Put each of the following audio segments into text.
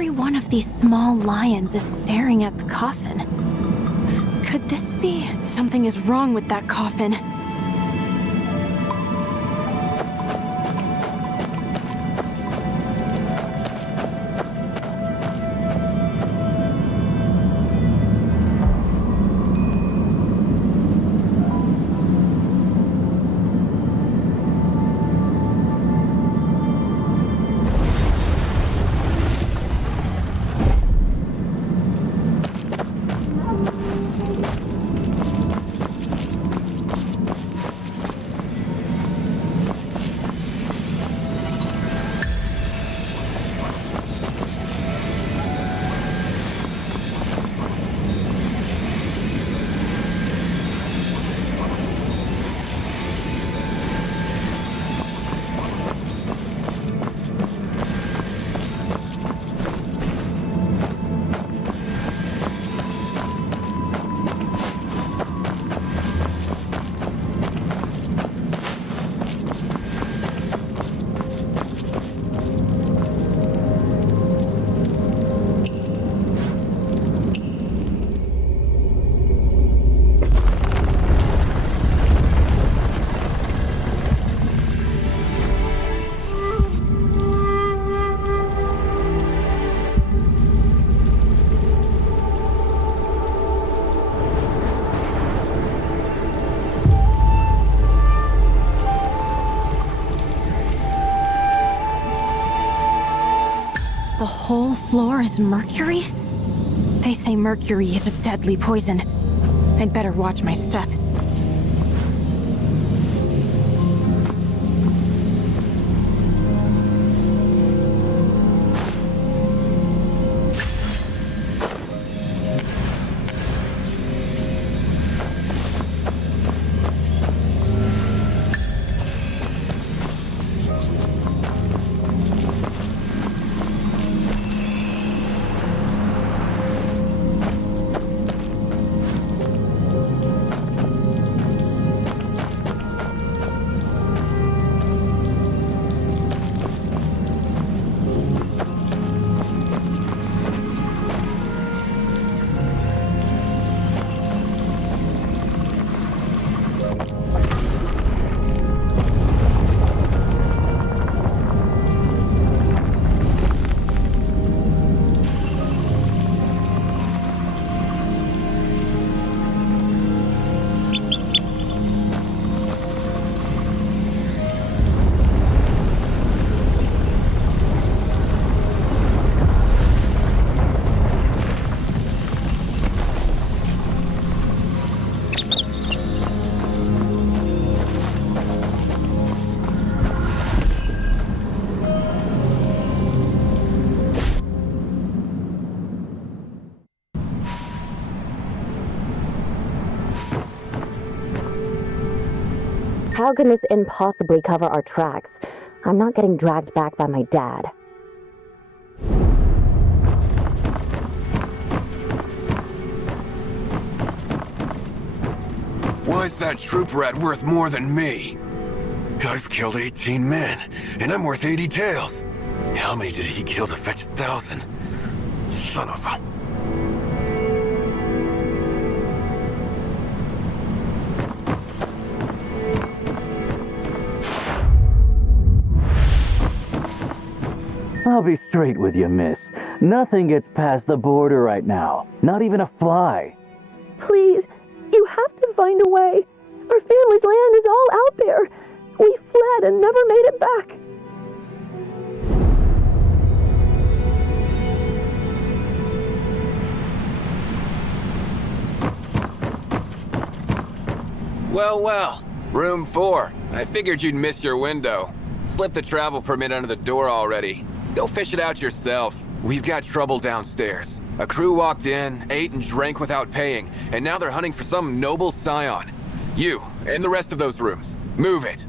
Every one of these small lions is staring at the coffin. Could this be? Something is wrong with that coffin. The whole floor is mercury? They say mercury is a deadly poison. I'd better watch my step. How can this inn possibly cover our tracks? I'm not getting dragged back by my dad. Why's that troop rat worth more than me? I've killed 18 men, and I'm worth 80 tails. How many did he kill to fetch 1,000? Son of a... I'll be straight with you, miss. Nothing gets past the border right now. Not even a fly. Please, you have to find a way. Our family's land is all out there. We fled and never made it back. Well, well. Room 4. I figured you'd missed your window. Slipped the travel permit under the door already. Go fish it out yourself. We've got trouble downstairs. A crew walked in, ate and drank without paying, and now they're hunting for some noble scion. You, and the rest of those rooms. Move it.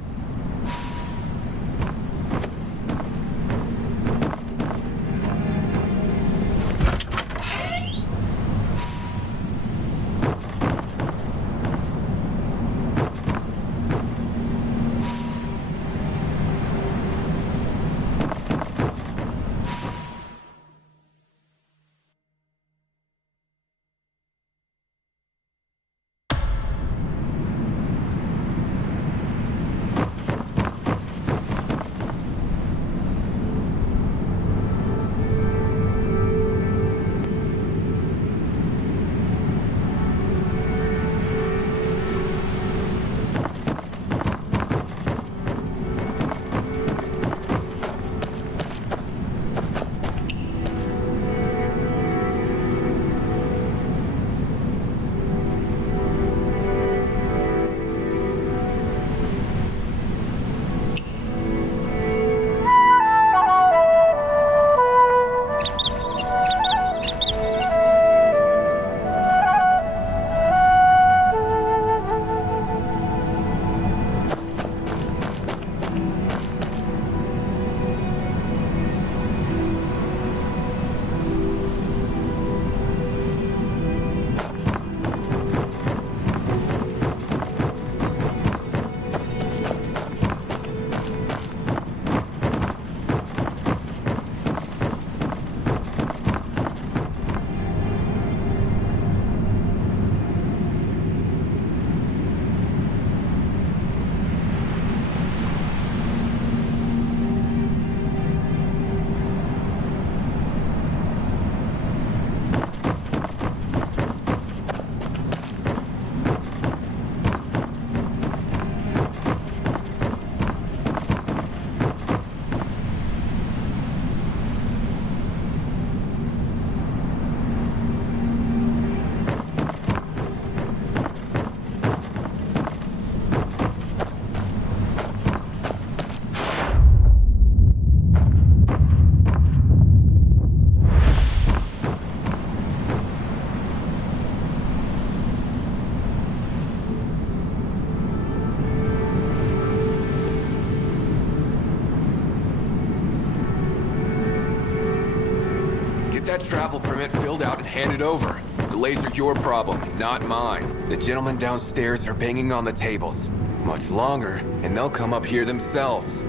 that travel permit filled out and handed over. Delays are your problem, not mine. The gentlemen downstairs are banging on the tables. Much longer, and they'll come up here themselves.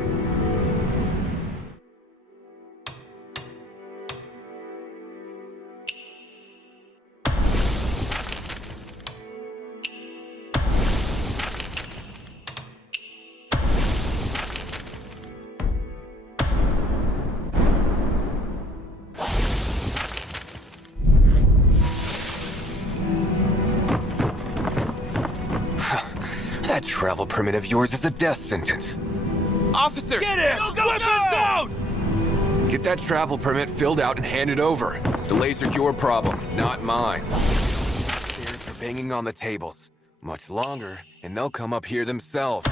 That travel permit of yours is a death sentence. Officer! Get him! Go, go, go! Get that travel permit filled out and handed over. Delays are your problem, not mine. Stairs are banging on the tables. Much longer, and they'll come up here themselves.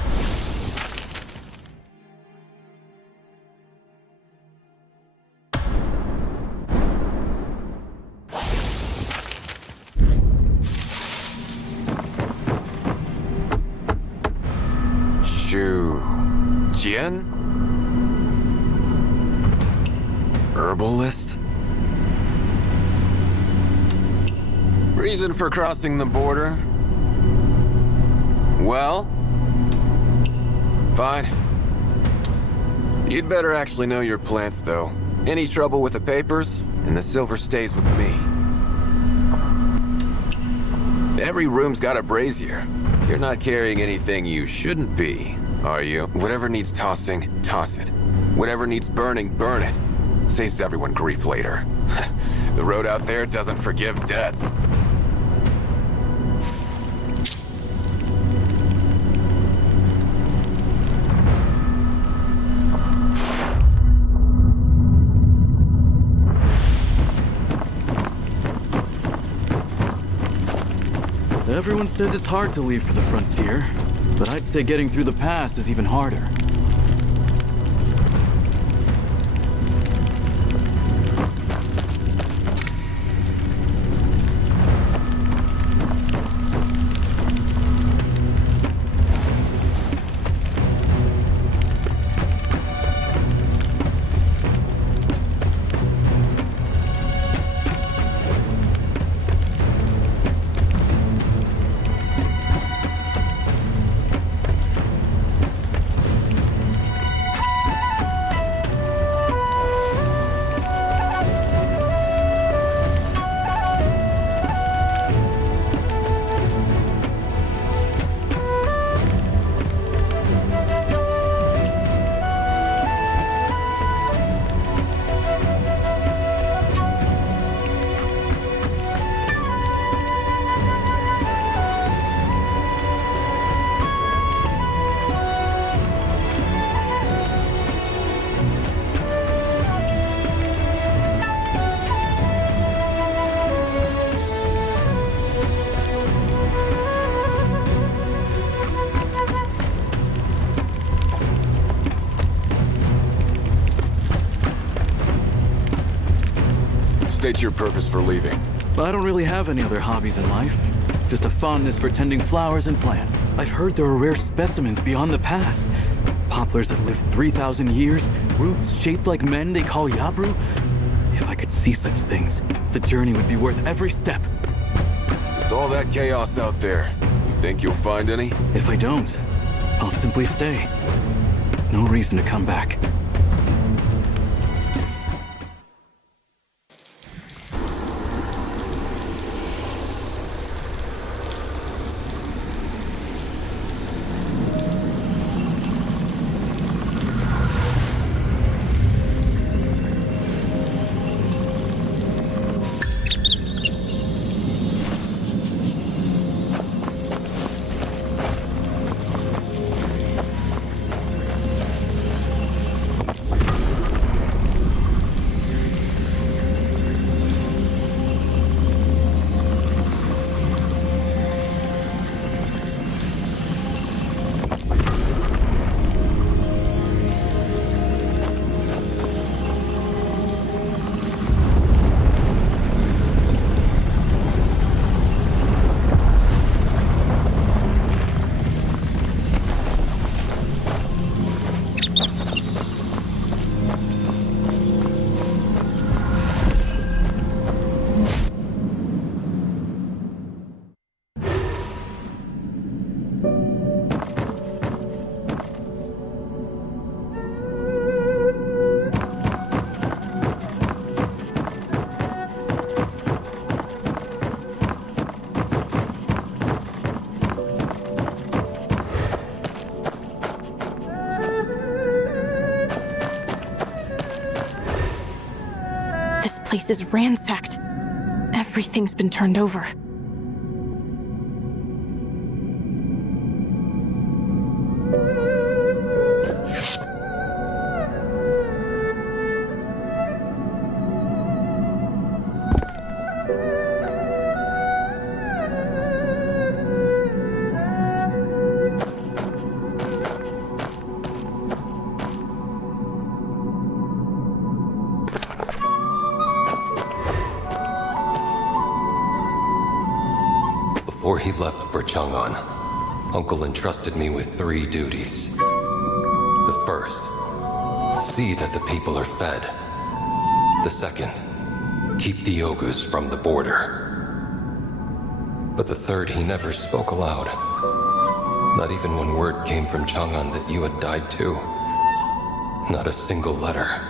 Shu Jian? Herbalist? Reason for crossing the border? Well? Fine. You'd better actually know your plants, though. Any trouble with the papers, and the silver stays with me. Every room's got a brazier. You're not carrying anything you shouldn't be, are you? Whatever needs tossing, toss it. Whatever needs burning, burn it. Saves everyone grief later. The road out there doesn't forgive debts. Everyone says it's hard to leave for the frontier, but I'd say getting through the pass is even harder. State your purpose for leaving. But I don't really have any other hobbies in life. Just a fondness for tending flowers and plants. I've heard there are rare specimens beyond the pass. Poplars that live 3,000 years, roots shaped like men they call Yabru. If I could see such things, the journey would be worth every step. With all that chaos out there, you think you'll find any? If I don't, I'll simply stay. No reason to come back. place is ransacked. Everything's been turned over. Before he left for Chang'an, Uncle entrusted me with 3 duties. The first, see that the people are fed. The second, keep the Yogus from the border. But the third he never spoke aloud. Not even when word came from Chang'an that you had died too. Not a single letter.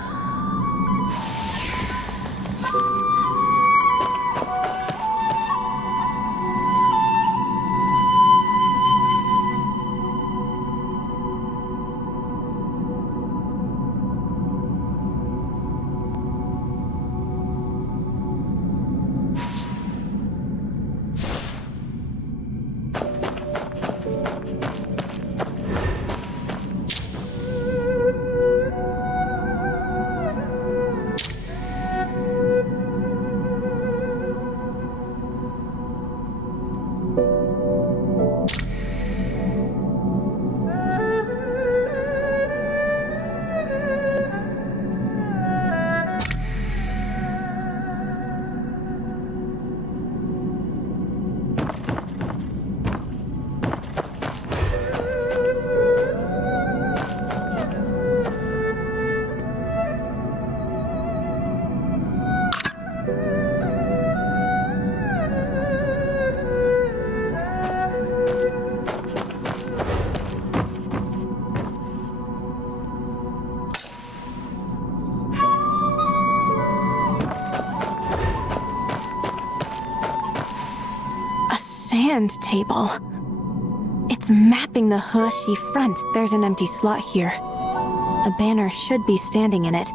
Sand table. It's mapping the Heshi front. There's an empty slot here. A banner should be standing in it.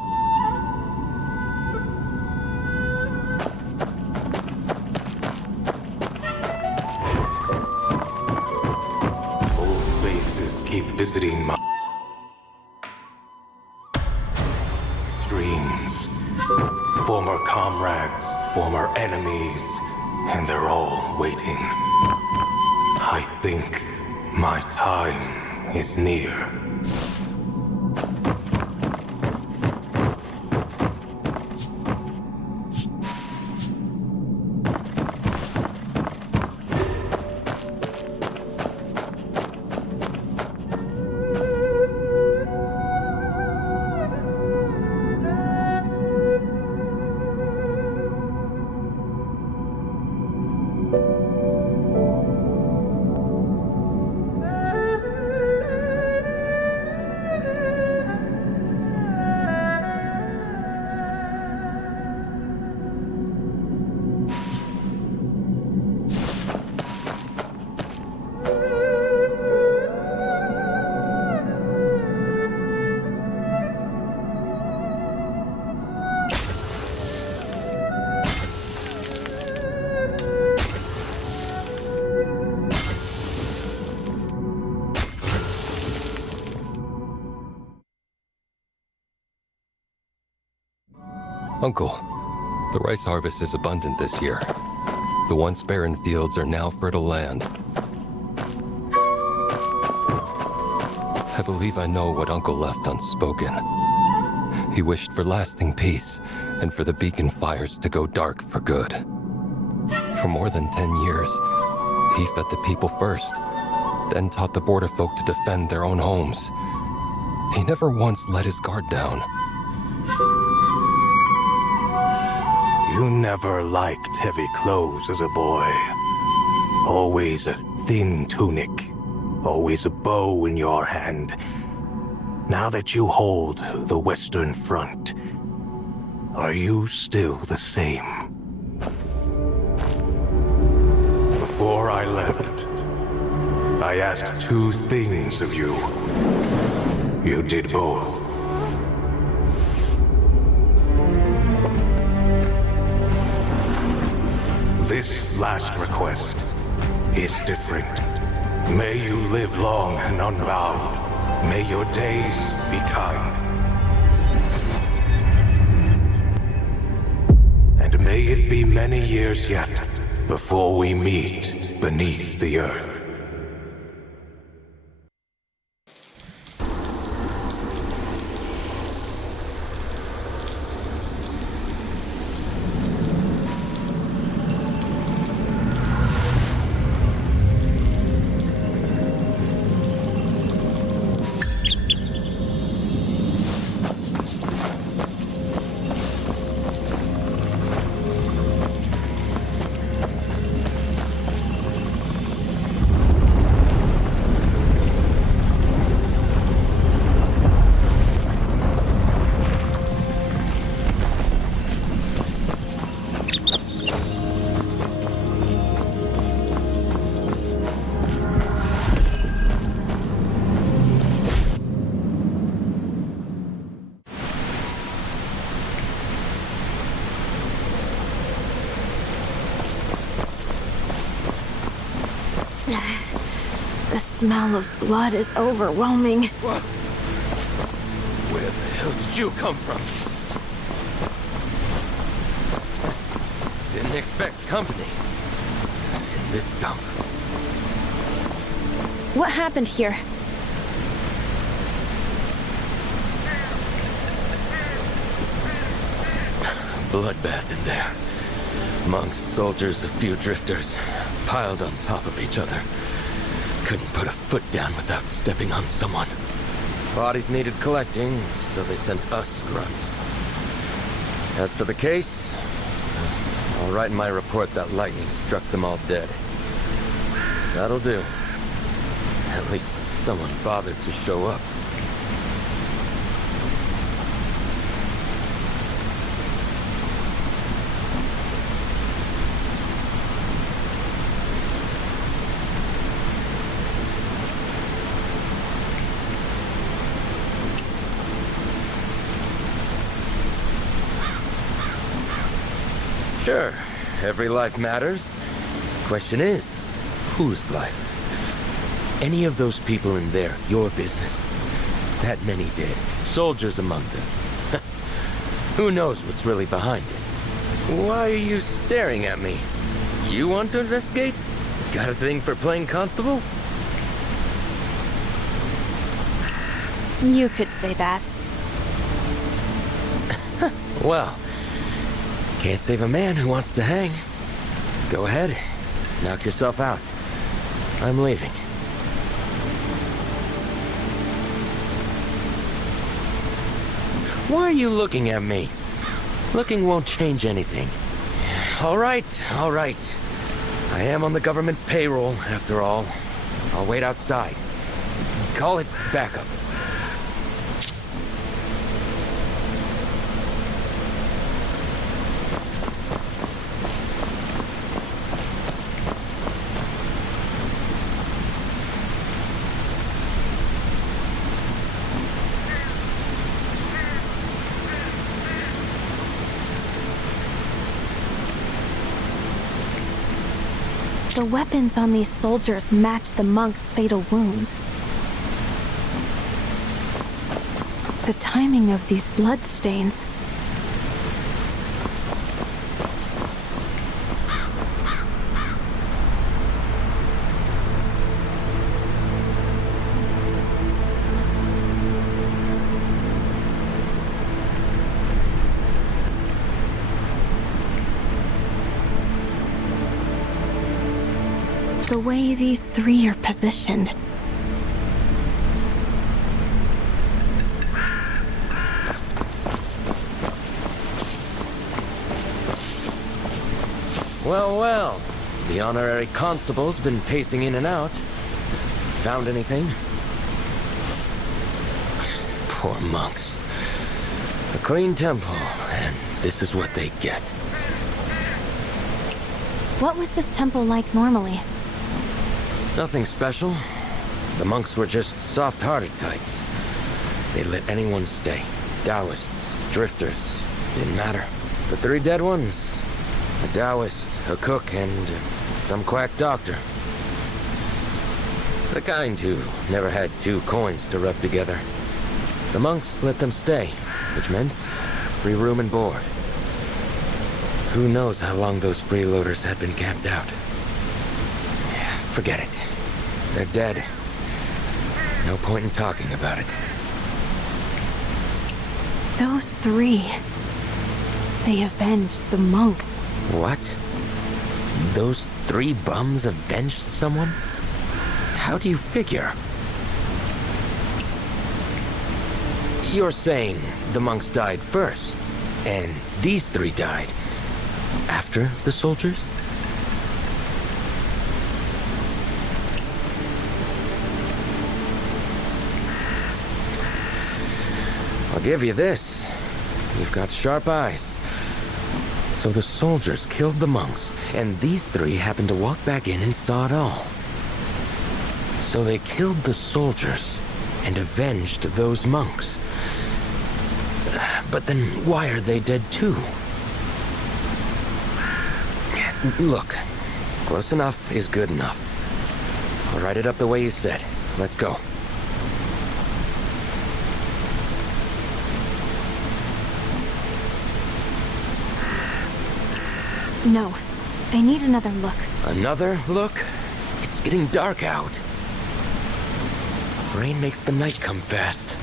Old faces keep visiting my dreams. Former comrades, former enemies, and they're all waiting. I think my time is near. Uncle, the rice harvest is abundant this year. The once barren fields are now fertile land. I believe I know what Uncle left unspoken. He wished for lasting peace and for the beacon fires to go dark for good. For more than 10 years, he fed the people first, then taught the border folk to defend their own homes. He never once let his guard down. You never liked heavy clothes as a boy. Always a thin tunic. Always a bow in your hand. Now that you hold the Western Front, are you still the same? Before I left, I asked 2 things of you. You did both. This last request is different. May you live long and unbound. May your days be kind. And may it be many years yet before we meet beneath the earth. The smell of blood is overwhelming. Where the hell did you come from? Didn't expect company in this dump. What happened here? Bloodbath in there. Monks, soldiers, a few drifters, piled on top of each other. Couldn't put a foot down without stepping on someone. Bodies needed collecting, so they sent us grunts. As for the case, I'll write in my report that lightning struck them all dead. That'll do. At least someone bothered to show up. Sure, every life matters. Question is, whose life? Any of those people in there, your business? That many did. Soldiers among them. Who knows what's really behind it? Why are you staring at me? You want to investigate? Got a thing for playing constable? You could say that. Well, can't save a man who wants to hang. Go ahead, knock yourself out. I'm leaving. Why are you looking at me? Looking won't change anything. All right, all right. I am on the government's payroll, after all. I'll wait outside. Call it backup. The weapons on these soldiers match the monks' fatal wounds. The timing of these bloodstains. The way these three are positioned. Well, well. The honorary constable's been pacing in and out. Found anything? Poor monks. A clean temple, and this is what they get. What was this temple like normally? Nothing special. The monks were just soft-hearted types. They let anyone stay. Taoists, drifters, didn't matter. The three dead ones, a Taoist, a cook, and some quack doctor. The kind who never had two coins to rub together. The monks let them stay, which meant free room and board. Who knows how long those freeloaders had been camped out. Forget it. They're dead. No point in talking about it. Those three. They avenged the monks. What? Those three bums avenged someone? How do you figure? You're saying the monks died first, and these three died after the soldiers? I'll give you this. You've got sharp eyes. So the soldiers killed the monks, and these three happened to walk back in and saw it all. So they killed the soldiers and avenged those monks. But then why are they dead too? Look, close enough is good enough. I'll write it up the way you said. Let's go. No. I need another look. Another look? It's getting dark out. Rain makes the night come fast.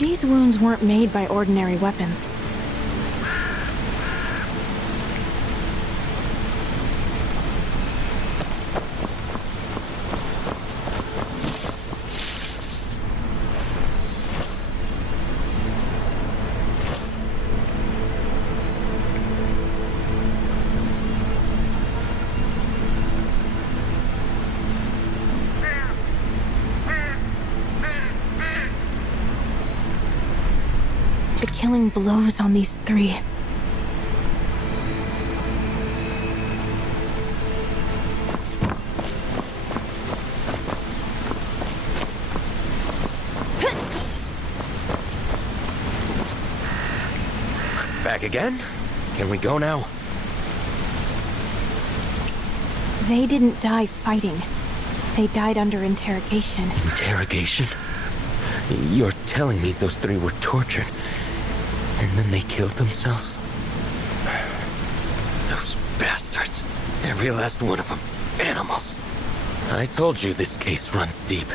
These wounds weren't made by ordinary weapons. The killing blows on these three. Back again? Can we go now? They didn't die fighting. They died under interrogation. Interrogation? You're telling me those three were tortured, and then they killed themselves? Those bastards. Every last one of them. Animals. I told you this case runs deep.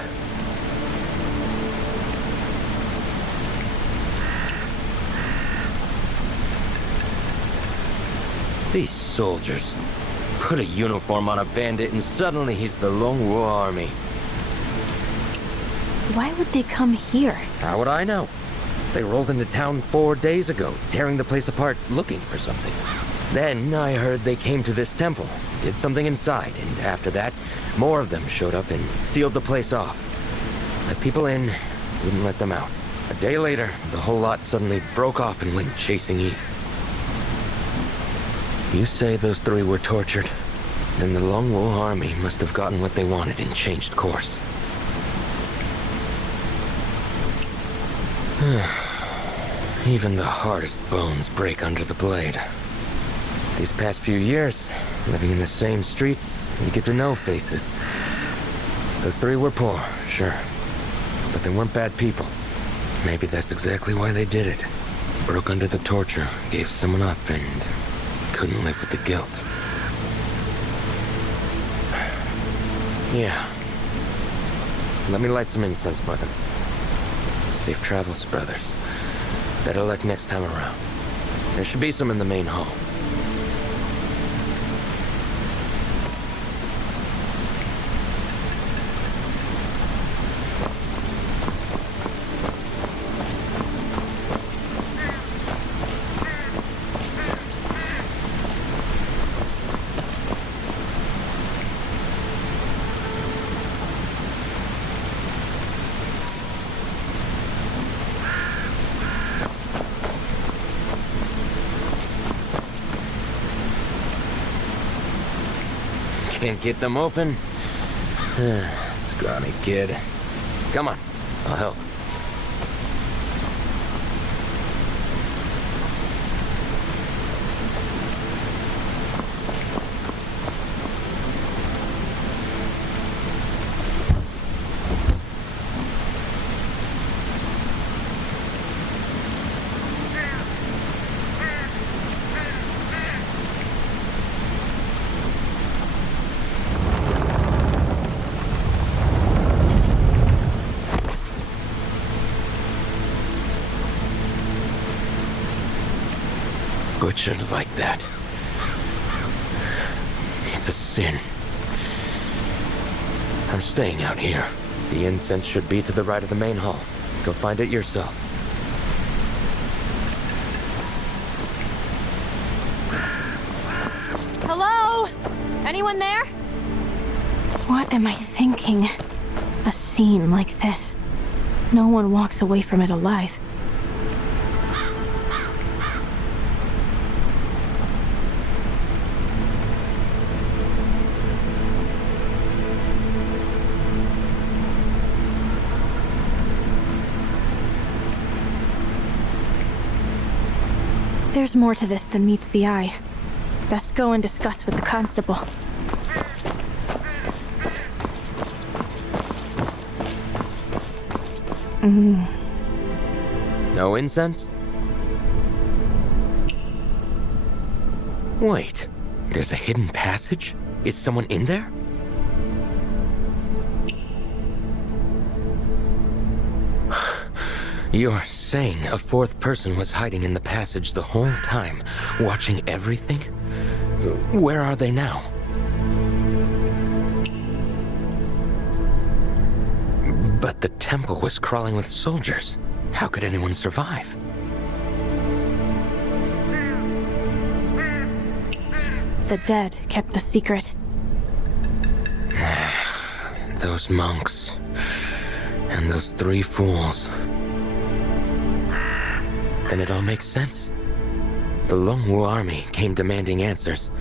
These soldiers. Put a uniform on a bandit and suddenly he's the Long War Army. Why would they come here? How would I know? They rolled into town 4 days ago, tearing the place apart, looking for something. Then I heard they came to this temple, did something inside, and after that, more of them showed up and sealed the place off. Let people in, wouldn't let them out. A day later, the whole lot suddenly broke off and went chasing east. You say those three were tortured, then the Long War Army must have gotten what they wanted and changed course. Even the hardest bones break under the blade. These past few years, living in the same streets, you get to know faces. Those three were poor, sure, but they weren't bad people. Maybe that's exactly why they did it. Broke under the torture, gave someone up, and couldn't live with the guilt. Yeah. Let me light some incense for them. Safe travels, brothers. Better luck next time around. There should be some in the main hall. Can't get them open? Scrawny kid. Come on, I'll help. Butchered like that. It's a sin. I'm staying out here. The incense should be to the right of the main hall. Go find it yourself. Hello? Anyone there? What am I thinking? A scene like this. No one walks away from it alive. There's more to this than meets the eye. Best go and discuss with the constable. No incense? Wait, there's a hidden passage? Is someone in there? You're saying a fourth person was hiding in the passage the whole time, watching everything? Where are they now? But the temple was crawling with soldiers. How could anyone survive? The dead kept the secret. Those monks. And those three fools. Then it all makes sense. The Longwu army came demanding answers.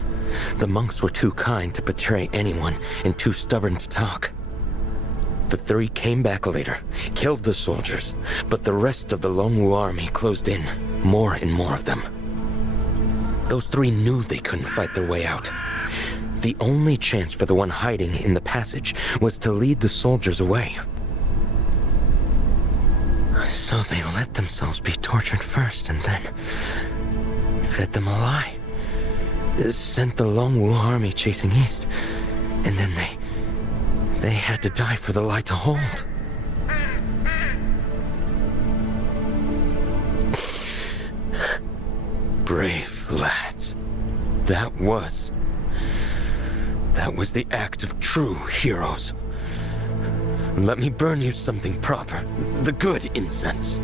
The monks were too kind to betray anyone and too stubborn to talk. The three came back later, killed the soldiers, but the rest of the Longwu army closed in, more and more of them. Those three knew they couldn't fight their way out. The only chance for the one hiding in the passage was to lead the soldiers away. So they let themselves be tortured first and then fed them a lie. Sent the Longwu army chasing east, and then they had to die for the lie to hold. Brave lads. That was the act of true heroes. Let me burn you something proper. The good incense.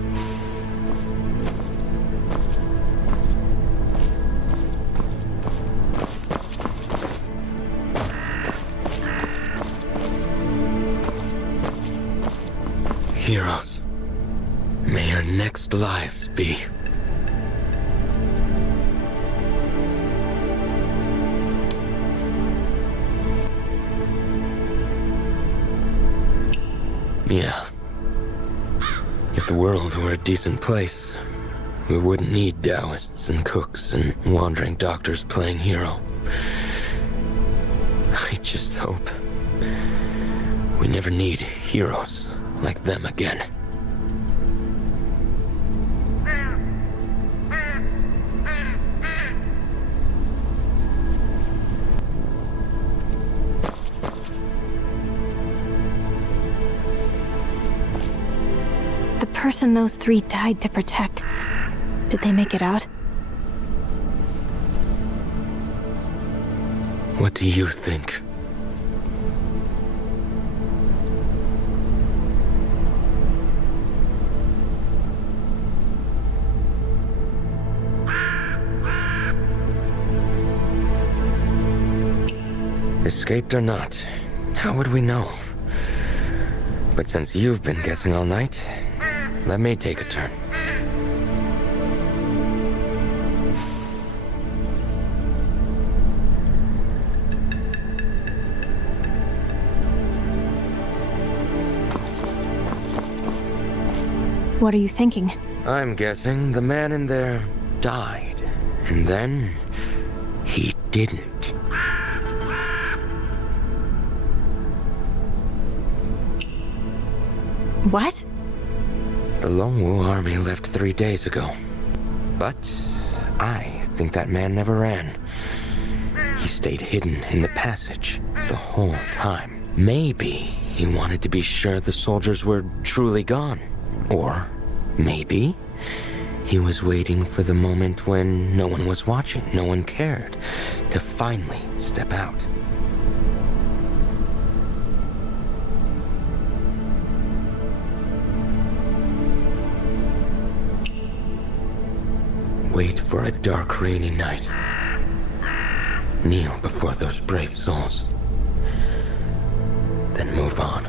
Heroes, may your next lives be. Yeah. If the world were a decent place, we wouldn't need Taoists and cooks and wandering doctors playing hero. I just hope we never need heroes like them again. The person those three died to protect. Did they make it out? What do you think? Escaped or not, how would we know? But since you've been guessing all night, let me take a turn. What are you thinking? I'm guessing the man in there died. And then he didn't. What? The Longwu army left 3 days ago. But I think that man never ran. He stayed hidden in the passage the whole time. Maybe he wanted to be sure the soldiers were truly gone. Or maybe he was waiting for the moment when no one was watching, no one cared, to finally step out. Wait for a dark, rainy night. Kneel before those brave souls. Then move on.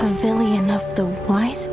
Pavilion of the Wise?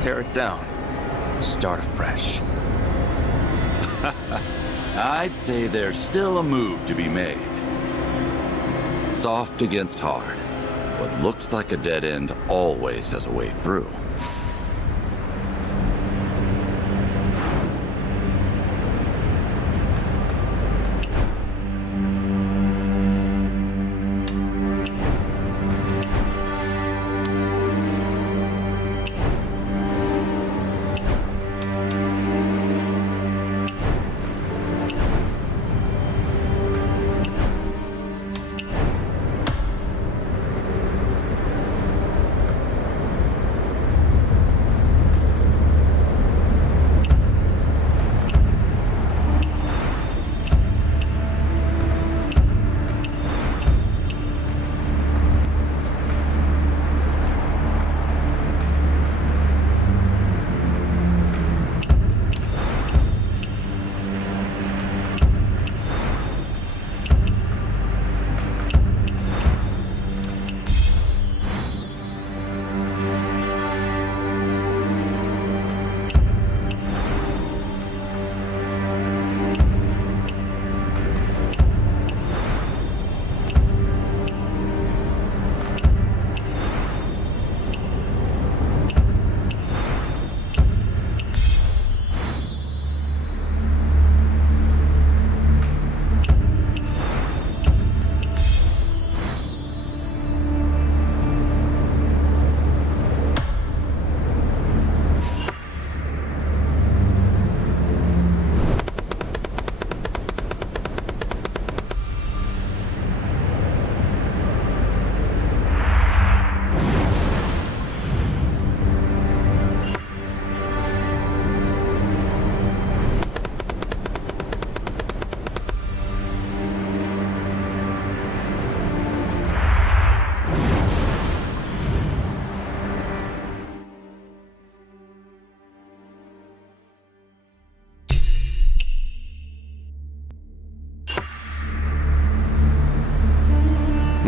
Tear it down. Start afresh. I'd say there's still a move to be made. Soft against hard. What looks like a dead end always has a way through.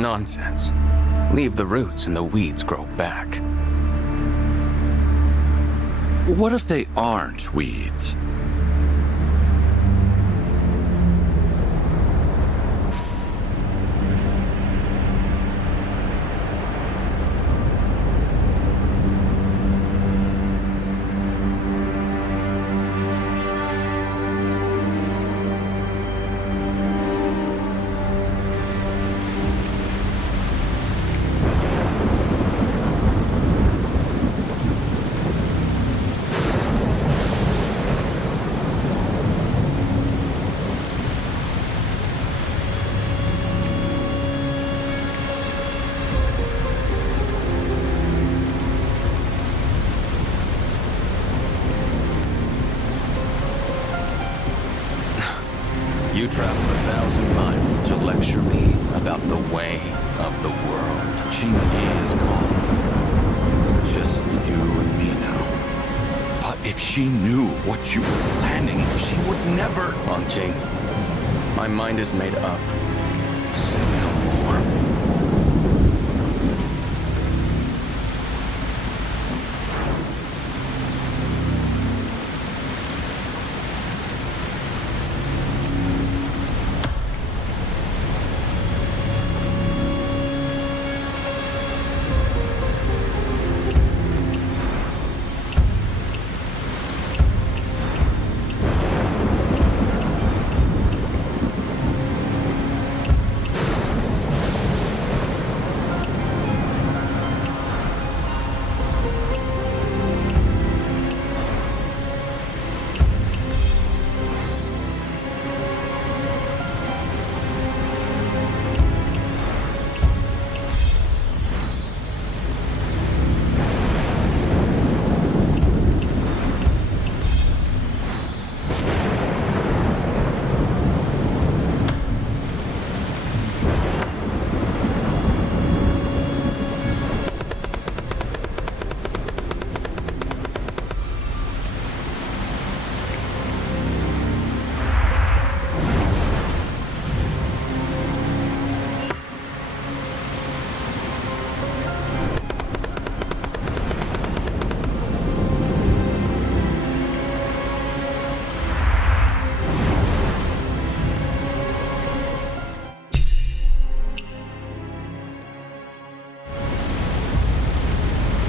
Nonsense. Leave the roots and the weeds grow back. What if they aren't weeds? You traveled 1,000 miles to lecture me about the way of the world. Qing Yi is gone. It's just you and me now. But if she knew what you were planning, she would never... Wang Jing, my mind is made up. Say no more.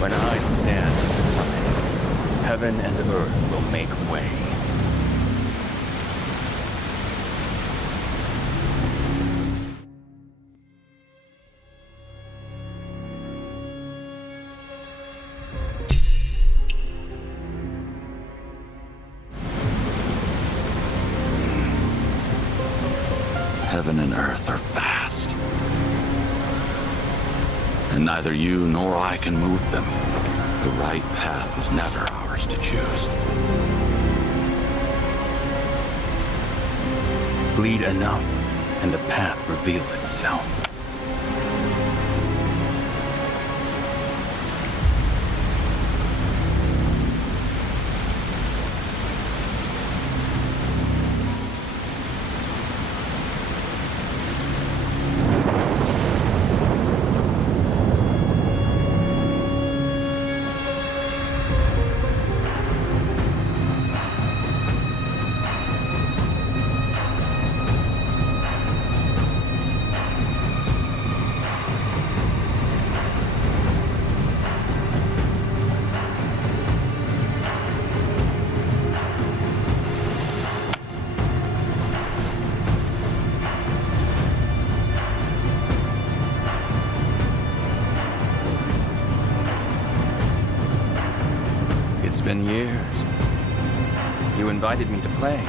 When I stand at the summit, heaven and earth will make way. Heaven and earth are vast. And neither you nor I can move them. The right path was never ours to choose. Bleed enough, and the path reveals itself. It's been years. You invited me to play.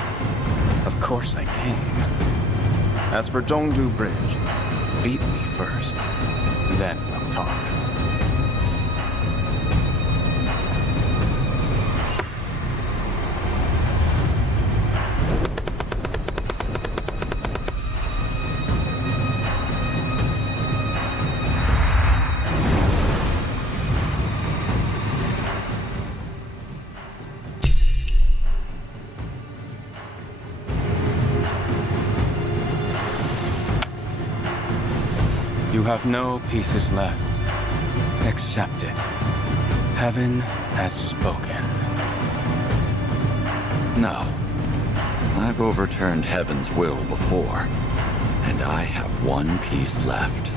Of course I came. As for Zhongzhou Bridge, beat me first. Then we'll talk. You You have no pieces left. Accept it. Heaven has spoken. No. I've overturned Heaven's will before, and I have one piece left.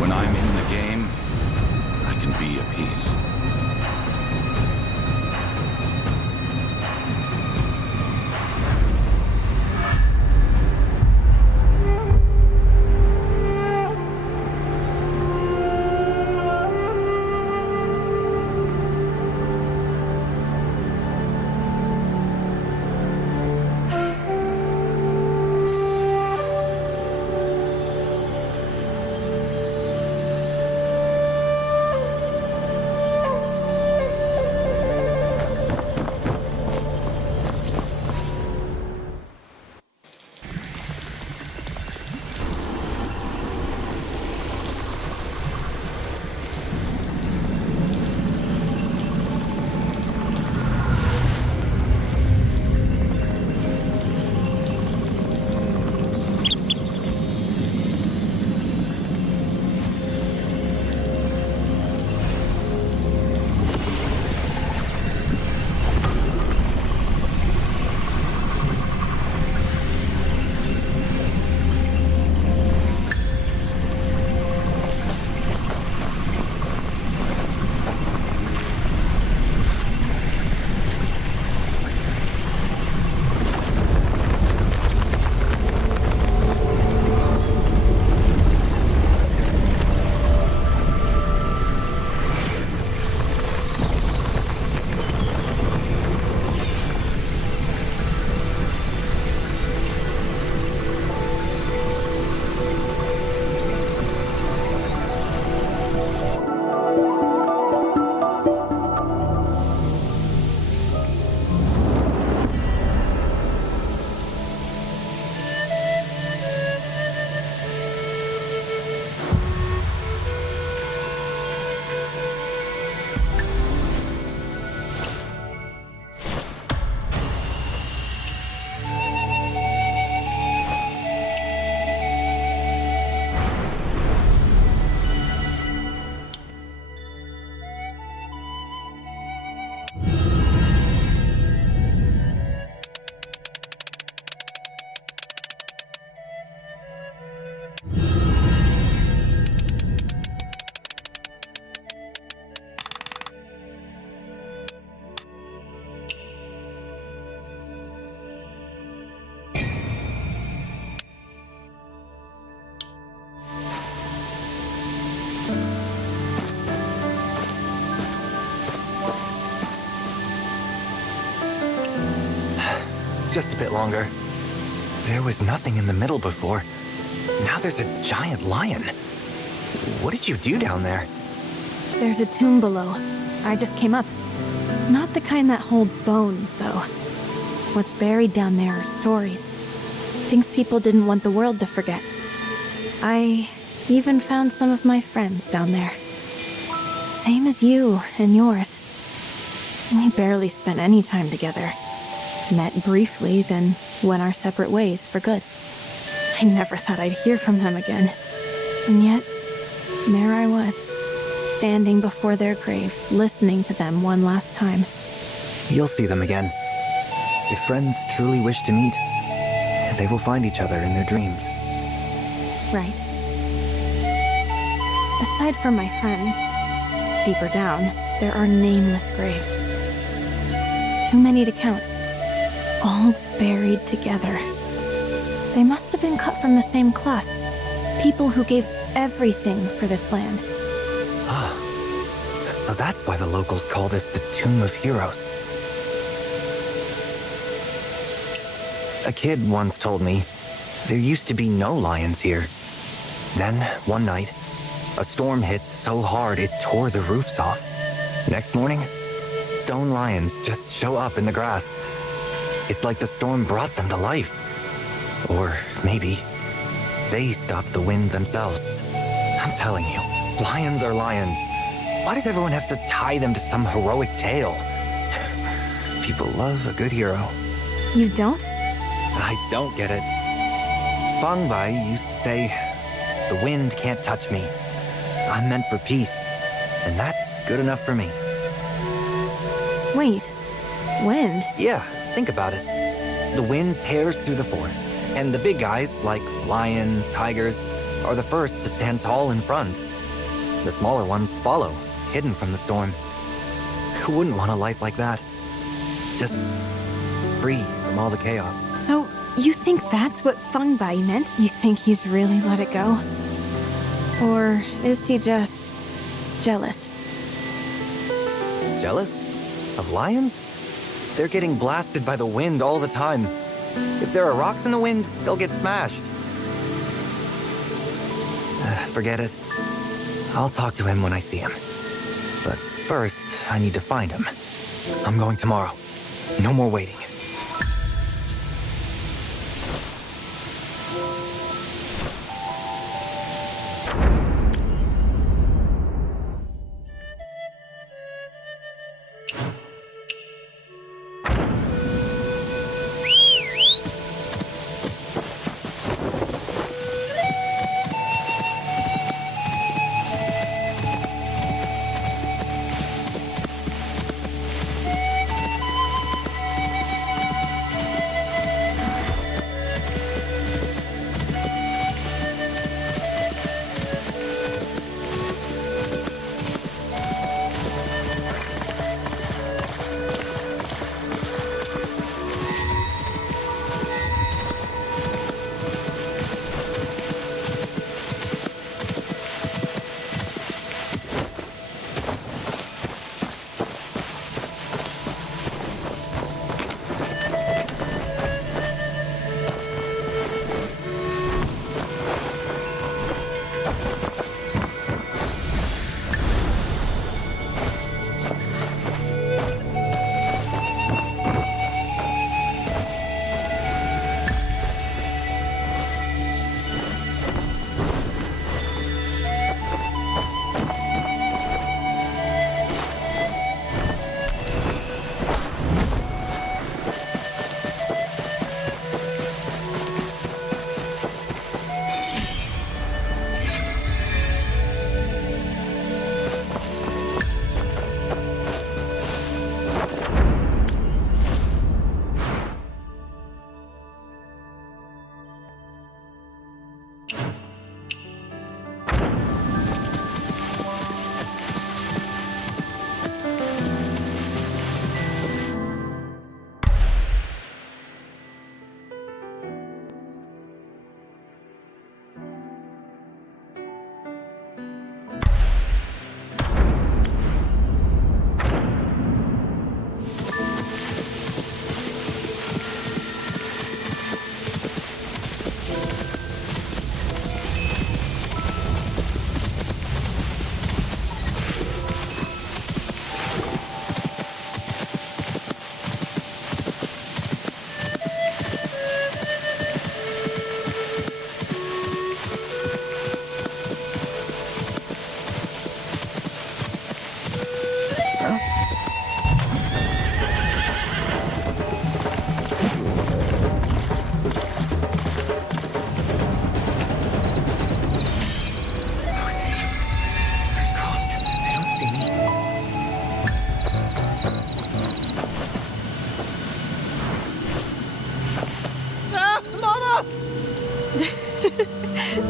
When I'm in the game, I can be a piece. Just a bit longer. There was nothing in the middle before. Now there's a giant lion. What did you do down there? There's a tomb below. I just came up. Not the kind that holds bones, though. What's buried down there are stories. Things people didn't want the world to forget. I even found some of my friends down there. Same as you and yours. We barely spent any time together. Met briefly, then went our separate ways for good. I never thought I'd hear from them again. And yet, there I was, standing before their graves, listening to them one last time. You'll see them again. If friends truly wish to meet, they will find each other in their dreams. Right. Aside from my friends, deeper down, there are nameless graves. Too many to count. All buried together. They must have been cut from the same cloth. People who gave everything for this land. Ah, so that's why the locals call this the Tomb of Heroes. A kid once told me there used to be no lions here. Then, one night, a storm hit so hard it tore the roofs off. Next morning, stone lions just show up in the grass. It's like the storm brought them to life. Or maybe they stopped the wind themselves. I'm telling you, lions are lions. Why does everyone have to tie them to some heroic tale? People love a good hero. You don't? I don't get it. Fang Bai used to say, the wind can't touch me. I'm meant for peace, and that's good enough for me. Wait, wind? Yeah, think about it. The wind tears through the forest, and the big guys, like lions, tigers, are the first to stand tall in front. The smaller ones follow, hidden from the storm. Who wouldn't want a life like that? Just free from all the chaos. So, you think that's what Feng Bai meant? You think he's really let it go? Or is he just jealous? Jealous? Of lions? They're getting blasted by the wind all the time. If there are rocks in the wind, they'll get smashed. Forget it. I'll talk to him when I see him. But first, I need to find him. I'm going tomorrow. No more waiting.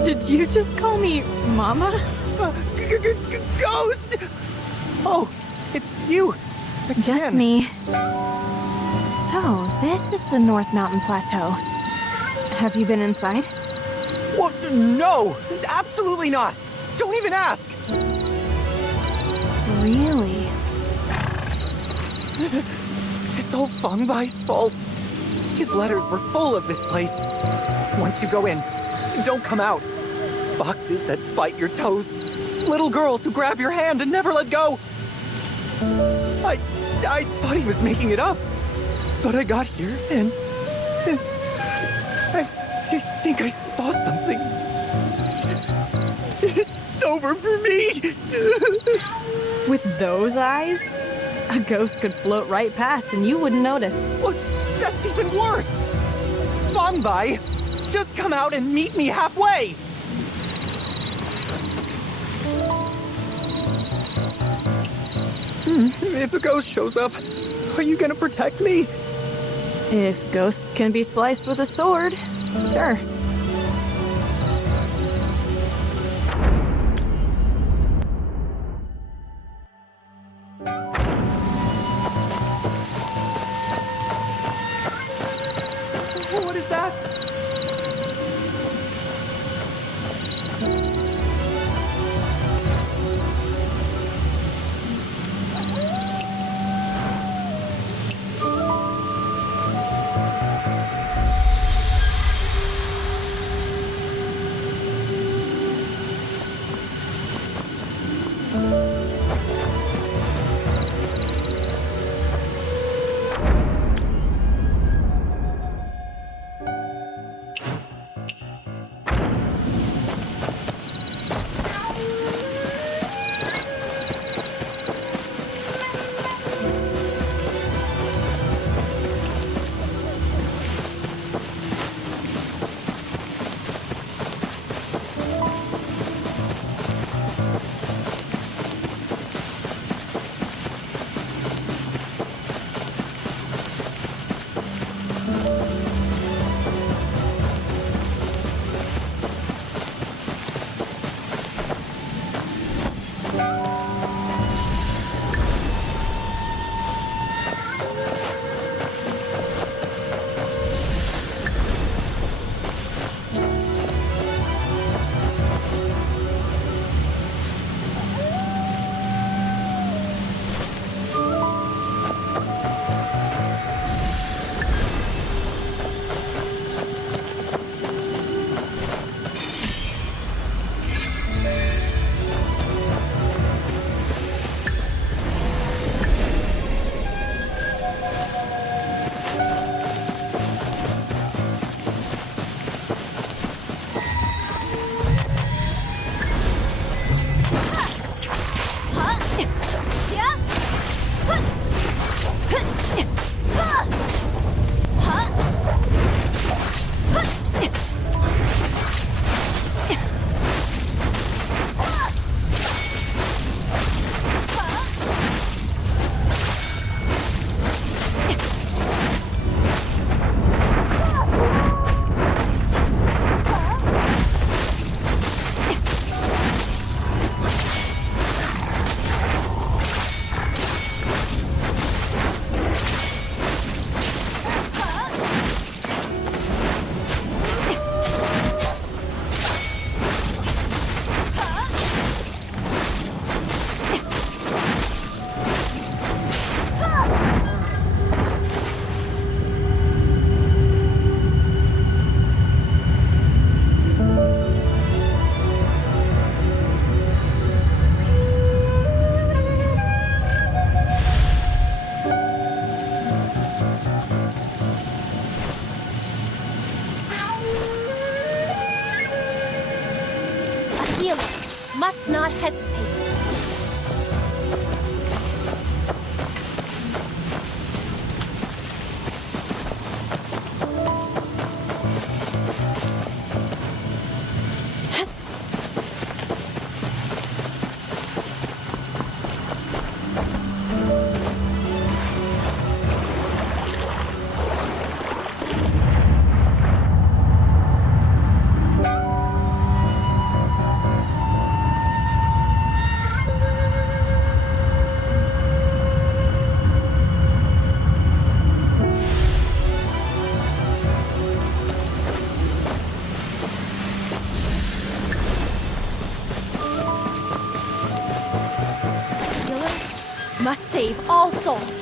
Did you just call me Mama? Ghost! Oh, it's you. Just Again. me. So, this is the North Mountain Plateau. Have you been inside? What? No, absolutely not. Don't even ask. Really? It's all Fungbai's fault. His letters were full of this place. Once you go in, don't come out. Foxes that bite your toes. Little girls who grab your hand and never let go. I thought he was making it up. But I got here and I think I saw something. It's over for me. With those eyes? A ghost could float right past and you wouldn't notice. What? That's even worse. Fangbai, just come out and meet me halfway. If a ghost shows up, are you gonna protect me? If ghosts can be sliced with a sword, sure. What is that? Must not hesitate. must save all souls.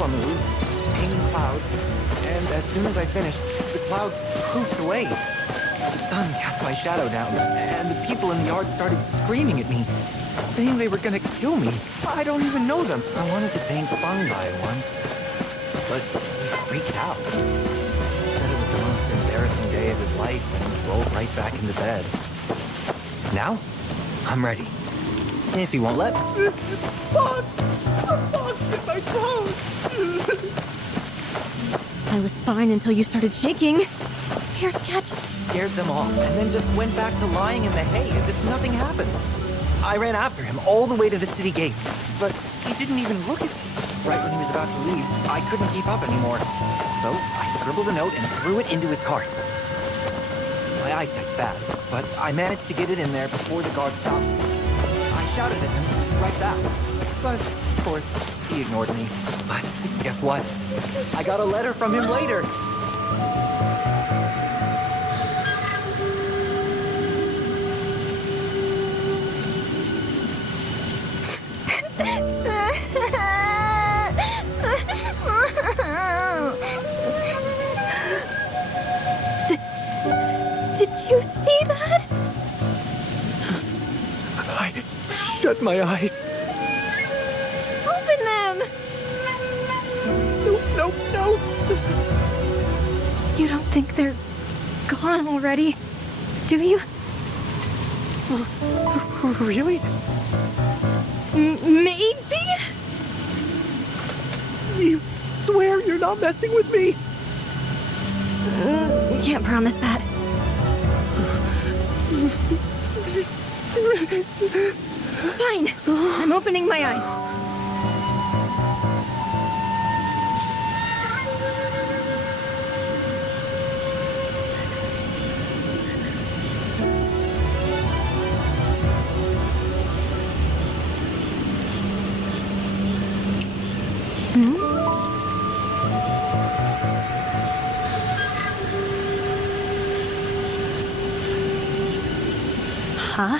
a move, painting clouds, and as soon as I finished, the clouds poofed away. The sun cast my shadow down, and the people in the yard started screaming at me, saying they were gonna kill me. I don't even know them. I wanted to paint fungi once, but he freaked out. Said it was the most embarrassing day of his life and rolled right back into bed. Now, I'm ready. If he won't let me. In my toes! I was fine until you started shaking. Here's Catch. Scared them off, and then just went back to lying in the hay as if nothing happened. I ran after him all the way to the city gate, but he didn't even look at me. Right when he was about to leave, I couldn't keep up anymore. So I scribbled a note and threw it into his cart. My eyesight's bad, but I managed to get it in there before the guard stopped me. I shouted at him right back, but of course, he ignored me. But guess what? I got a letter from him later. Did you see that? I shut my eyes. Open them! No. You don't think they're gone already, do you? Really? Maybe? You swear you're not messing with me? Can't promise that. Fine. I'm opening my eyes. Huh?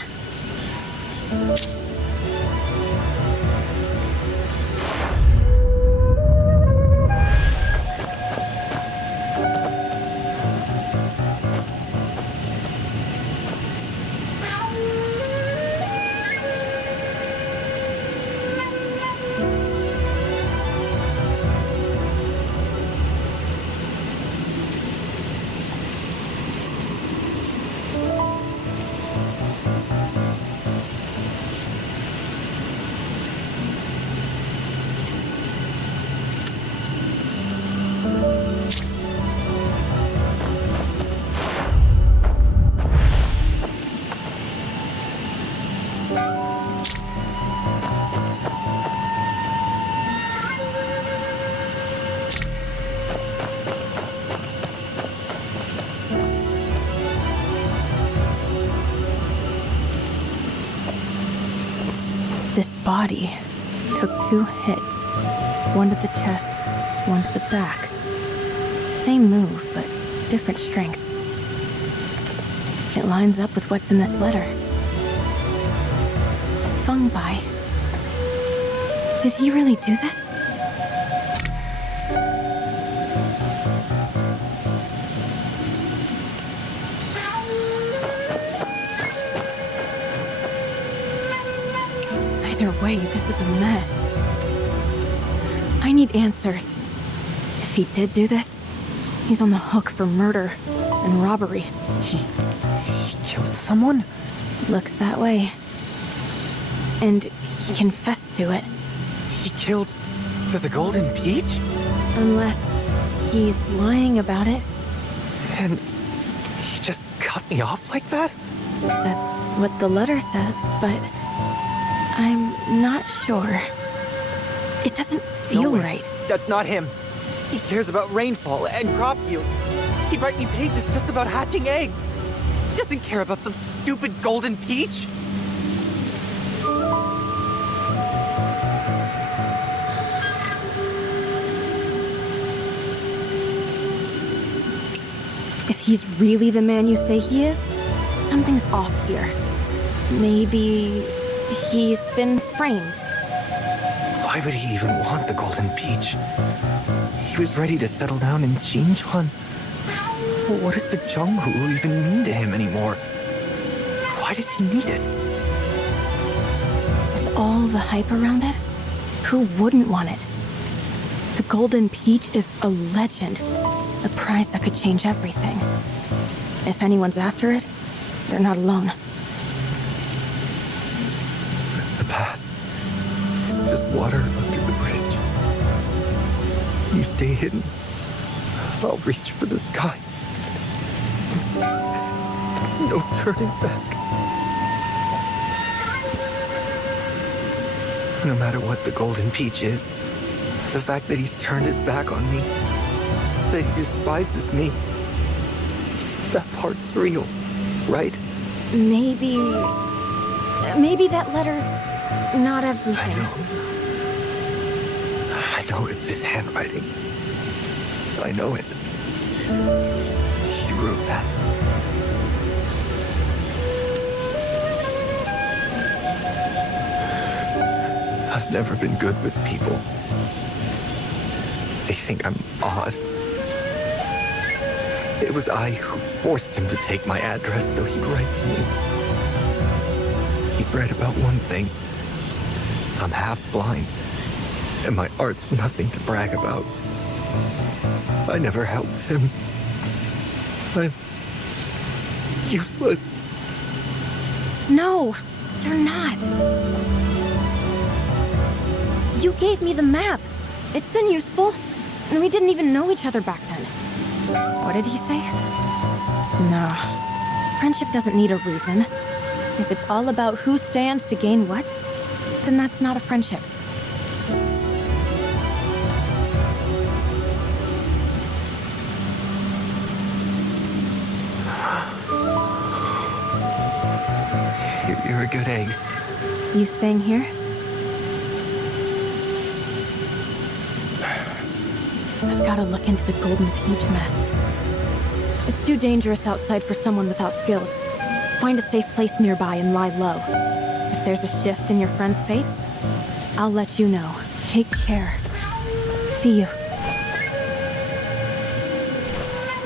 This body took 2 hits. One to the chest, one to the back. Same move, but different strength. It lines up with what's in this letter. Fungi. Did he really do this? Either way, this is a mess. I need answers. If he did do this, he's on the hook for murder and robbery. He killed someone? Looks that way. And he confessed to it. He killed for the Golden Peach? Unless he's lying about it. And he just cut me off like that? That's what the letter says, but I'm not sure. It doesn't feel right. That's not him. He cares about rainfall and crop yield. He'd write me pages just about hatching eggs. He doesn't care about some stupid Golden Peach. If he's really the man you say he is, something's off here. Maybe he's been framed. Why would he even want the Golden Peach? He was ready to settle down in Jinchuan. What does the Zhonghu even mean to him anymore? Why does he need it? With all the hype around it, who wouldn't want it? The Golden Peach is a legend, a prize that could change everything. If anyone's after it, they're not alone. The path is just water under the bridge. You stay hidden. I'll reach for the sky. No turning back. No matter what the Golden Peach is, the fact that he's turned his back on me, that he despises me, that part's real, right? Maybe that letter's not everything. I know it's his handwriting. I know it. He wrote that. I've never been good with people. They think I'm odd. It was I who forced him to take my address so he'd write to me. He's right about one thing. I'm half blind, and my art's nothing to brag about. I never helped him. I'm useless. No, you're not. You gave me the map. It's been useful. And we didn't even know each other back then. What did he say? No. Friendship doesn't need a reason. If it's all about who stands to gain what, then that's not a friendship. You're a good egg. You staying here? I've got to look into the Golden Peach mess. It's too dangerous outside for someone without skills. Find a safe place nearby and lie low. If there's a shift in your friend's fate, I'll let you know. Take care. See you.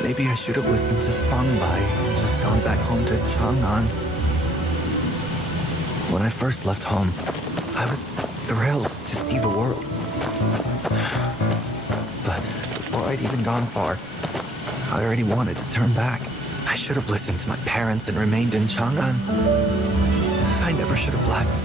Maybe I should have listened to Fang Bai and just gone back home to Chang'an. When I first left home, I was thrilled to see the world. But before I'd even gone far, I already wanted to turn back. I should have listened to my parents and remained in Chang'an. I never should have left.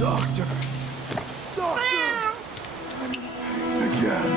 Doctor! Doctor! Again.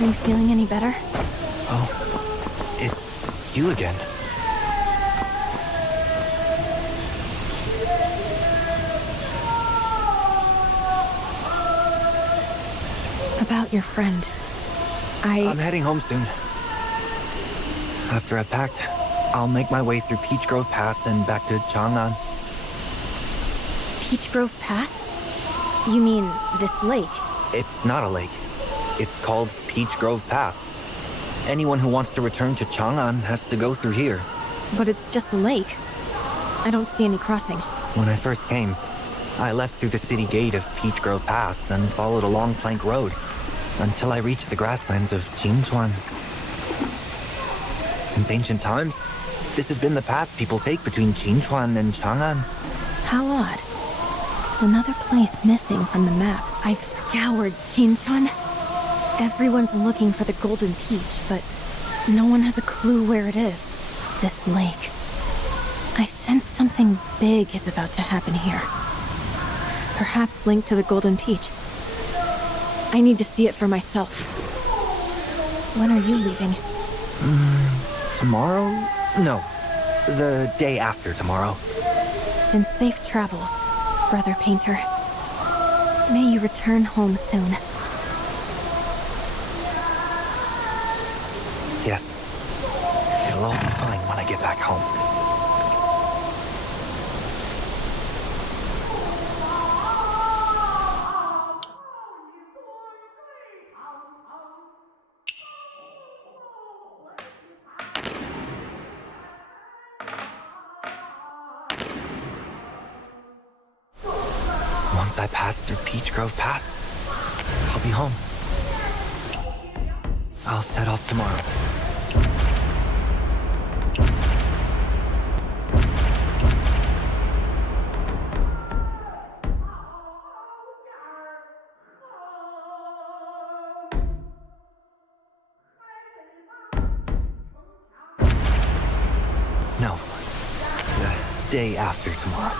Are you feeling any better? Oh, it's you again. About your friend. I'm heading home soon. After I've packed, I'll make my way through Peach Grove Pass and back to Chang'an. Peach Grove Pass? You mean this lake? It's not a lake. It's called Peach Grove Pass. Anyone who wants to return to Chang'an has to go through here. But it's just a lake. I don't see any crossing. When I first came, I left through the city gate of Peach Grove Pass and followed a long plank road until I reached the grasslands of Jinchuan. Since ancient times, this has been the path people take between Jinchuan and Chang'an. How odd. Another place missing from the map. I've scoured Jinchuan. Everyone's looking for the Golden Peach, but no one has a clue where it is. This lake. I sense something big is about to happen here. Perhaps linked to the Golden Peach. I need to see it for myself. When are you leaving? Tomorrow? No, the day after tomorrow. Then safe travels, Brother Painter. May you return home soon. Yes. It'll all be fine when I get back home. Once I pass through Peach Grove Pass, I'll be home. I'll set off tomorrow. No, the day after tomorrow.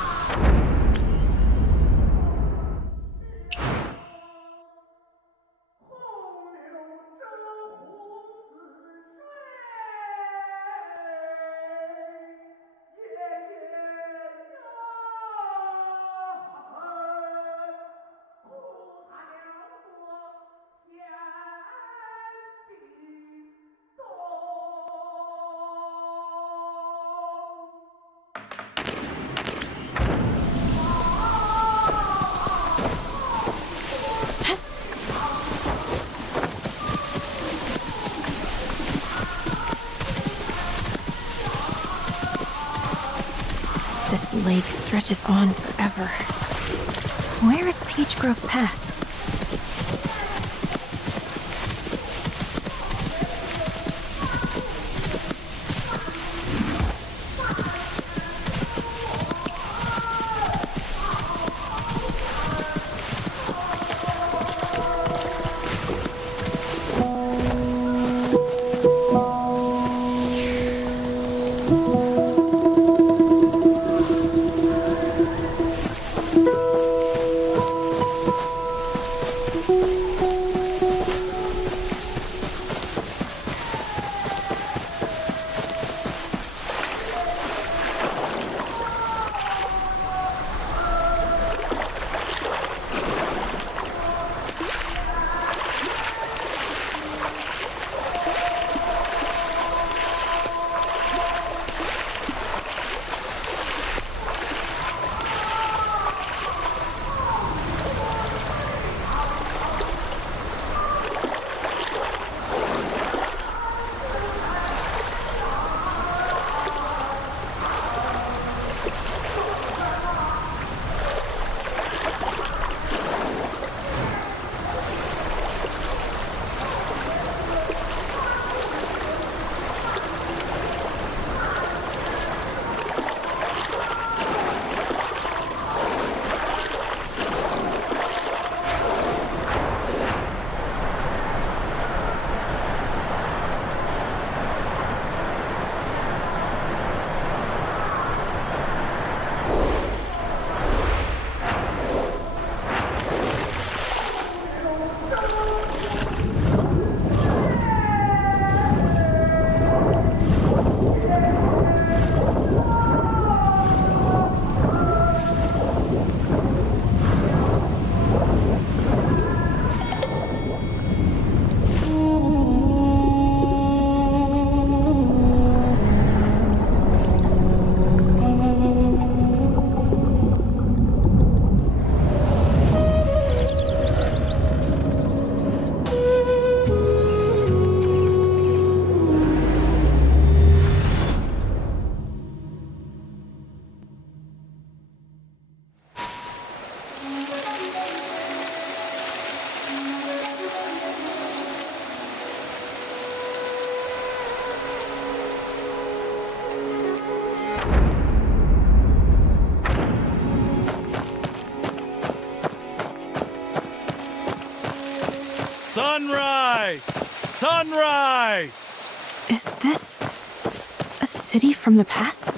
This lake stretches on forever. Where is Peach Grove Pass? Sunrise! Sunrise! Is this a city from the past?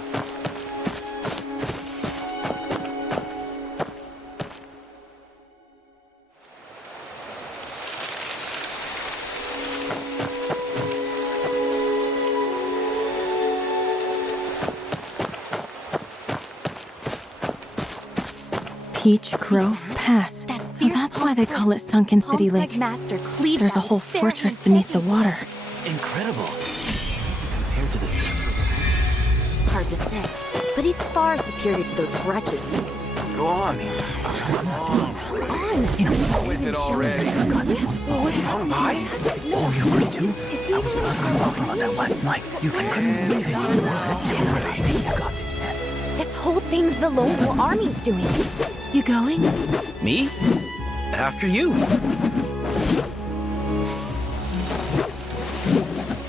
Peach Grove Pass. So that's why they call it Sunken City Lake. Master Cleave There's a whole fortress beneath the water. Incredible. Compared to the Hard to say, but he's far superior to those wretches. Go on. With it already. Oh, my? Oh, you were too? I was talking about that last night. You couldn't believe it. I got this, man. This whole thing's the Lone Wolf Army's doing. You going? Me? After you.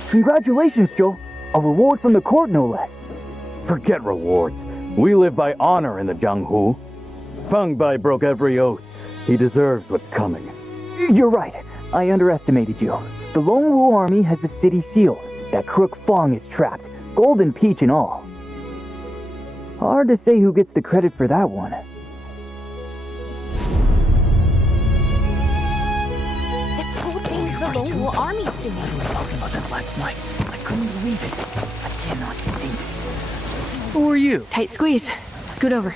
Congratulations, Joe. A reward from the court, no less. Forget rewards. We live by honor in the Jianghu. Feng Bai broke every oath. He deserves what's coming. You're right. I underestimated you. The Lone Wu army has the city seal. That crook Feng is trapped. Golden Peach and all. Hard to say who gets the credit for that one. This whole thing's the Lone Wolf Army's doing. We were talking about that last night. I couldn't believe it. I cannot think. Who are you? Tight squeeze. Scoot over.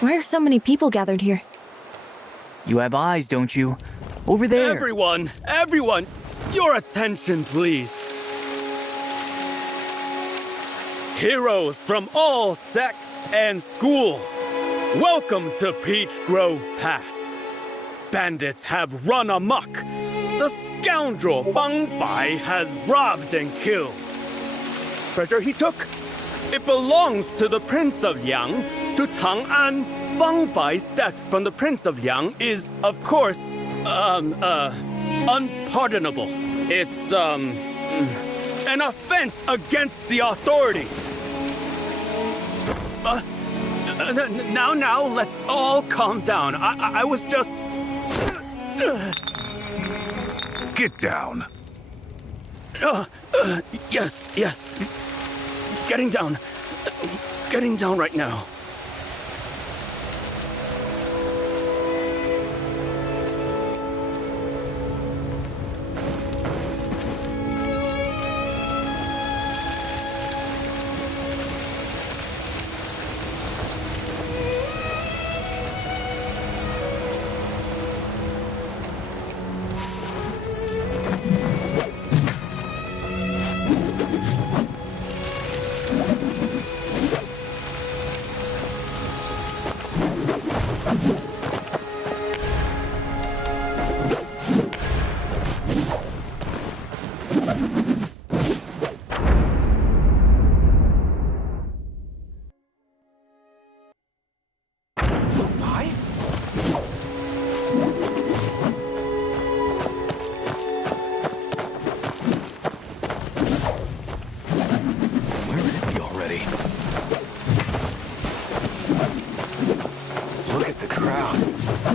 Why are so many people gathered here? You have eyes, don't you? Over there. Everyone, your attention, please. Heroes from all sects and schools, welcome to Peach Grove Pass. Bandits have run amok. The scoundrel Feng Bai has robbed and killed. Treasure he took, it belongs to the Prince of Yang, to Chang'an. Feng Bai's death from the Prince of Yang is, of course, unpardonable. It's, an offense against the authorities. Now, let's all calm down. I was just... Get down. Yes. Getting down. Getting down right now.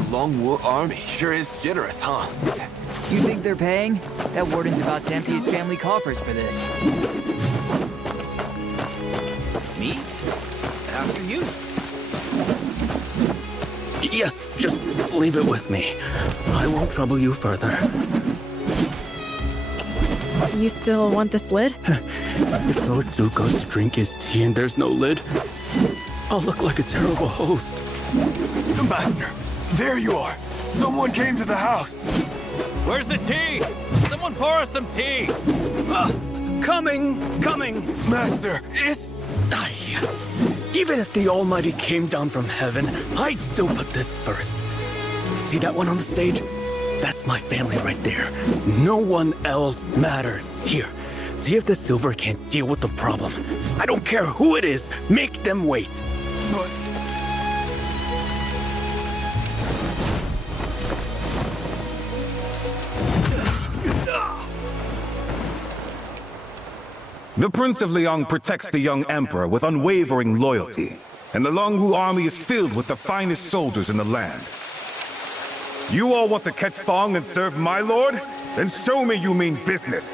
Long Wu army sure is generous, huh? You think they're paying? That warden's about to empty his family coffers for this. Me? After you. Yes, just leave it with me. I won't trouble you further. You still want this lid? If Lord Zhu goes to drink his tea and there's no lid, I'll look like a terrible host. Master, there you are. Someone came to the house. Where's the tea? Someone pour us some tea. Coming. Master, it's... Even if the Almighty came down from heaven, I'd still put this first. See that one on the stage? That's my family right there. No one else matters. Here, see if the silver can't deal with the problem. I don't care who it is, make them wait. But... The Prince of Liang protects the young emperor with unwavering loyalty, and the Longwu army is filled with the finest soldiers in the land. You all want to catch Fong and serve my lord? Then show me you mean business.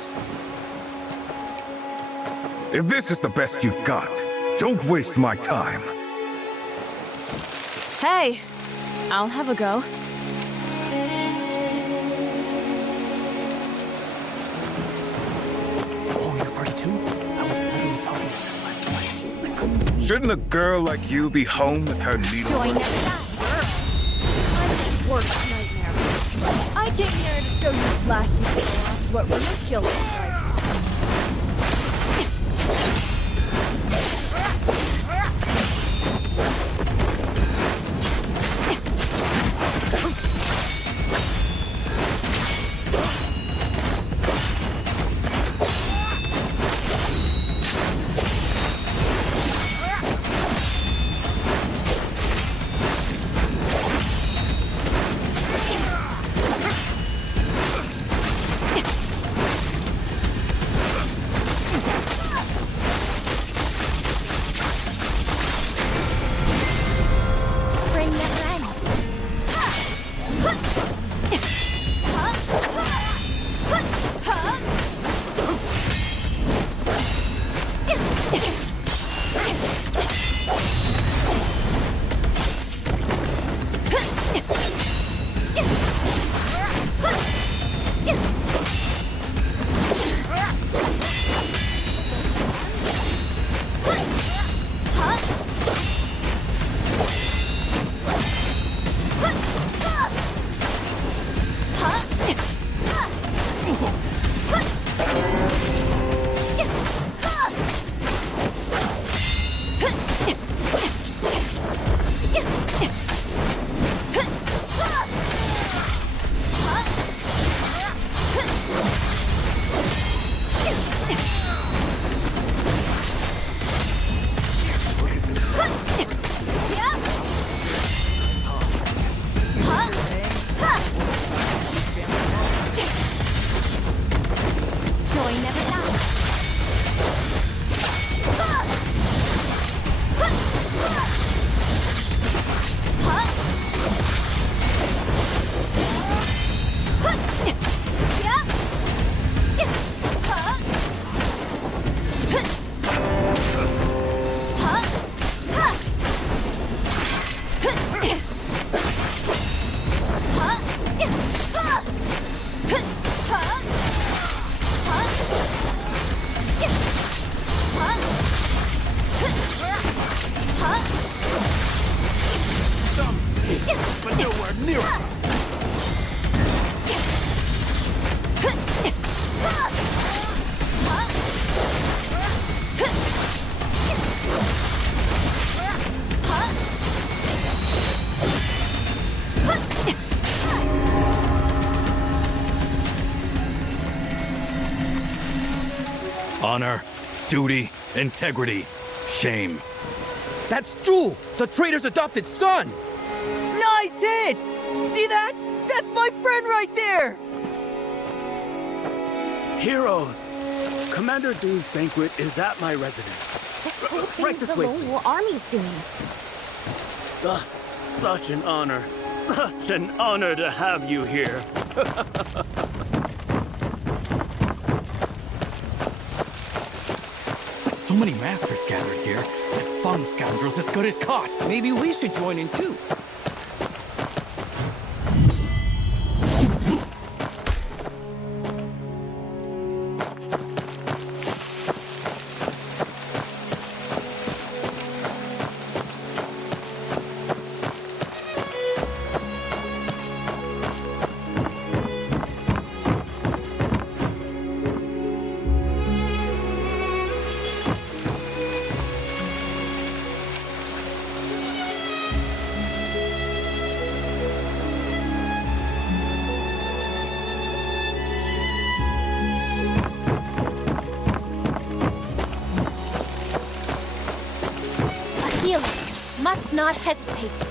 If this is the best you've got, don't waste my time. Hey, I'll have a go. Shouldn't a girl like you be home with her needle? Joy never dies. I'm his worst nightmare. I came here to show you flashy show-off what real skill looks like. But nowhere near enough. Honor, duty, integrity, shame. That's Zhu, the traitor's adopted son! Nice hit! See that? That's my friend right there! Heroes! Commander Du's banquet is at my residence. Right this way. What army's doing? Such an honor. Such an honor to have you here. So many masters gathered here. That Fong scoundrel's as good as caught. Maybe we should join in too. Must not hesitate.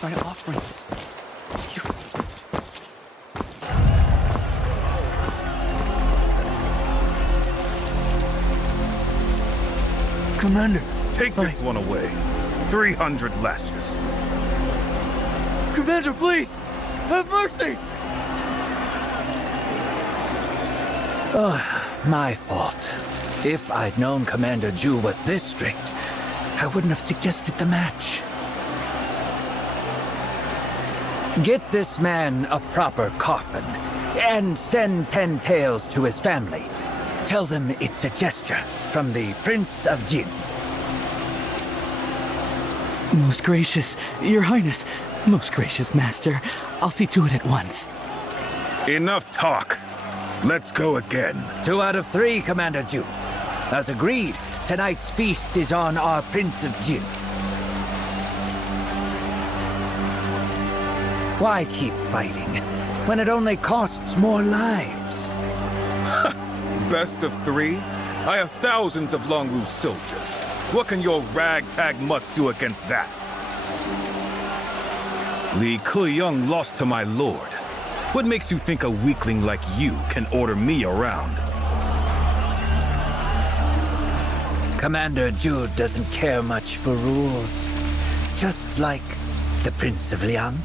thy offerings. Commander, take this one away. 300 lashes. Commander, please! Have mercy! My fault. If I'd known Commander Ju was this strict, I wouldn't have suggested the match. Get this man a proper coffin, and send 10 taels to his family. Tell them it's a gesture from the Prince of Jin. Most gracious, Your Highness. Most gracious master. I'll see to it at once. Enough talk. Let's go again. 2 out of 3, Commander Ju. As agreed, tonight's feast is on our Prince of Jin. Why keep fighting when it only costs more lives? Best of 3? I have thousands of Longwu soldiers. What can your ragtag mutts do against that? Li Keyoung lost to my lord. What makes you think a weakling like you can order me around? Commander Ju doesn't care much for rules. Just like the Prince of Liang,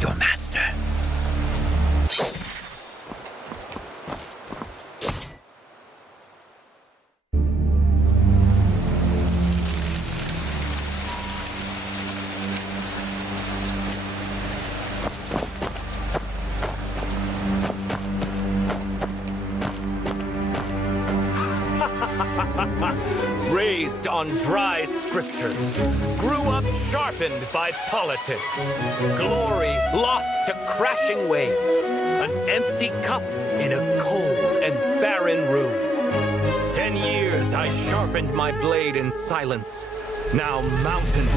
your master. Raised on dry scriptures, grew up sharpened by politics. Glory lost to crashing waves, an empty cup in a cold and barren room. 10 years I sharpened my blade in silence. Now mountain.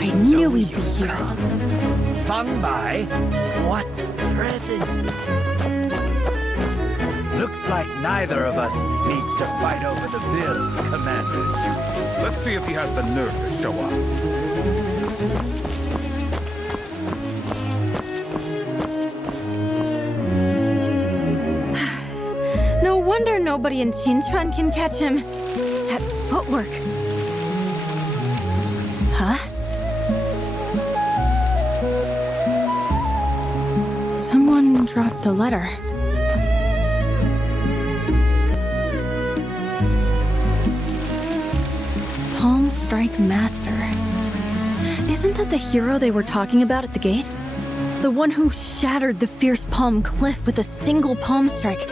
I knew we'd be here. Fang Bai? What present? Looks like neither of us needs to fight over the bill, Commander Ju. Let's see if he has the nerve to show up. No wonder nobody in Qinchuan can catch him. That footwork. Huh? Someone dropped a letter. Palm Strike Master. Isn't that the hero they were talking about at the gate? The one who shattered the fierce palm cliff with a single palm strike.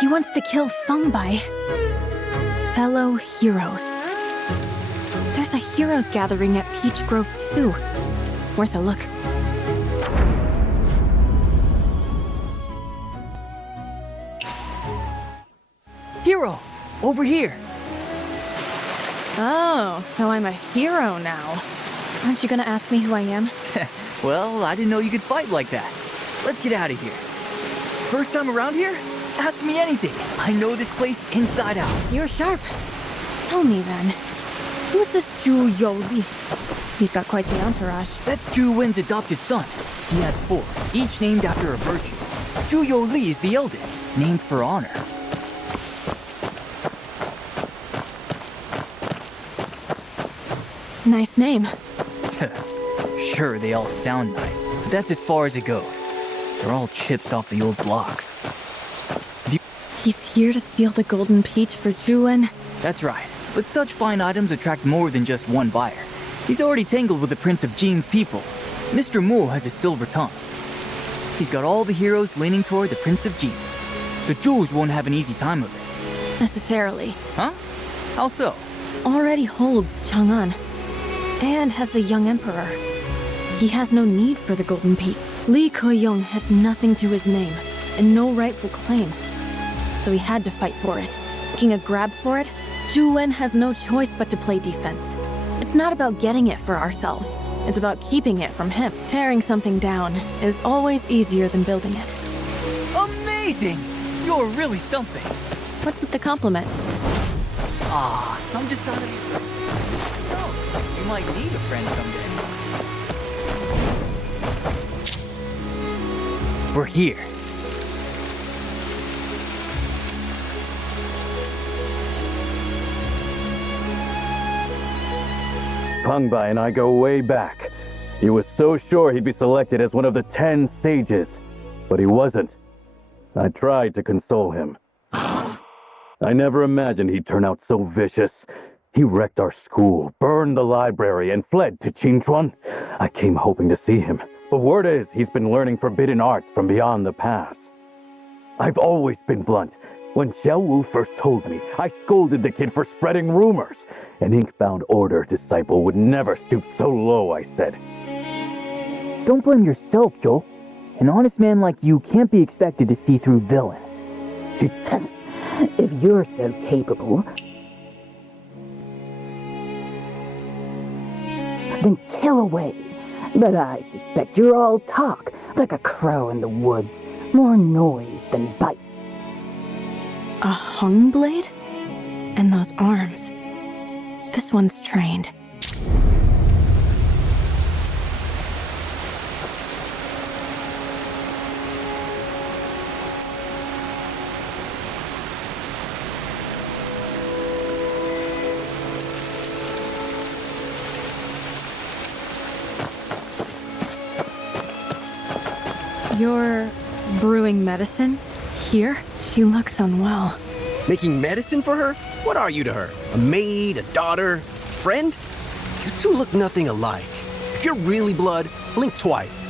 He wants to kill Feng Bai. Fellow heroes. There's a heroes gathering at Peach Grove too. Worth a look. Hero! Over here! Oh, so I'm a hero now. Aren't you gonna ask me who I am? Well, I didn't know you could fight like that. Let's get out of here. First time around here? Ask me anything. I know this place inside out. You're sharp. Tell me then, who's this Zhu Youli? He's got quite the entourage. That's Zhu Wen's adopted son. He has 4, each named after a virtue. Zhu Youli is the eldest, named for honor. Nice name. Sure, they all sound nice, but that's as far as it goes. They're all chips off the old block. He's here to steal the golden peach for Zhuwen. That's right, but such fine items attract more than just one buyer. He's already tangled with the Prince of Jin's people. Mr. Mu has a silver tongue. He's got all the heroes leaning toward the Prince of Jin. The Zhus won't have an easy time of it. Necessarily. Huh? How so? Already holds Chang'an. And has the young emperor. He has no need for the golden peach. Li Keyoung had nothing to his name, and no rightful claim. So he had to fight for it. Making a grab for it, Zhu Wen has no choice but to play defense. It's not about getting it for ourselves. It's about keeping it from him. Tearing something down is always easier than building it. Amazing! You're really something. What's with the compliment? I'm just trying to be friends. Who knows? You might need a friend someday. We're here. Feng Bai and I go way back. He was so sure he'd be selected as one of the 10 sages, but he wasn't. I tried to console him. I never imagined he'd turn out so vicious. He wrecked our school, burned the library, and fled to Qingchuan. I came hoping to see him, but word is he's been learning forbidden arts from beyond the pass. I've always been blunt. When Xiao Wu first told me, I scolded the kid for spreading rumors. An ink-bound order disciple would never stoop so low, I said. Don't blame yourself, Joel. An honest man like you can't be expected to see through villains. If you're so capable, then kill away. But I suspect you're all talk, like a crow in the woods. More noise than bite. A hung blade? And those arms. This one's trained. You're brewing medicine? Here? She looks unwell. Making medicine for her? What are you to her? A maid, a daughter, friend? You two look nothing alike. If you're really blood, blink twice.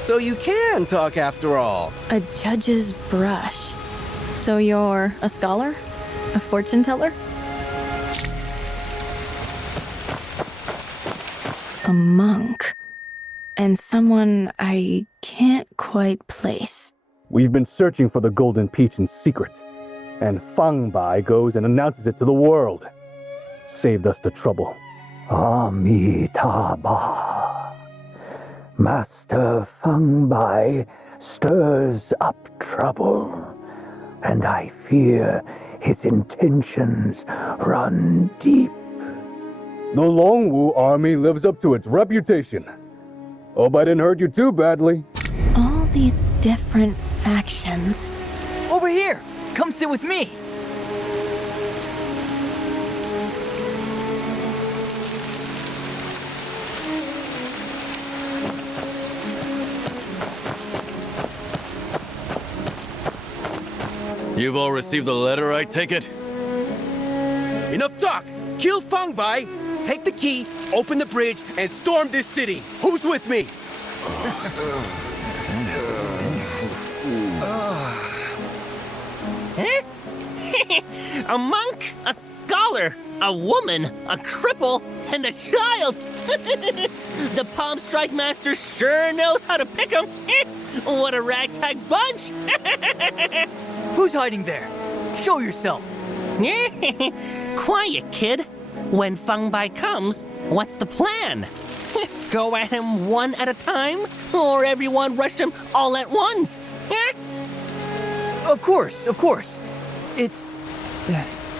So you can talk after all. A judge's brush. So you're a scholar? A fortune teller? A monk. And someone I can't quite place. We've been searching for the Golden Peach in secret, and Feng Bai goes and announces it to the world. Saved us the trouble. Amitabha. Master Feng Bai stirs up trouble, and I fear his intentions run deep. The Longwu army lives up to its reputation. Hope I didn't hurt you too badly. All these different factions. Over here! Come sit with me! You've all received the letter, I take it? Enough talk! Kill Feng Bai, take the key, open the bridge, and storm this city. Who's with me? A monk, a scholar, a woman, a cripple, and a child. The Palm Strike Master sure knows how to pick 'em. What a ragtag bunch. Who's hiding there? Show yourself. Quiet, kid. When Feng Bai comes, what's the plan? Go at him one at a time? Or everyone rush him all at once? Of course. It's...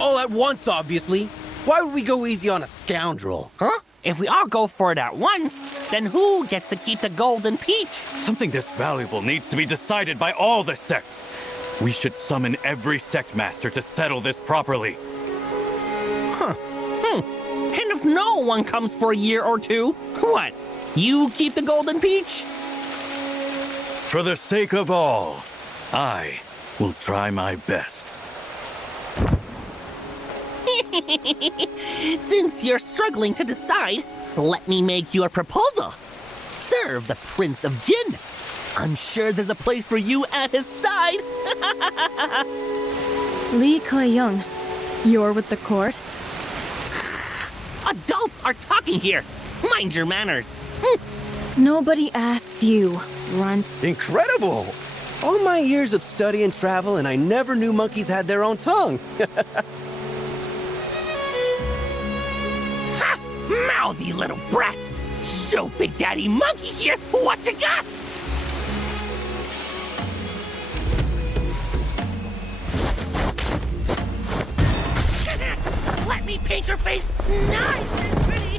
All at once, obviously. Why would we go easy on a scoundrel? Huh? If we all go for it at once, then who gets to keep the Golden Peach? Something this valuable needs to be decided by all the sects. We should summon every sect master to settle this properly. And if no one comes for a year or two, what? You keep the Golden Peach? For the sake of all, I will try my best. Since you're struggling to decide, let me make you a proposal. Serve the Prince of Jin. I'm sure there's a place for you at his side. Li Kuei-young, you're with the court? Adults are talking here. Mind your manners. Nobody asked you, runt. Incredible! All my years of study and travel, and I never knew monkeys had their own tongue. Ha! Mouthy little brat! Show Big Daddy Monkey here what you got! paint your face nice and pretty.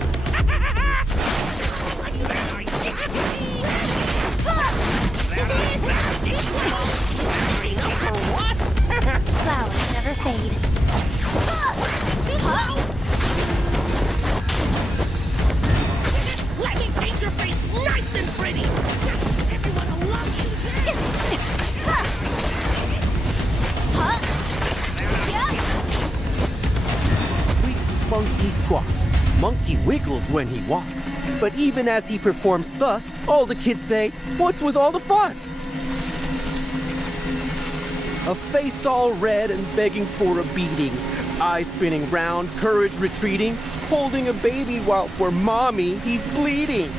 Flowers never fade. Let me paint your face nice and pretty. Everyone will love you. Squeak, spunky squawks. Monkey wiggles when he walks. But even as he performs thus, all the kids say, "What's with all the fuss?" A face all red and begging for a beating. Eyes spinning round, courage retreating. Holding a baby while for mommy, he's bleeding.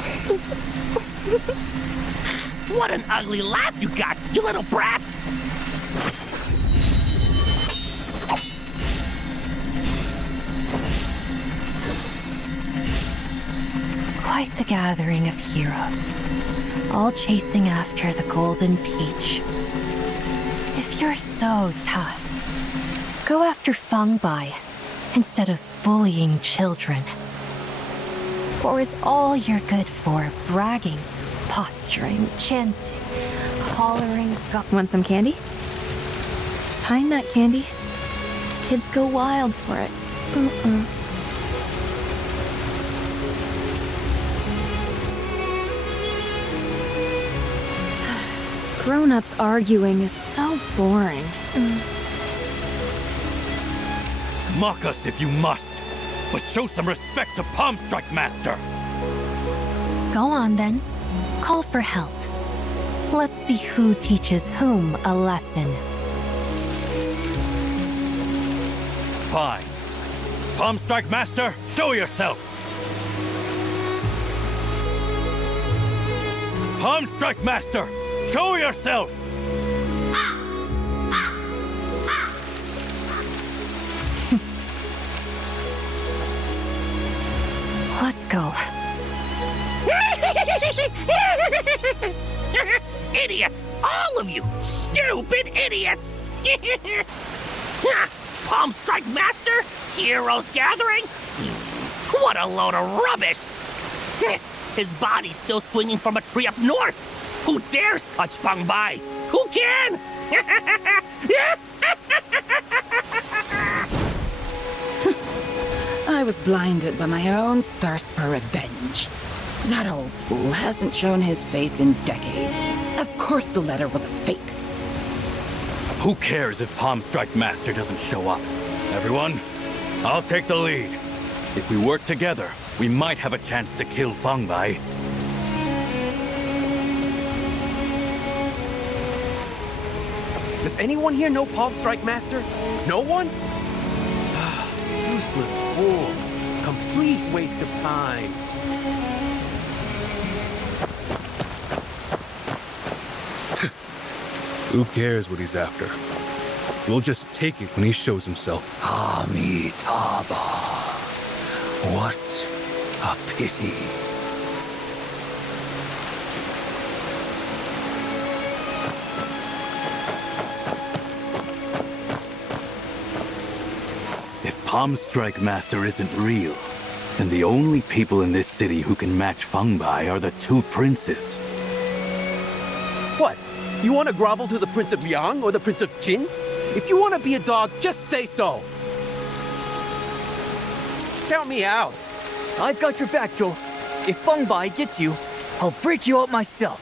What an ugly laugh you got, you little brat! Quite the gathering of heroes, all chasing after the golden peach. If you're so tough, go after Feng Bai instead of bullying children. Or is all you're good for bragging, posturing, chanting, hollering? Want some candy? Pine nut candy. Kids go wild for it. Grown-ups arguing is so boring. Mock us if you must, but show some respect to Palm Strike Master. Go on then. Call for help. Let's see who teaches whom a lesson. Fine. Palm Strike Master, show yourself. Palm Strike Master, show yourself. Let's go. Idiots! All of you! Stupid idiots! Palm Strike Master? Heroes Gathering? What a load of rubbish! His body's still swinging from a tree up north! Who dares touch Feng Bai? Who can? I was blinded by my own thirst for revenge. That old fool hasn't shown his face in decades. Of course the letter was a fake. Who cares if Palm Strike Master doesn't show up? Everyone, I'll take the lead. If we work together, we might have a chance to kill Feng Bai. Does anyone here know Palm Strike Master? No one? Useless fool. Complete waste of time. Who cares what he's after? We'll just take it when he shows himself. Amitabha. What a pity. If Palm Strike Master isn't real, then the only people in this city who can match Feng Bai are the two princes. What? You want to grovel to the Prince of Yang or the Prince of Jin? If you want to be a dog, just say so. Count me out. I've got your back, Joel. If Feng Bai gets you, I'll break you out myself.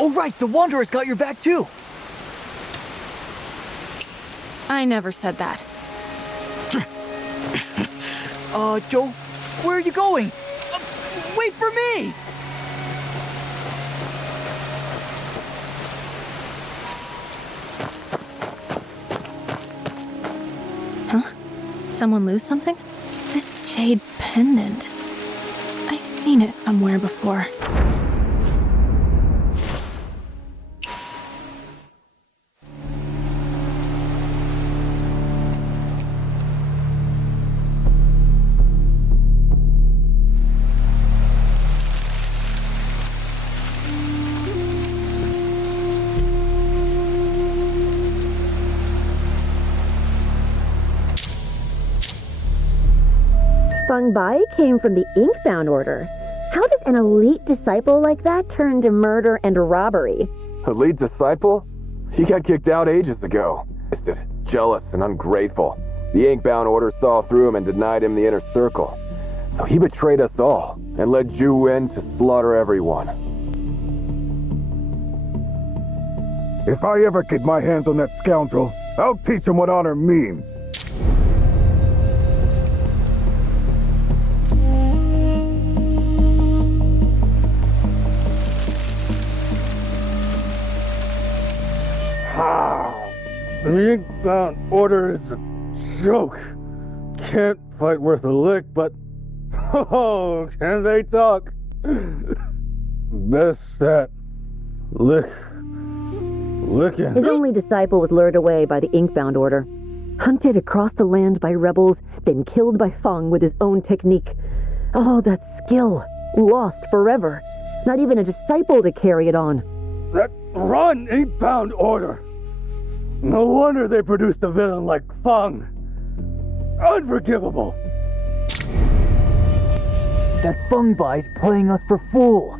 Oh right, the Wanderer's got your back too. I never said that. Joe, where are you going? Wait for me! Huh? Someone lose something? This jade pendant. I've seen it somewhere before. Feng Bai came from the Inkbound Order. How does an elite disciple like that turn to murder and robbery? Elite disciple? He got kicked out ages ago. Jealous and ungrateful. The Inkbound Order saw through him and denied him the inner circle. So he betrayed us all and led Zhu Wen to slaughter everyone. If I ever get my hands on that scoundrel, I'll teach him what honor means. The Inkbound Order is a joke. Can't fight worth a lick, but oh, can they talk? Best at licking. His only disciple was lured away by the Inkbound Order, hunted across the land by rebels, then killed by Feng with his own technique. Oh, that skill, lost forever. Not even a disciple to carry it on. That rotten Inkbound Order. No wonder they produced a villain like Feng. Unforgivable. That Feng Bai's playing us for fools.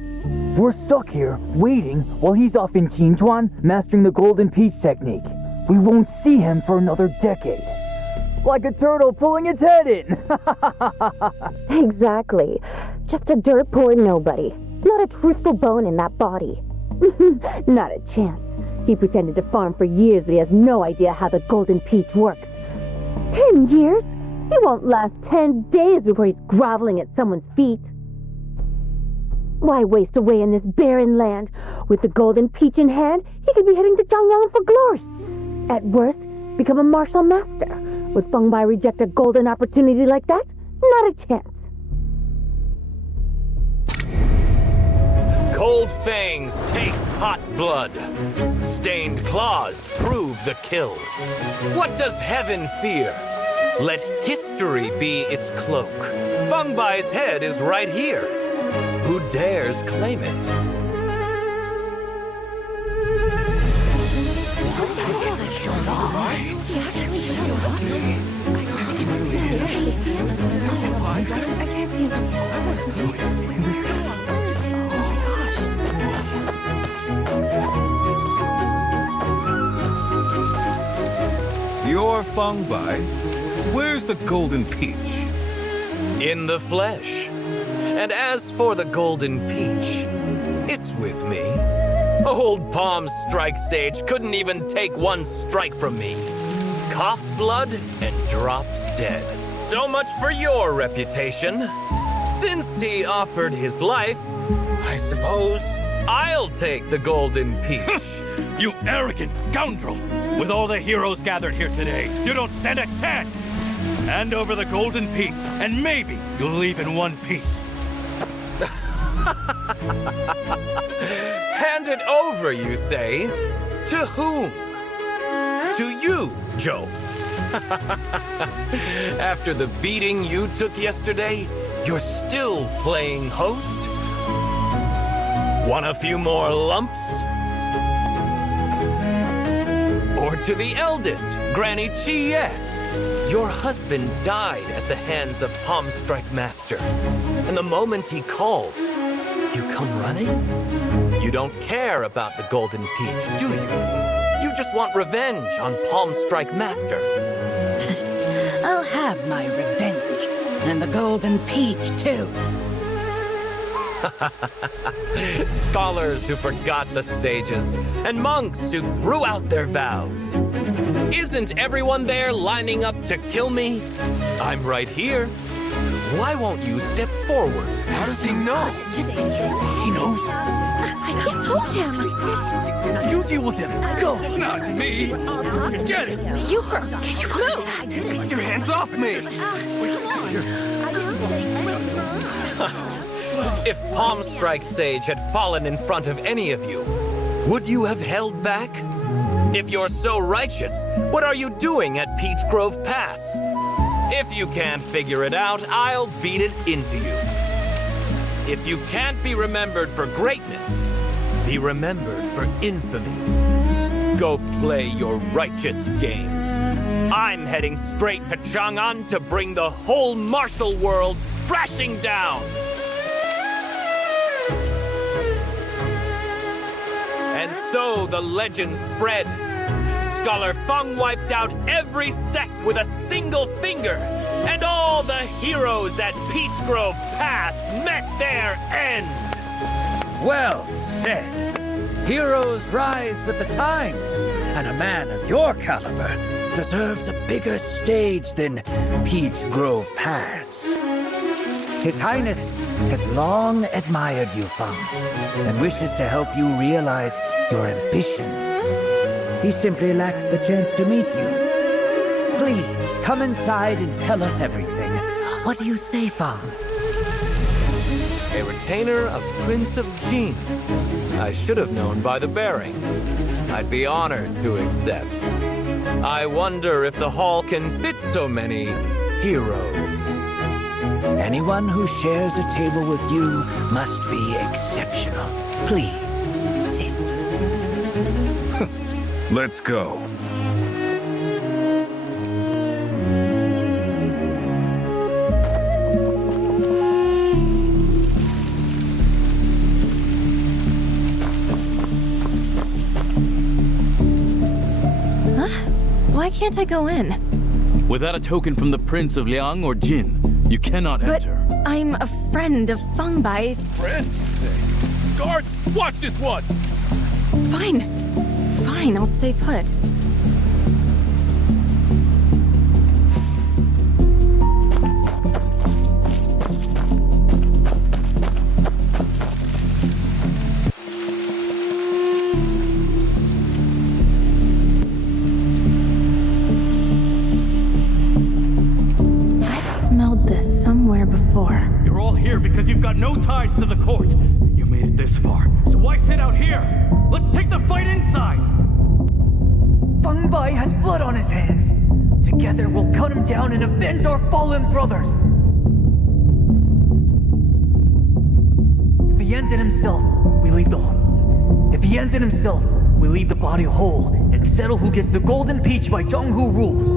We're stuck here, waiting, while he's off in Qinchuan, mastering the Golden Peach technique. We won't see him for another decade. Like a turtle pulling its head in. Exactly. Just a dirt poor nobody. Not a truthful bone in that body. Not a chance. He pretended to farm for years, but he has no idea how the Golden Peach works. 10 years? He won't last 10 days before he's groveling at someone's feet. Why waste away in this barren land? With the Golden Peach in hand, he could be heading to Zhangyang for glory. At worst, become a martial master. Would Feng Bai reject a golden opportunity like that? Not a chance. Cold fangs taste hot blood. Stained claws prove the kill. What does heaven fear? Let history be its cloak. Feng Bai's head is right here. Who dares claim it? You're Feng Bai. Where's the Golden Peach? In the flesh. And as for the Golden Peach, it's with me. Old Palm Strike Sage couldn't even take one strike from me. Coughed blood and dropped dead. So much for your reputation. Since he offered his life, I suppose I'll take the Golden Peach. You arrogant scoundrel! With all the heroes gathered here today, you don't stand a chance! Hand over the Golden Peach, and maybe you'll leave in one piece. Hand it over, you say? To whom? To you, Joe. After the beating you took yesterday, you're still playing host? Want a few more lumps? Or to the eldest, Granny Chie? Your husband died at the hands of Palm Strike Master. And the moment he calls, you come running? You don't care about the Golden Peach, do you? You just want revenge on Palm Strike Master. I'll have my revenge. And the Golden Peach, too. Scholars who forgot the sages, and monks who threw out their vows. Isn't everyone there lining up to kill me? I'm right here. Why won't you step forward? How does he know? He knows. I told him. You deal with him. Go. Not me. Get it. You first. Can you move? Get your hands off me. If Palm Strike Sage had fallen in front of any of you, would you have held back? If you're so righteous, what are you doing at Peach Grove Pass? If you can't figure it out, I'll beat it into you. If you can't be remembered for greatness, be remembered for infamy. Go play your righteous games. I'm heading straight to Chang'an to bring the whole martial world crashing down. And so the legend spread. Scholar Feng wiped out every sect with a single finger, and all the heroes at Peach Grove Pass met their end. Well said. Heroes rise with the times, and a man of your caliber deserves a bigger stage than Peach Grove Pass. His Highness has long admired you, Feng, and wishes to help you realize your ambitions. He simply lacked the chance to meet you. Please, come inside and tell us everything. What do you say, Feng? A retainer of Prince of Jin. I should have known by the bearing. I'd be honored to accept. I wonder if the hall can fit so many heroes. Anyone who shares a table with you must be exceptional. Please, sit. Let's go. Why can't I go in? Without a token from the Prince of Liang or Jin, you cannot enter. But I'm a friend of Feng Bai's. Friend, you say? Guards, watch this one! Fine. Fine, I'll stay put. You're all here because you've got no ties to the court. You made it this far, so why sit out here? Let's take the fight inside! Feng Bai has blood on his hands. Together we'll cut him down and avenge our fallen brothers. If he ends it himself, we leave the... If he ends it himself, we leave the body whole and settle who gets the Golden Peach by Zhonghu rules.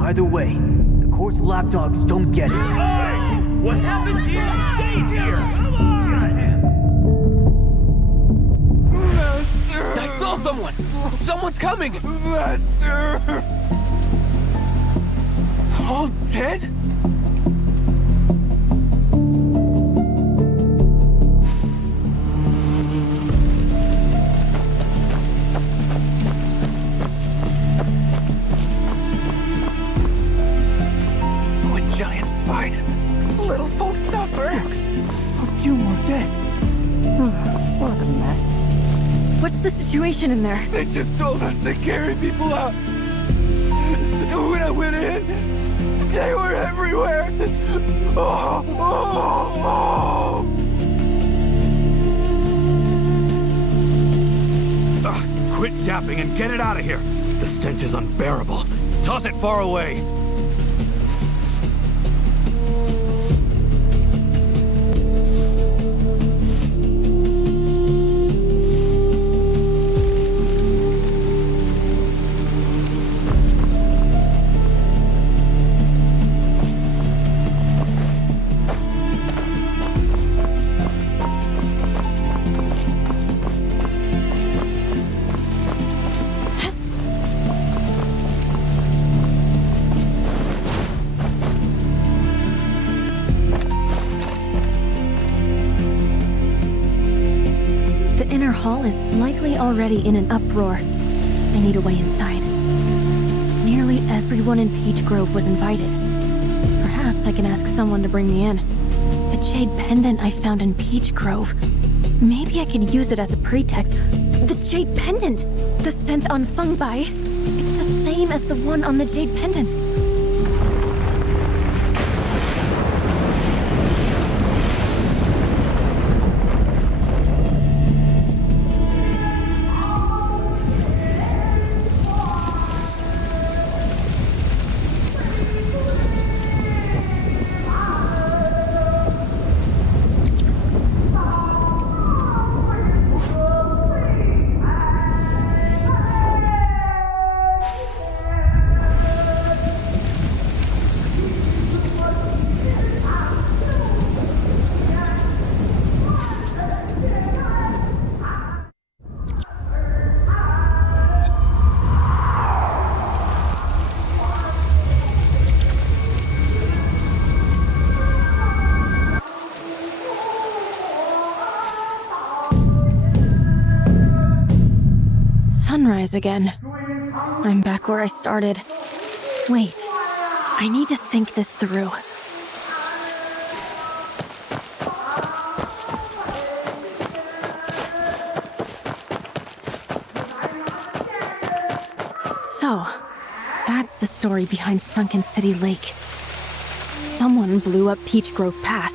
Either way, the court's lapdogs don't get it. Hey! What happens here stays here! Master! I saw someone! Someone's coming! Master! All dead? When giants fight, little folks suffer. You were dead. What a mess. What's the situation in there? They just told us to carry people out. When I went in, they were everywhere. Oh, oh, oh. Quit yapping and get it out of here. The stench is unbearable. Toss it far away. Hall is likely already in an uproar. I need a way inside. Nearly everyone in Peach Grove was invited. Perhaps I can ask someone to bring me in. The jade pendant I found in Peach Grove. Maybe I can use it as a pretext. The jade pendant! The scent on Feng Bai. It's the same as the one on the jade pendant. eyes again. I'm back where I started. Wait, I need to think this through. So, that's the story behind Sunken City Lake. Someone blew up Peach Grove Pass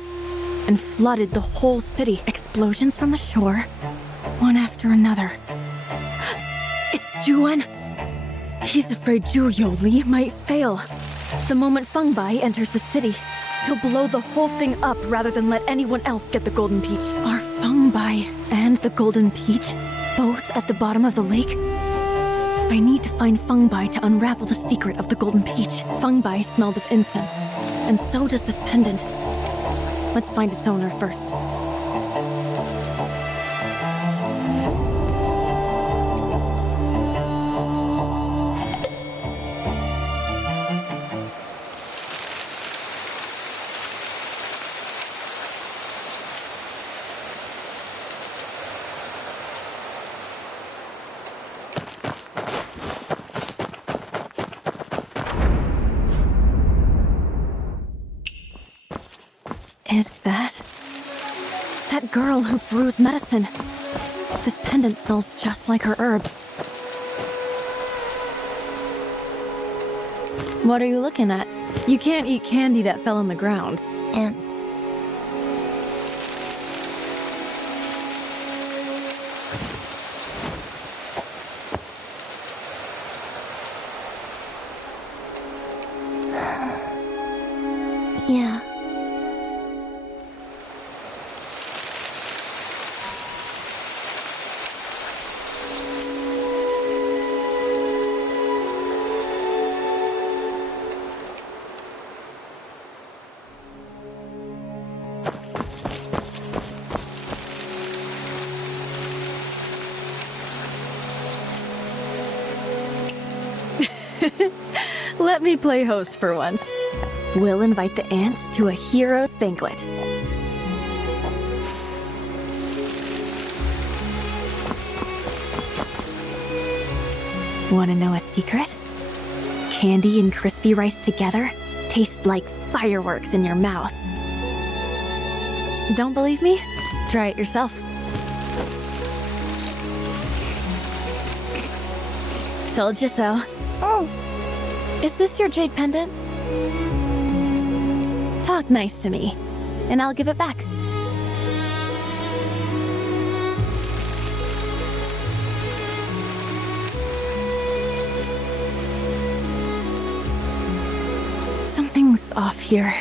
and flooded the whole city. Explosions from the shore, one after another. It's Juan. He's afraid Zhuyo Li might fail. The moment Feng Bai enters the city, he'll blow the whole thing up rather than let anyone else get the Golden Peach. Are Feng Bai and the Golden Peach both at the bottom of the lake? I need to find Feng Bai to unravel the secret of the Golden Peach. Feng Bai smelled of incense, and so does this pendant. Let's find its owner first. Is that girl who brews medicine? This pendant smells just like her herbs. What are you looking at? You can't eat candy that fell on the ground. Ants. Yeah. Let me play host for once. We'll invite the ants to a hero's banquet. Want to know a secret? Candy and crispy rice together taste like fireworks in your mouth. Don't believe me? Try it yourself. Told you so. Oh. Is this your jade pendant? Talk nice to me, and I'll give it back. Something's off here.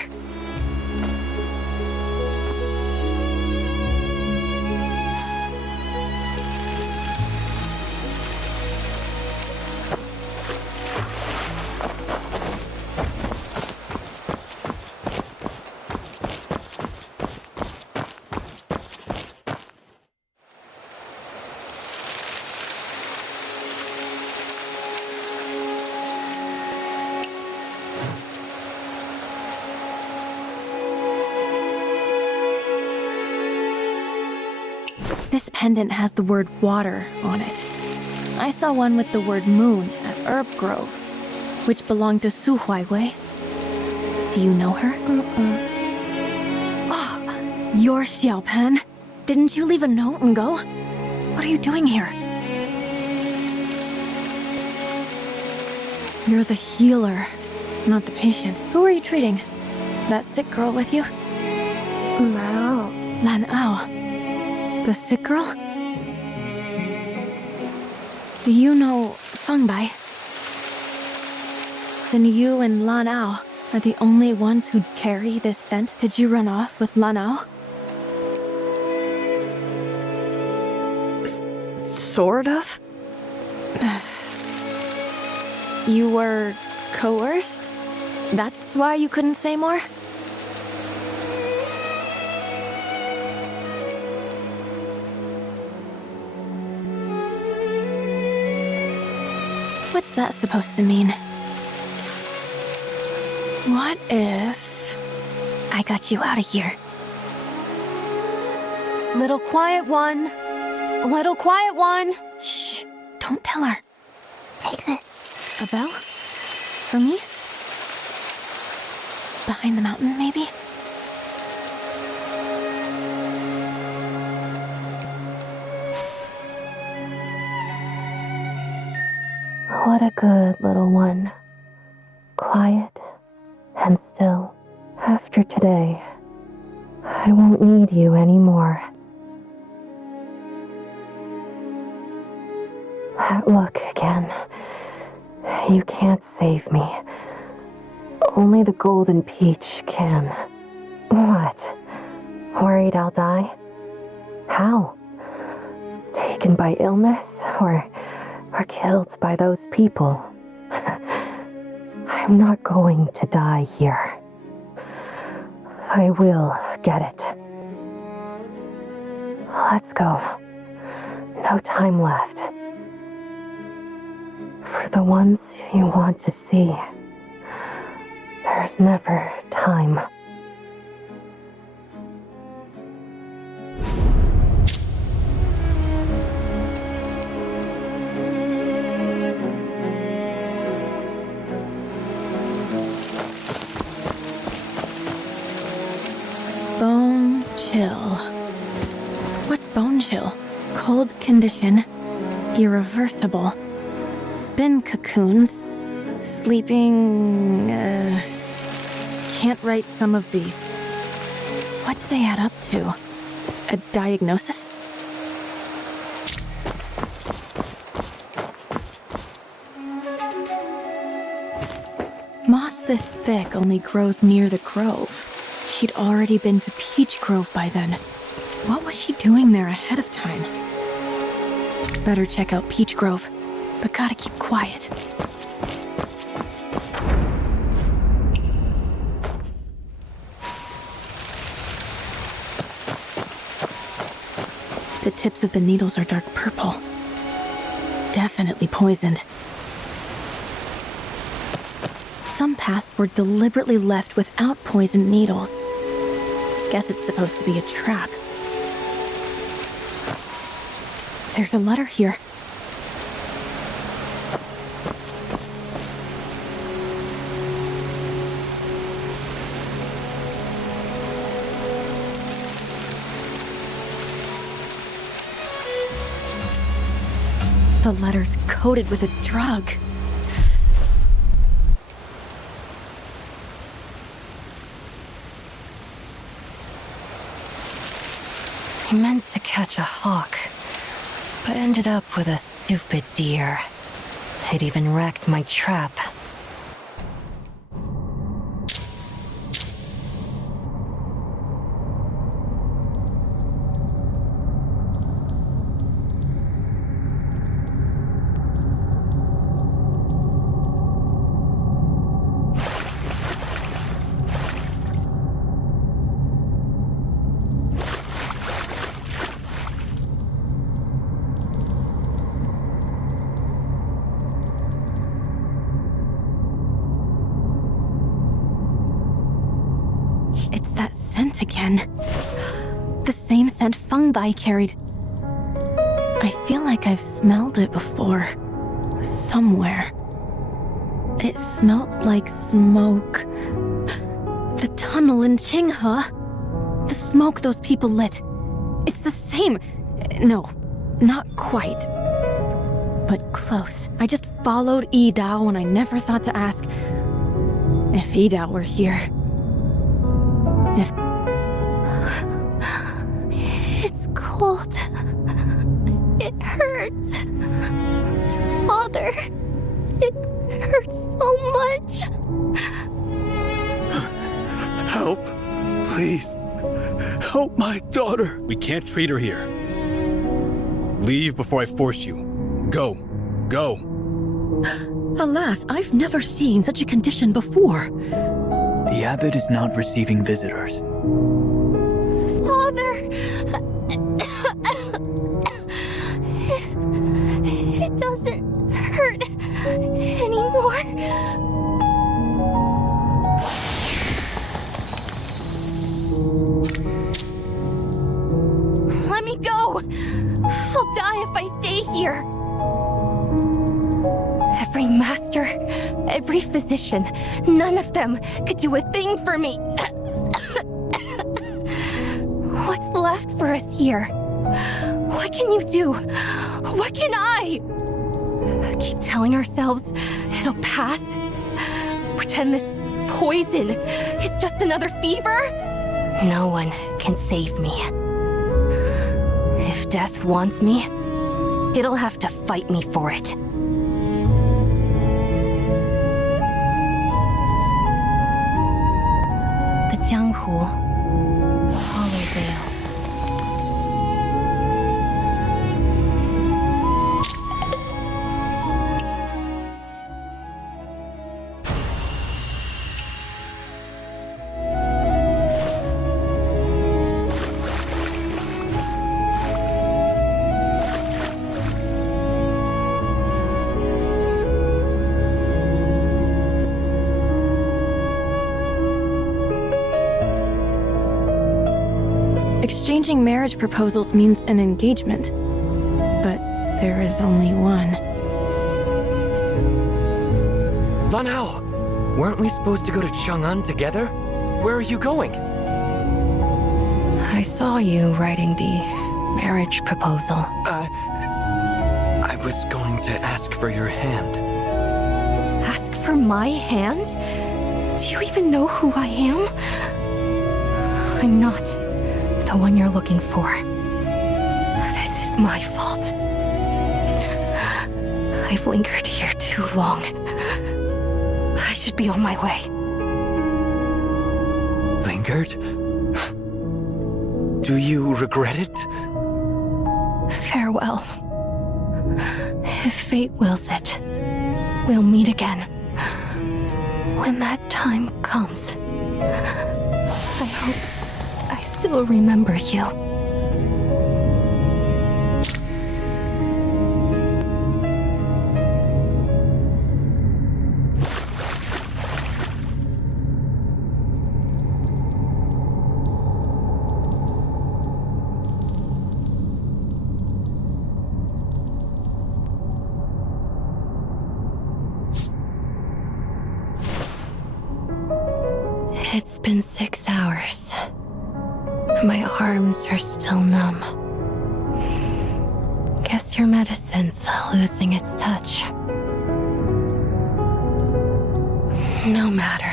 This pendant has the word water on it. I saw one with the word moon at Herb Grove, which belonged to Su Huaiwei. Do you know her? Oh, you're Xiao Pan. Didn't you leave a note and go? What are you doing here? You're the healer, not the patient. Who are you treating? That sick girl with you? Lao. Lan Ao. The sick girl? Do you know Feng Bai? Then you and Lan Ao are the only ones who'd carry this scent? Did you run off with Lan Ao? Sort of? You were coerced? That's why you couldn't say more? What's that supposed to mean? What if I got you out of here? Little quiet one. Little quiet one. Shh, don't tell her. Take this. A bell? For me? Behind the mountain, maybe? What a good little one. Quiet and still. After today, I won't need you anymore. That look again. You can't save me. Only the Golden Peach can. What? Worried I'll die? How? Taken by illness or killed by those people? I'm not going to die here. I will get it. Let's go. No time left. For the ones you want to see, there's never time. Bone chill. What's bone chill? Cold condition. Irreversible. Spin cocoons. Sleeping... Can't write some of these. What do they add up to? A diagnosis? Moss this thick only grows near the grove. She'd already been to Peach Grove by then. What was she doing there ahead of time? Better check out Peach Grove, but gotta keep quiet. The tips of the needles are dark purple. Definitely poisoned. Some paths were deliberately left without poisoned needles. Guess it's supposed to be a trap. There's a letter here. The letter's coated with a drug. I meant to catch a hawk, but ended up with a stupid deer. It even wrecked my trap. It's that scent again. The same scent Fungi carried. I feel like I've smelled it before. Somewhere. It smelled like smoke. The tunnel in Qinghe. The smoke those people lit. It's the same. No, not quite. But close. I just followed Yi Dao and I never thought to ask if Yi Dao were here. It's cold. It hurts. Father, it hurts so much. Help. Please. Help my daughter. We can't treat her here. Leave before I force you. Go. Go. Alas, I've never seen such a condition before. The abbot is not receiving visitors. Father! It doesn't hurt anymore. Let me go! I'll die if I stay here. Every master, every physician, none of them could do a thing for me. What's left for us here? What can you do? What can I? Keep telling ourselves it'll pass? Pretend this poison is just another fever? No one can save me. If death wants me, it'll have to fight me for it. The Jianghu, Hollow Vale. Exchanging marriage proposals means an engagement, but there is only one. Lan Hao, weren't we supposed to go to Chang'an together? Where are you going? I saw you writing the marriage proposal. I was going to ask for your hand. Ask for my hand? Do you even know who I am? I'm not the one you're looking for. This is my fault. I've lingered here too long. I should be on my way. Lingered? Do you regret it? Farewell. If fate wills it, we'll meet again. When that time comes, I hope I still remember you. It's been 6 hours. My arms are still numb. Guess your medicine's losing its touch. No matter.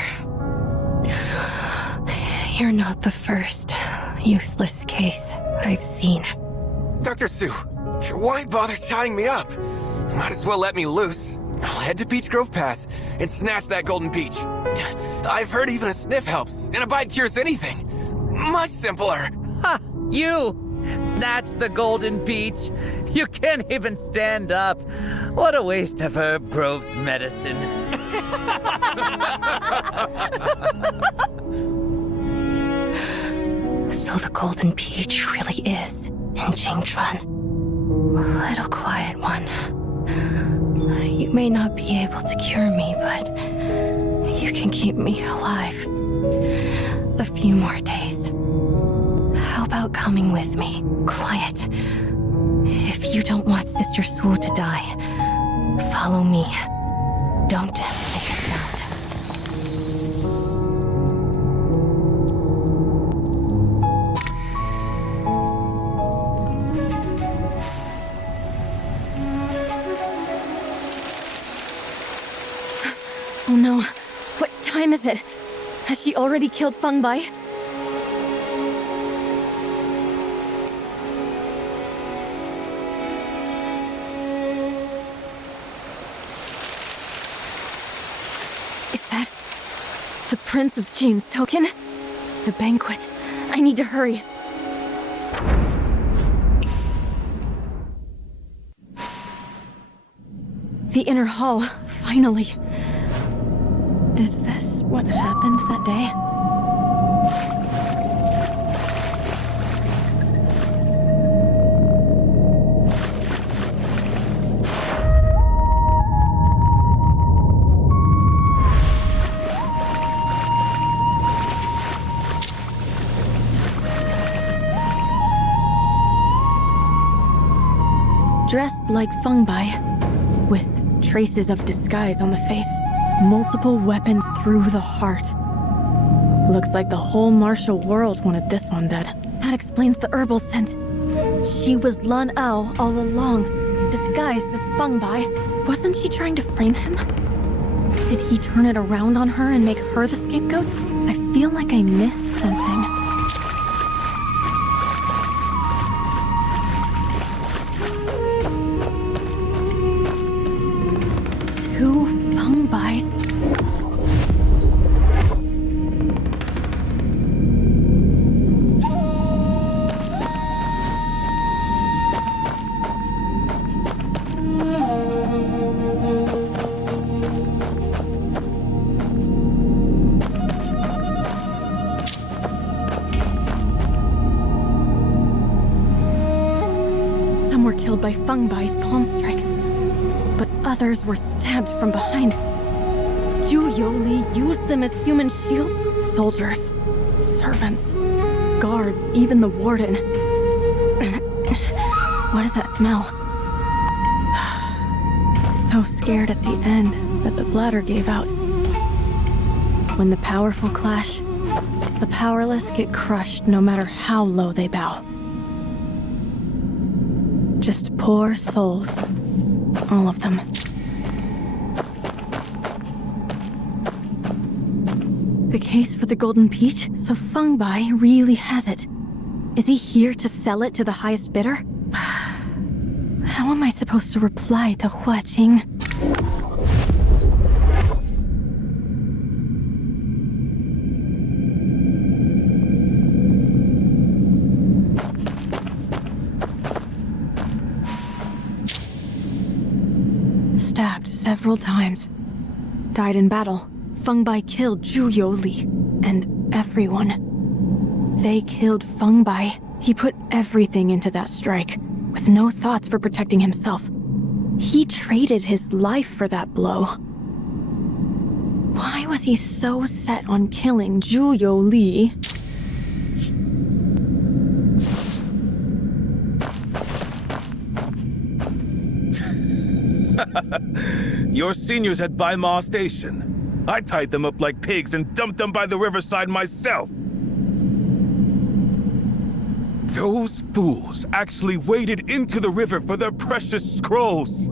You're not the first useless case I've seen. Dr. Su, why bother tying me up? Might as well let me loose. I'll head to Peach Grove Pass and snatch that golden peach. I've heard even a sniff helps, and a bite cures anything. Much simpler. Ha! You! Snatch the golden peach! You can't even stand up. What a waste of Herb Grove's medicine. So the golden peach really is in Jingchuan. Little quiet one. You may not be able to cure me, but you can keep me alive. A few more days. How about coming with me? Quiet. If you don't want Sister Su to die, follow me. Don't make a sound. Oh no. What time is it? Has she already killed Feng Bai? Is that the Prince of Jin's token? The banquet. I need to hurry. The inner hall, finally. Is this what happened that day? Dressed like Feng Bai, with traces of disguise on the face. Multiple weapons through the heart. Looks like the whole martial world wanted this one dead. That explains the herbal scent. She was Lun Ao all along, disguised as Feng Bai. Wasn't she trying to frame him? Did he turn it around on her and make her the scapegoat? I feel like I missed something. Two Feng Bais. Some were killed by Feng Bai's palm strikes, but others were stabbed from behind. Zhu Yoli used them as human shields. Soldiers, servants, guards, even the warden. What is that smell? So scared at the end that the bladder gave out. When the powerful clash, the powerless get crushed no matter how low they bow. Just poor souls. All of them. The case for the Golden Peach? So Feng Bai really has it. Is he here to sell it to the highest bidder? How am I supposed to reply to Hua Qing? Stabbed several times. Died in battle. Feng Bai killed Zhu Yoli. And everyone. They killed Feng Bai. He put everything into that strike, with no thoughts for protecting himself. He traded his life for that blow. Why was he so set on killing Zhu Yoli? Your seniors at Bai Ma Station. I tied them up like pigs and dumped them by the riverside myself. Those fools actually waded into the river for their precious scrolls.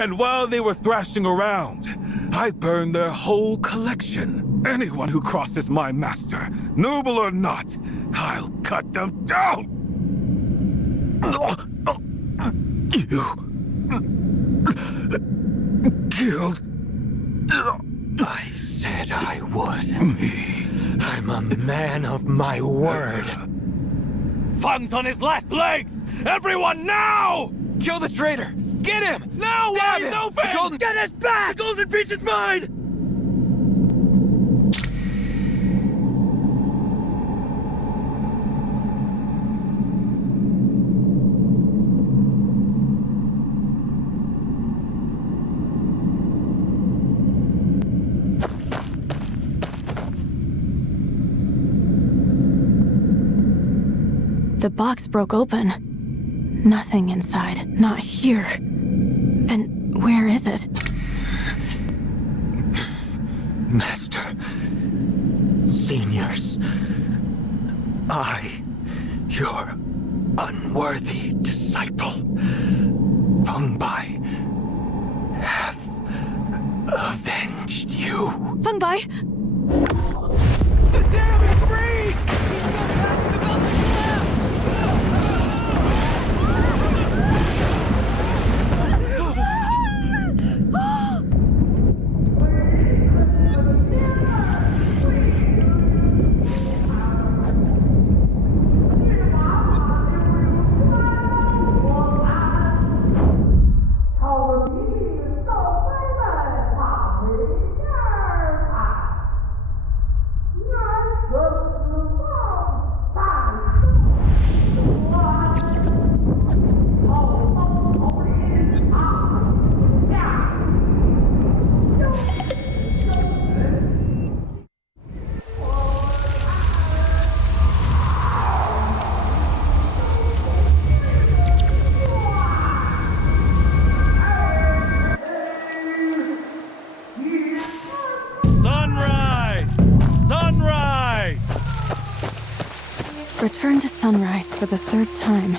And while they were thrashing around, I burned their whole collection. Anyone who crosses my master, noble or not, I'll cut them down! You killed. I said I would. I'm a man of my word. Feng's on his last legs! Everyone now! Kill the traitor! Get him! Now Stab he's him! open! Get us back! The Golden Peach is mine! The box broke open. Nothing inside. Not here. Then where is it? Master. Seniors. I, your unworthy disciple, Feng Bai, have avenged you. Feng Bai! Damn it, freeze! Let's Return to Sunrise for the third time.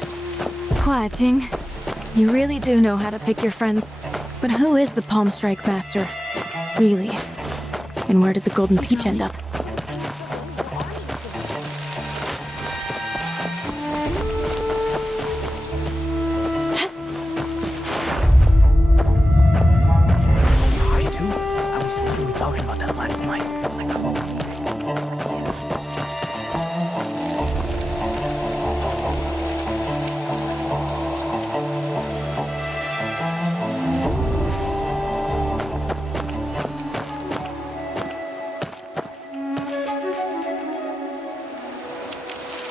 Hua Jing, you really do know how to pick your friends. But who is the Palm Strike Master? Really? And where did the Golden Peach end up? I was literally talking about that last night. Like, oh.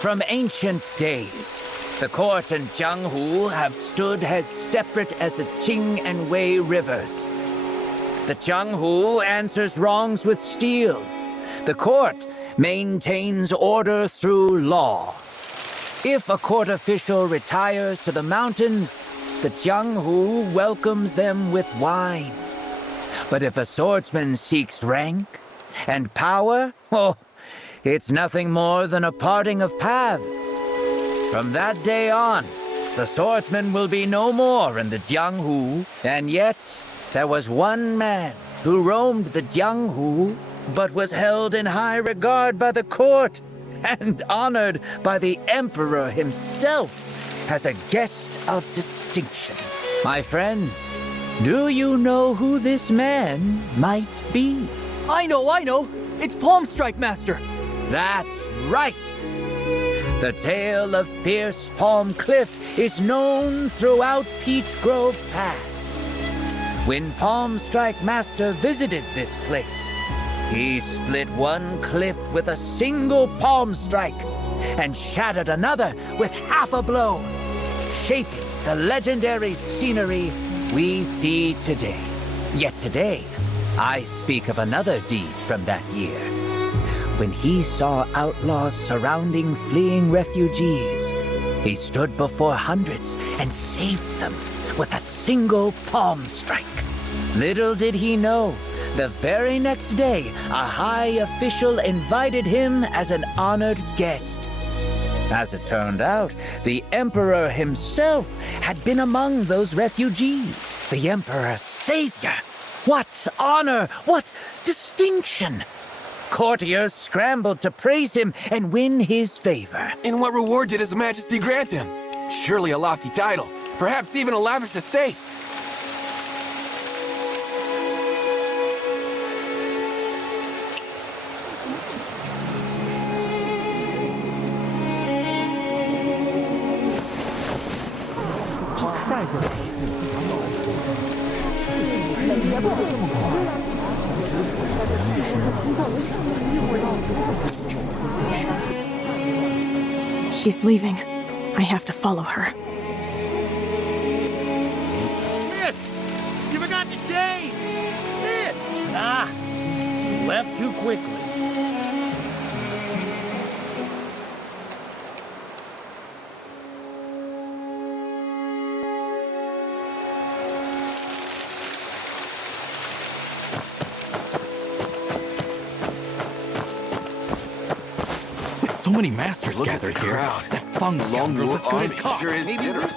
From ancient days, the court and Jianghu have stood as separate as the Qing and Wei rivers. The Jianghu answers wrongs with steel. The court maintains order through law. If a court official retires to the mountains, the Jianghu welcomes them with wine. But if a swordsman seeks rank and power, oh, it's nothing more than a parting of paths. From that day on, the swordsman will be no more in the Jianghu, and yet there was one man who roamed the Jianghu, but was held in high regard by the court and honored by the emperor himself as a guest of distinction. My friends, do you know who this man might be? I know! It's Palm Strike Master! That's right! The tale of Fierce Palm Cliff is known throughout Peach Grove Pass. When Palm Strike Master visited this place, he split one cliff with a single palm strike and shattered another with half a blow, shaping the legendary scenery we see today. Yet today, I speak of another deed from that year. When he saw outlaws surrounding fleeing refugees, he stood before hundreds and saved them with a single palm strike. Little did he know, the very next day, a high official invited him as an honored guest. As it turned out, the Emperor himself had been among those refugees. The Emperor's savior! What honor! What distinction! Courtiers scrambled to praise him and win his favor. And what reward did His Majesty grant him? Surely a lofty title, perhaps even a lavish estate. She's leaving. I have to follow her. Miss! You forgot to change! Miss! Ah! Left too quickly. So many masters Look gathered at the here. crowd. That Feng scoundrel's as good as caught. Sure is Maybe generous.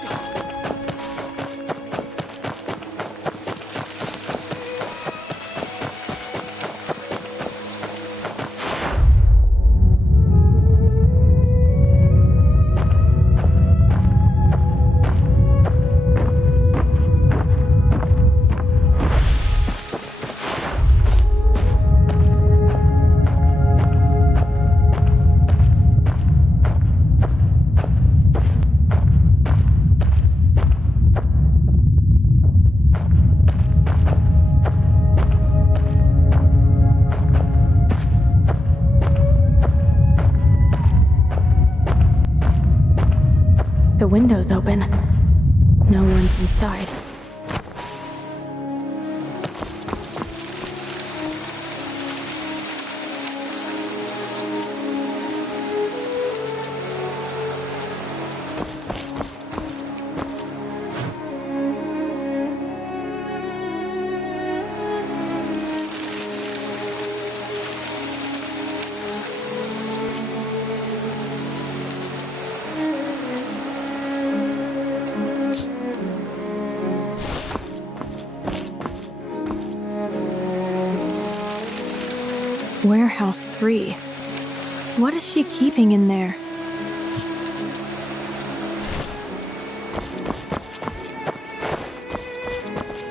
The window's open. No one's inside. Warehouse 3. What is she keeping in there?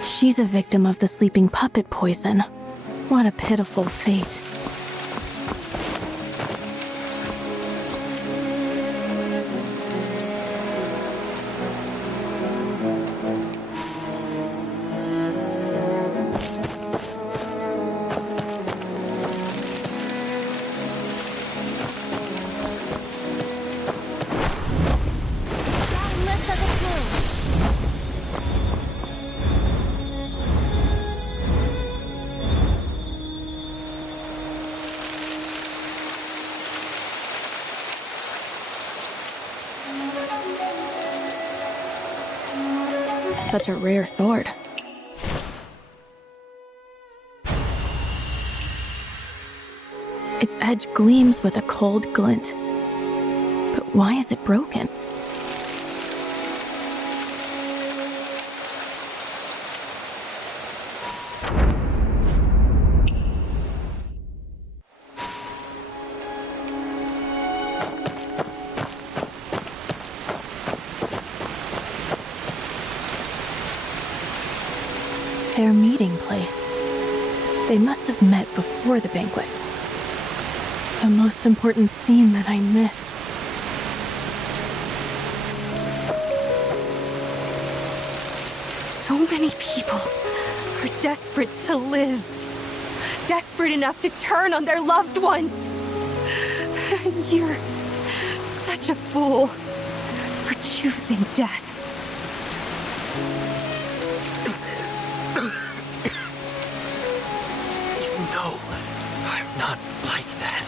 She's a victim of the sleeping puppet poison. What a pitiful fate. Such a rare sword. Its edge gleams with a cold glint. But why is it broken? Their meeting place. They must have met before the banquet. The most important scene that I missed. So many people are desperate to live. Desperate enough to turn on their loved ones. You're such a fool for choosing death. You know I'm not like that.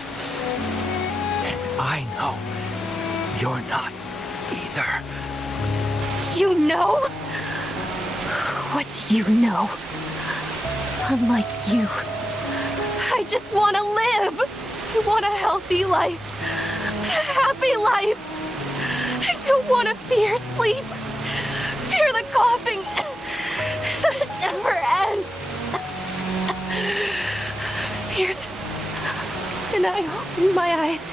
And I know you're not either. You know? What do you know? Unlike you, I just want to live. I want a healthy life. A happy life. I don't want to fear sleep. Fear the coughing that never ends. Fear that when I open my eyes,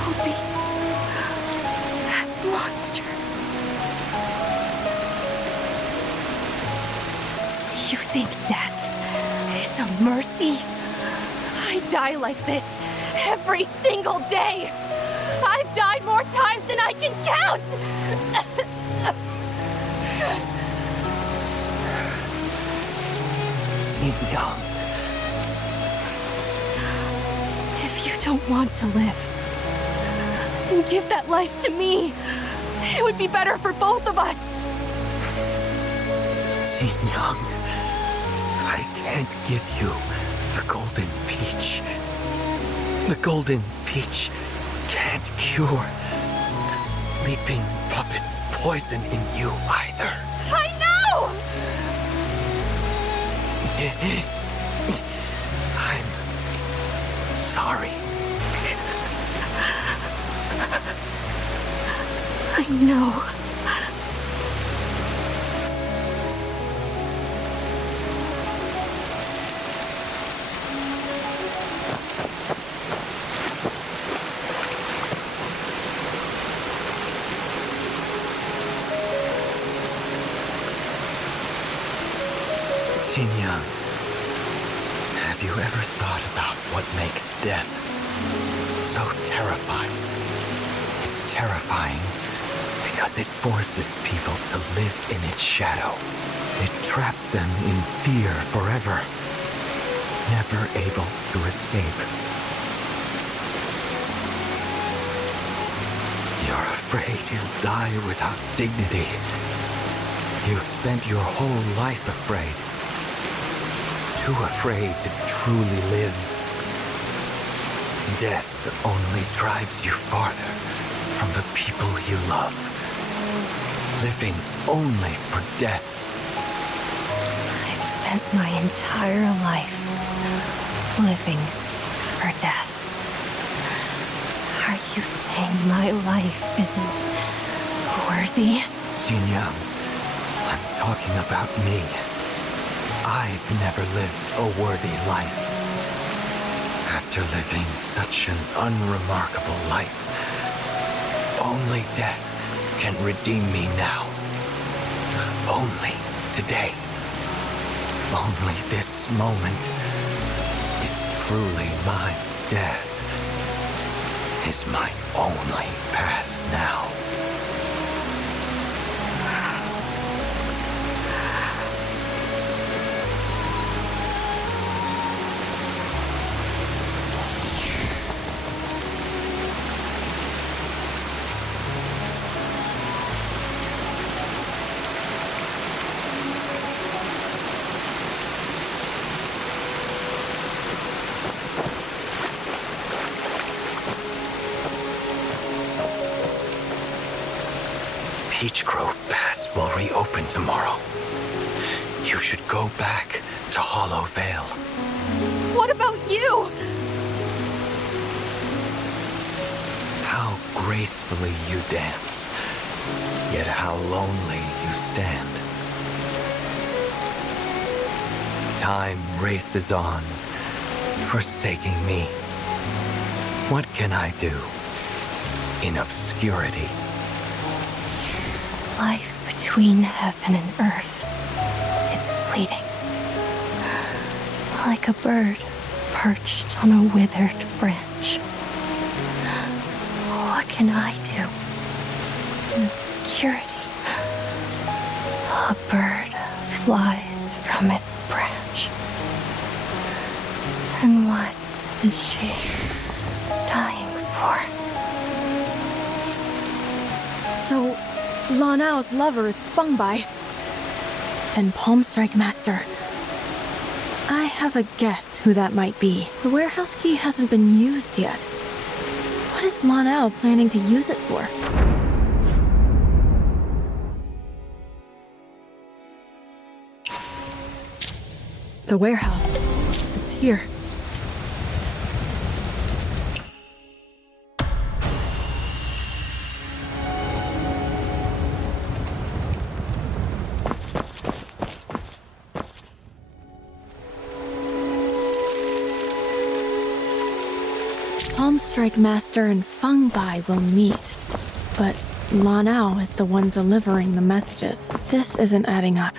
I'll be that monster. Do you think death is a mercy? I die like this every single day. I've died more times than I can count. Xing Yang. If you don't want to live, then give that life to me. It would be better for both of us. Xing Yang, I can't give you the golden peach. The golden peach can't cure the sleeping puppet's poison in you either. I know! I'm sorry. I know. Xing Yang, have you ever thought about what makes death so terrifying? It's terrifying because it forces people to live in its shadow. It traps them in fear forever, never able to escape. You're afraid you'll die without dignity. You've spent your whole life afraid. Too afraid to truly live. Death only drives you farther from the people you love. Living only for death. I've spent my entire life living for death. Are you saying my life isn't worthy? Xing Yang, I'm talking about me. I've never lived a worthy life. After living such an unremarkable life, only death can redeem me now. Only today. Only this moment is truly my death. Is my only path now. Peach Grove Pass will reopen tomorrow. You should go back to Hollow Vale. What about you? How gracefully you dance, yet how lonely you stand. Time races on, forsaking me. What can I do in obscurity? Life between heaven and earth is fleeting. Like a bird perched on a withered branch. What can I do in obscurity? A bird flies from its branch. And what is she dying for? So, Lanao's lover is Fengbai. And Palmstrike Master. I have a guess who that might be. The warehouse key hasn't been used yet. What is Lanao planning to use it for? The warehouse. It's here. Palmstrike Master and Fengbai will meet, but Lanao is the one delivering the messages. This isn't adding up.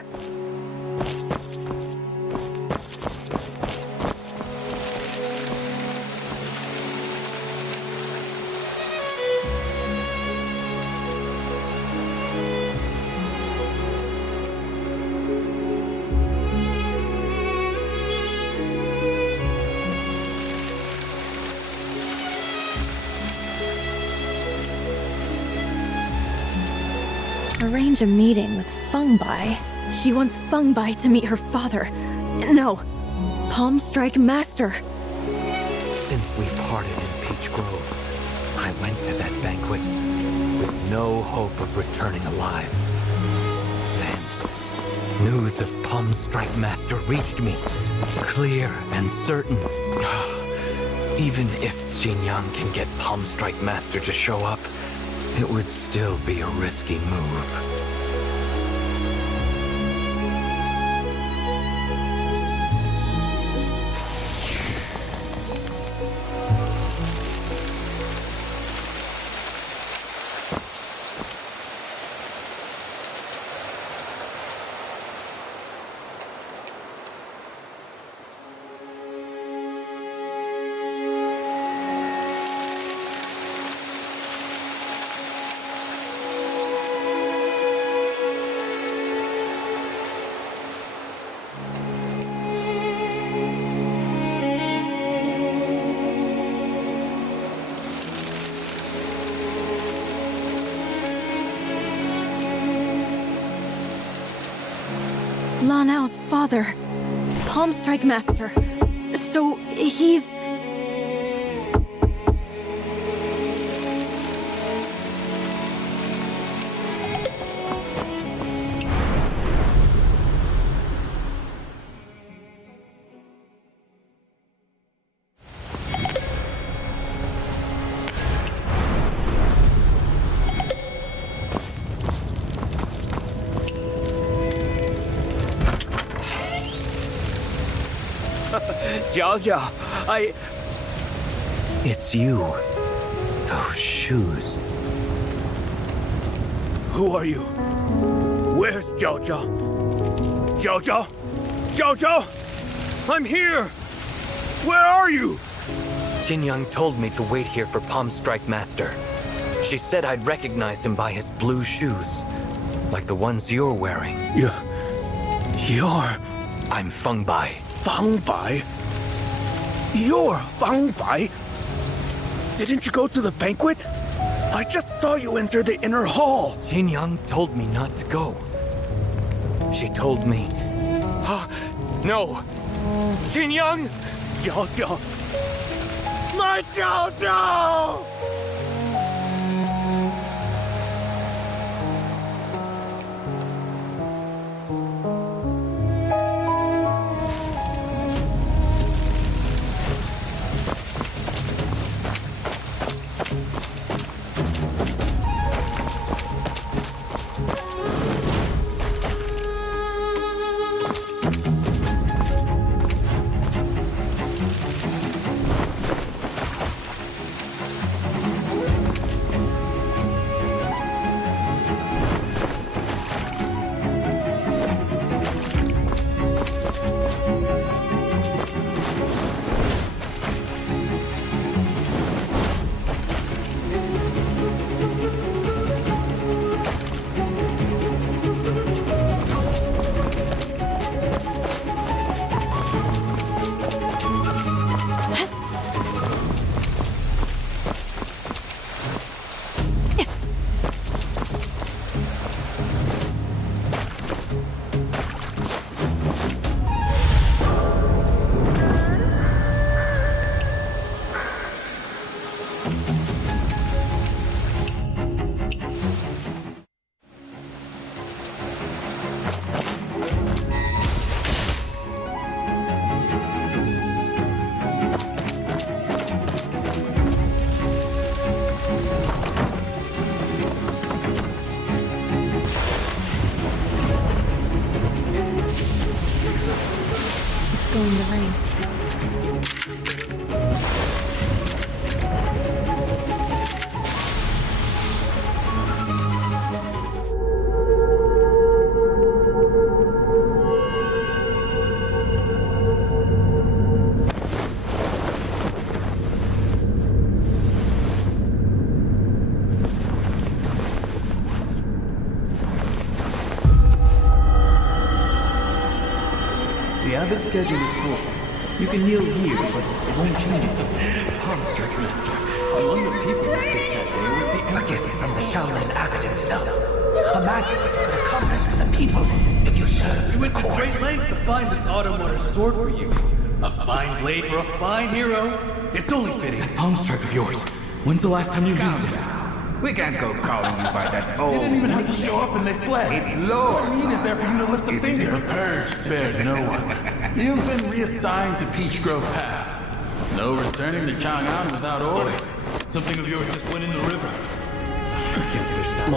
Arrange a meeting with Fengbai. She wants Fengbai to meet her father. No, Palmstrike Master. Since we parted in Peach Grove, I went to that banquet with no hope of returning alive. Then, news of Palmstrike Master reached me, clear and certain. Even if Xinyan can get Palmstrike Master to show up, it would still be a risky move. Lanao's father, Palmstrike Master. So he's... Jiao Jiao, It's you. Those shoes. Who are you? Where's Jojo? Jojo? Jojo? I'm here! Where are you? Jin Young told me to wait here for Palm Strike Master. She said I'd recognize him by his blue shoes, like the ones you're wearing. You're... I'm Feng Bai. Feng Bai? You're Feng Bai? Didn't you go to the banquet? I just saw you enter the inner hall. Jin Young told me not to go. She told me... No! Jin Young! Jojo! My Jojo! Going to rain. The abbot's schedule is full. You can kneel here, but it won't change anything. Palm Strike Master. Among the people who fit that day was the A gift from the Shaolin abbot himself. Imagine what you could accomplish for the people if you served. We went to great lengths to find this Automotor sword for you. A fine blade for a fine hero. It's only fitting. That palm strike of yours. When's the last time you used it? We can't go calling you by that old... They didn't even have to show up and they fled. It's Lord. What need is there for you to lift a finger? The purge spared no one. You've been reassigned to Peach Grove Pass. No returning to Chang'an without orders. Something of yours just went in the river. I can't fish that.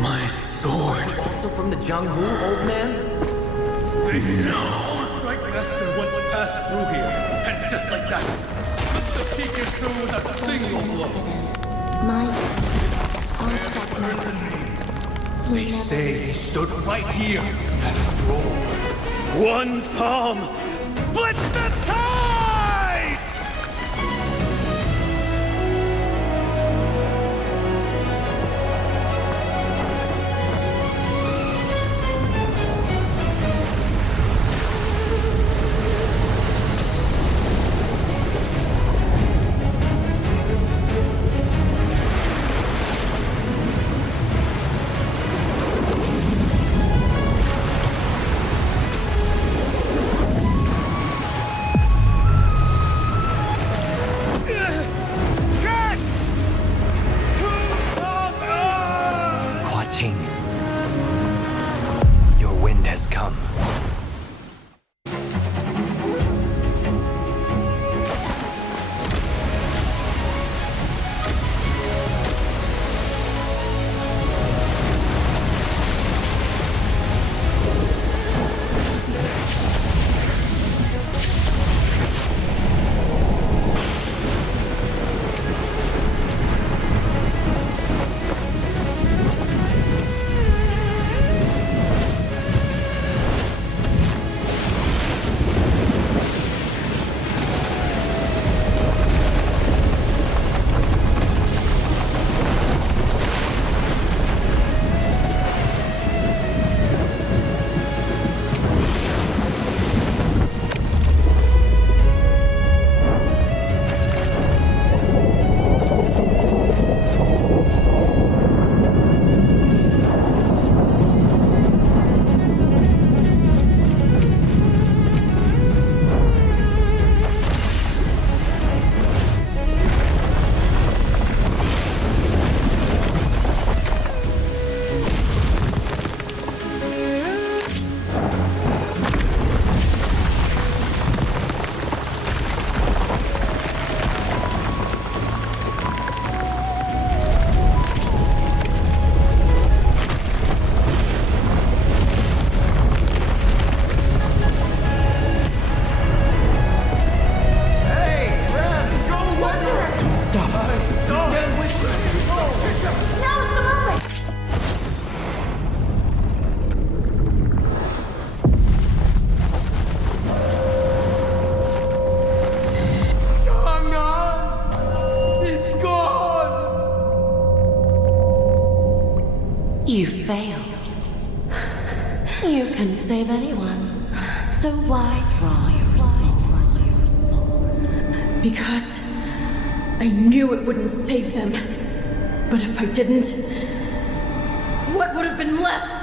My sword. Also from the Jianghu, old man? They know. Strike Master once passed through here, and just like that, split the peak in two with a single blow. They say he stood right here and rolled. One palm split the tide! failed. You can save anyone, so why draw your soul? Because I knew it wouldn't save them. But if I didn't, what would have been left?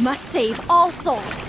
must save all souls.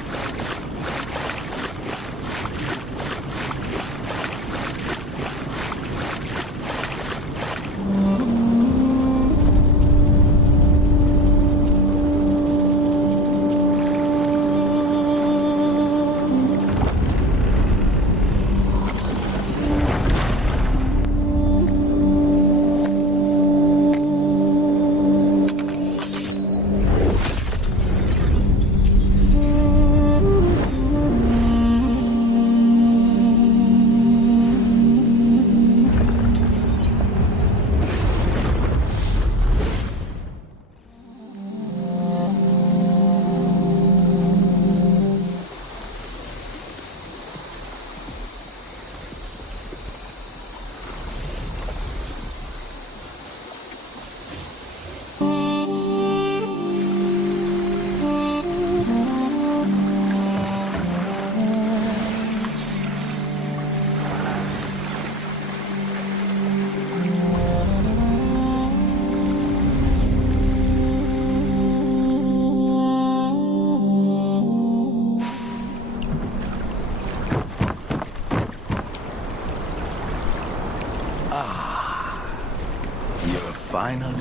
You're finally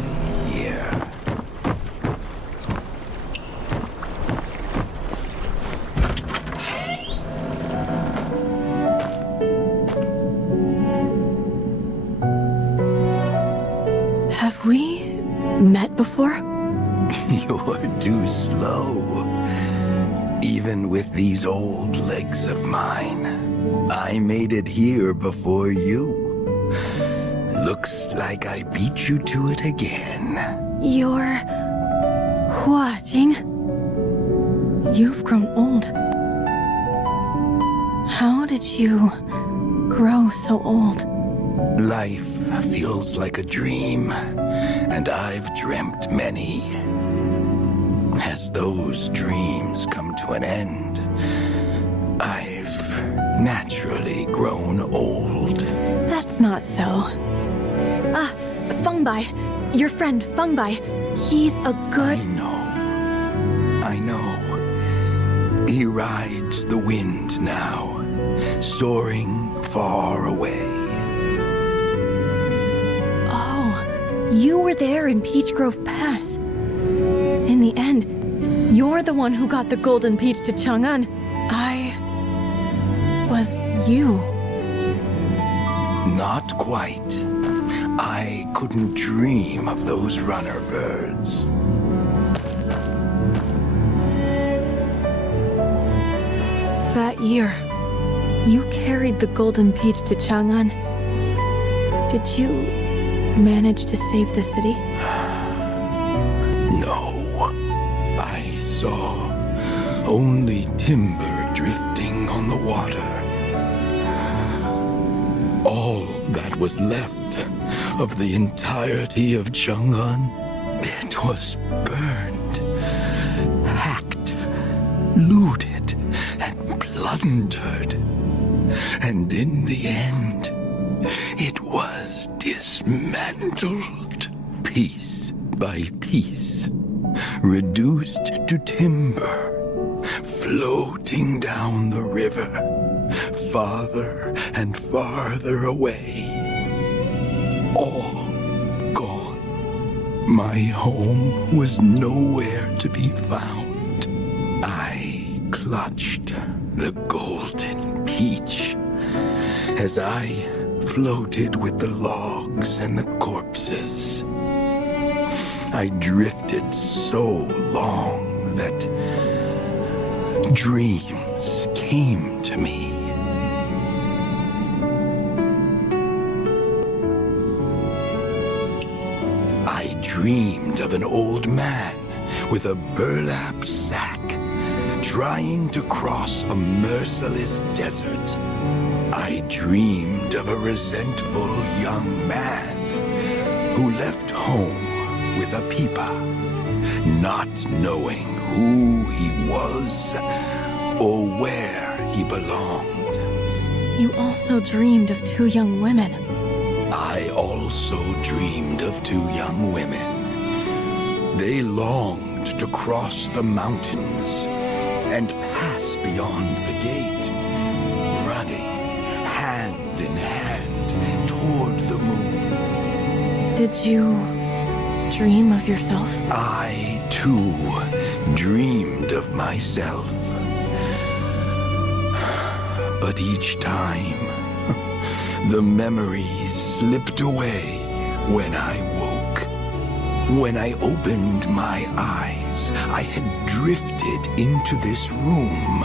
here. Have we met before? You're too slow. Even with these old legs of mine, I made it here before you. Looks like I beat you to it again. You're... Hua Jing? You've grown old. How did you grow so old? Life feels like a dream, and I've dreamt many. As those dreams come to an end, I've naturally grown old. That's not so. Ah, Feng Bai. Your friend, Feng Bai. He's a good... I know. He rides the wind now, soaring far away. Oh, you were there in Peach Grove Pass. In the end, you're the one who got the Golden Peach to Chang'an. I... was you. Not quite. I couldn't dream of those runner birds. That year, you carried the Golden Peach to Chang'an. Did you manage to save the city? No. I saw only timber drifting on the water. All that was left of the entirety of Chang'an, it was burned, hacked, looted, and plundered. And in the end, it was dismantled, piece by piece, reduced to timber, floating down the river, farther and farther away. All gone. My home was nowhere to be found. I clutched the Golden Peach as I floated with the logs and the corpses. I drifted so long that dreams came to me. I dreamed of an old man with a burlap sack trying to cross a merciless desert. I dreamed of a resentful young man who left home with a pipa, not knowing who he was or where he belonged. You also dreamed of two young women. I also dreamed of two young women. They longed to cross the mountains and pass beyond the gate, running hand in hand toward the moon. Did you dream of yourself? I, too, dreamed of myself. But each time, the memories slipped away when I woke. When I opened my eyes, I had drifted into this room.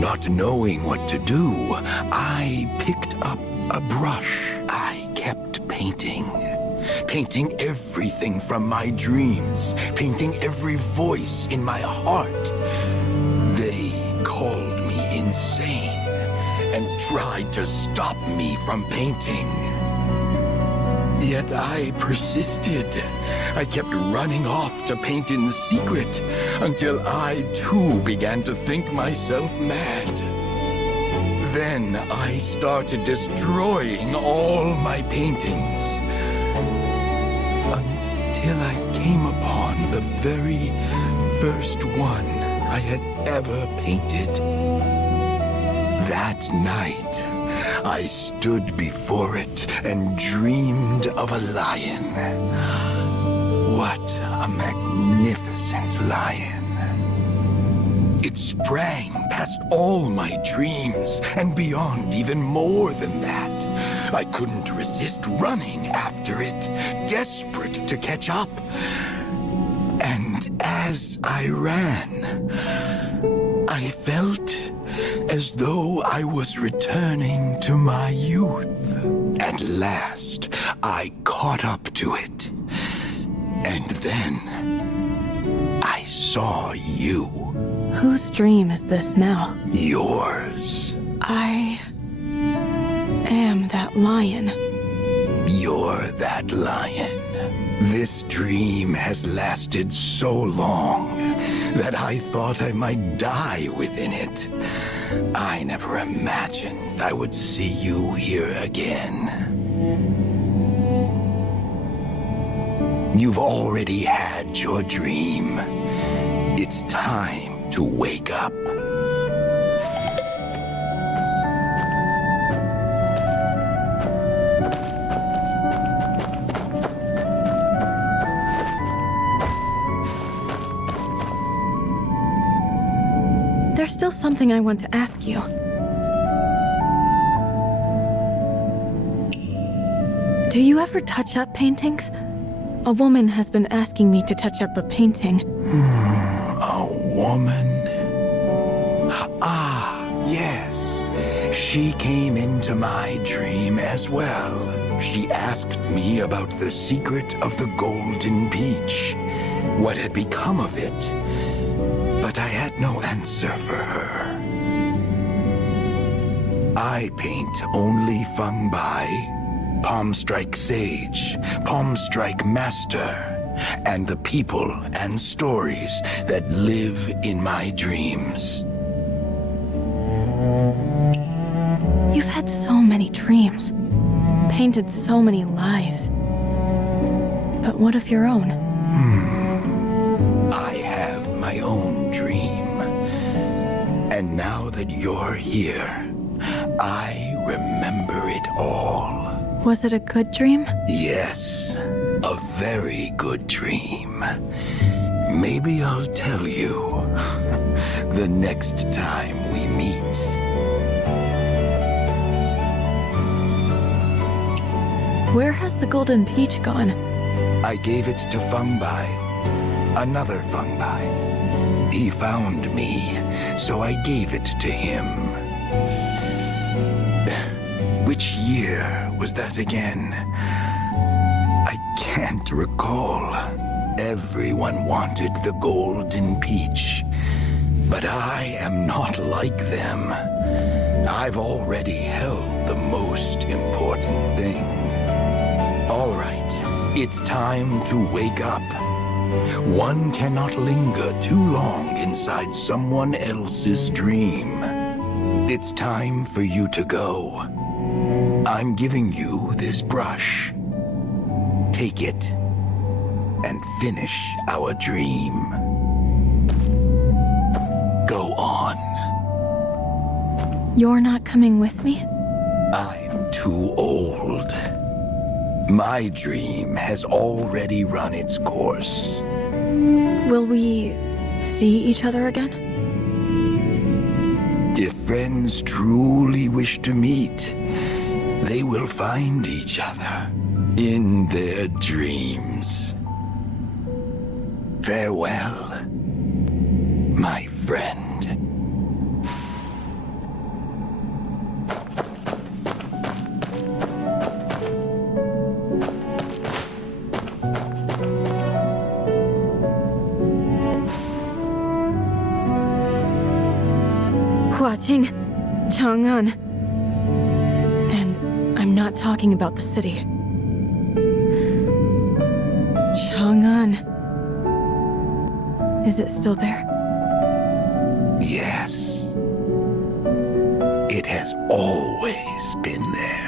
Not knowing what to do, I picked up a brush. I kept painting. Painting everything from my dreams. Painting every voice in my heart. They called me insane and tried to stop me from painting. Yet I persisted. I kept running off to paint in secret until I too began to think myself mad. Then I started destroying all my paintings until I came upon the very first one I had ever painted. That night, I stood before it and dreamed of a lion. What a magnificent lion. It sprang past all my dreams and beyond even more than that. I couldn't resist running after it, desperate to catch up. And as I ran, I felt as though I was returning to my youth. At last, I caught up to it. And then, I saw you. Whose dream is this now? Yours. I am that lion. You're that lion. This dream has lasted so long that I thought I might die within it. I never imagined I would see you here again. You've already had your dream. It's time to wake up. There's still something I want to ask you. Do you ever touch up paintings? A woman has been asking me to touch up a painting. A woman? Ah, yes. She came into my dream as well. She asked me about the secret of the Golden Peach. What had become of it? But I had no answer for her. I paint only Feng Bai, Palm Strike Sage, Palm Strike Master, and the people and stories that live in my dreams. You've had so many dreams, painted so many lives. But what of your own? I have my own dream. And now that you're here, I remember it all. Was it a good dream? Yes, a very good dream. Maybe I'll tell you the next time we meet. Where has the Golden Peach gone? I gave it to Feng Bai, another Feng Bai. He found me, so I gave it to him. Which year was that again? I can't recall. Everyone wanted the Golden Peach, but I am not like them. I've already held the most important thing. All right, it's time to wake up. One cannot linger too long inside someone else's dream. It's time for you to go. I'm giving you this brush. Take it and finish our dream. You're not coming with me? I'm too old. My dream has already run its course. Will we see each other again? If friends truly wish to meet, they will find each other in their dreams. Farewell, my friend. Huaqing, Chang'an. And I'm not talking about the city. Chang'an. Is it still there? Yes. It has always been there.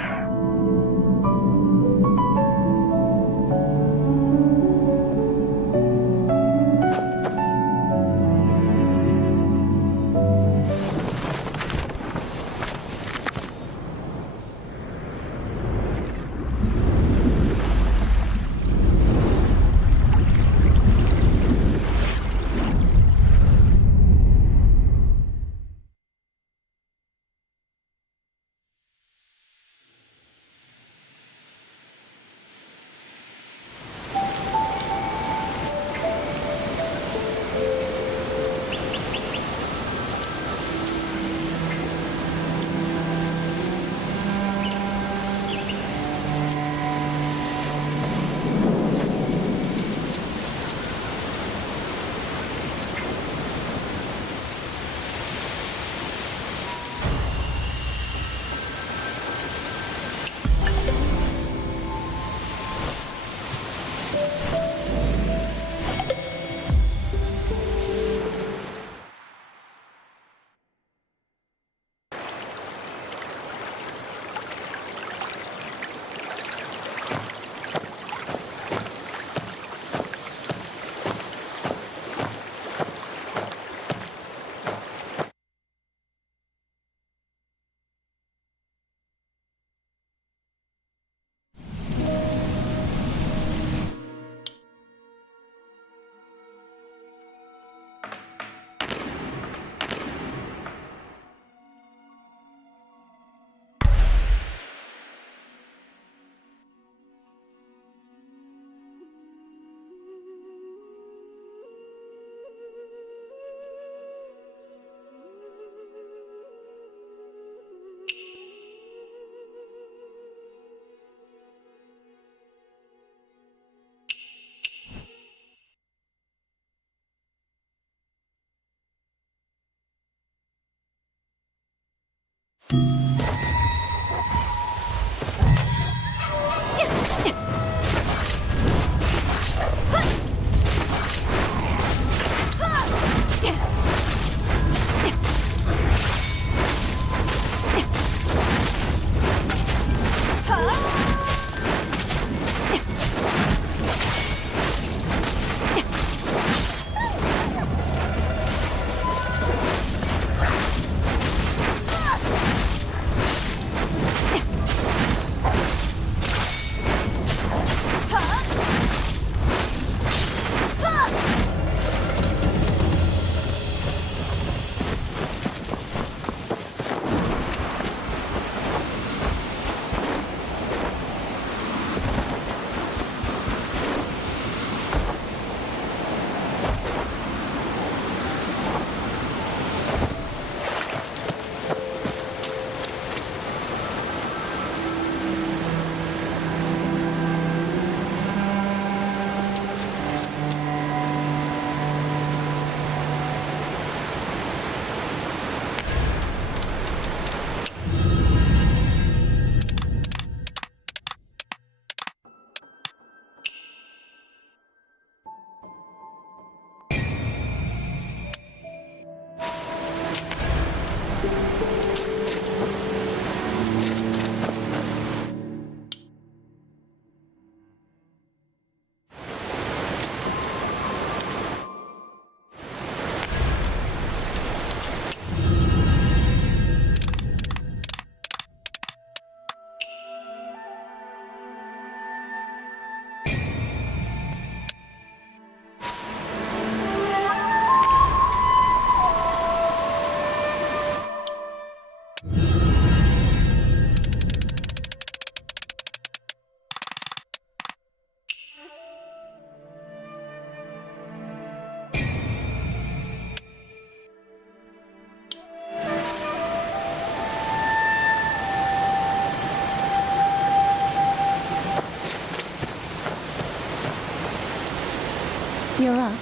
You're up.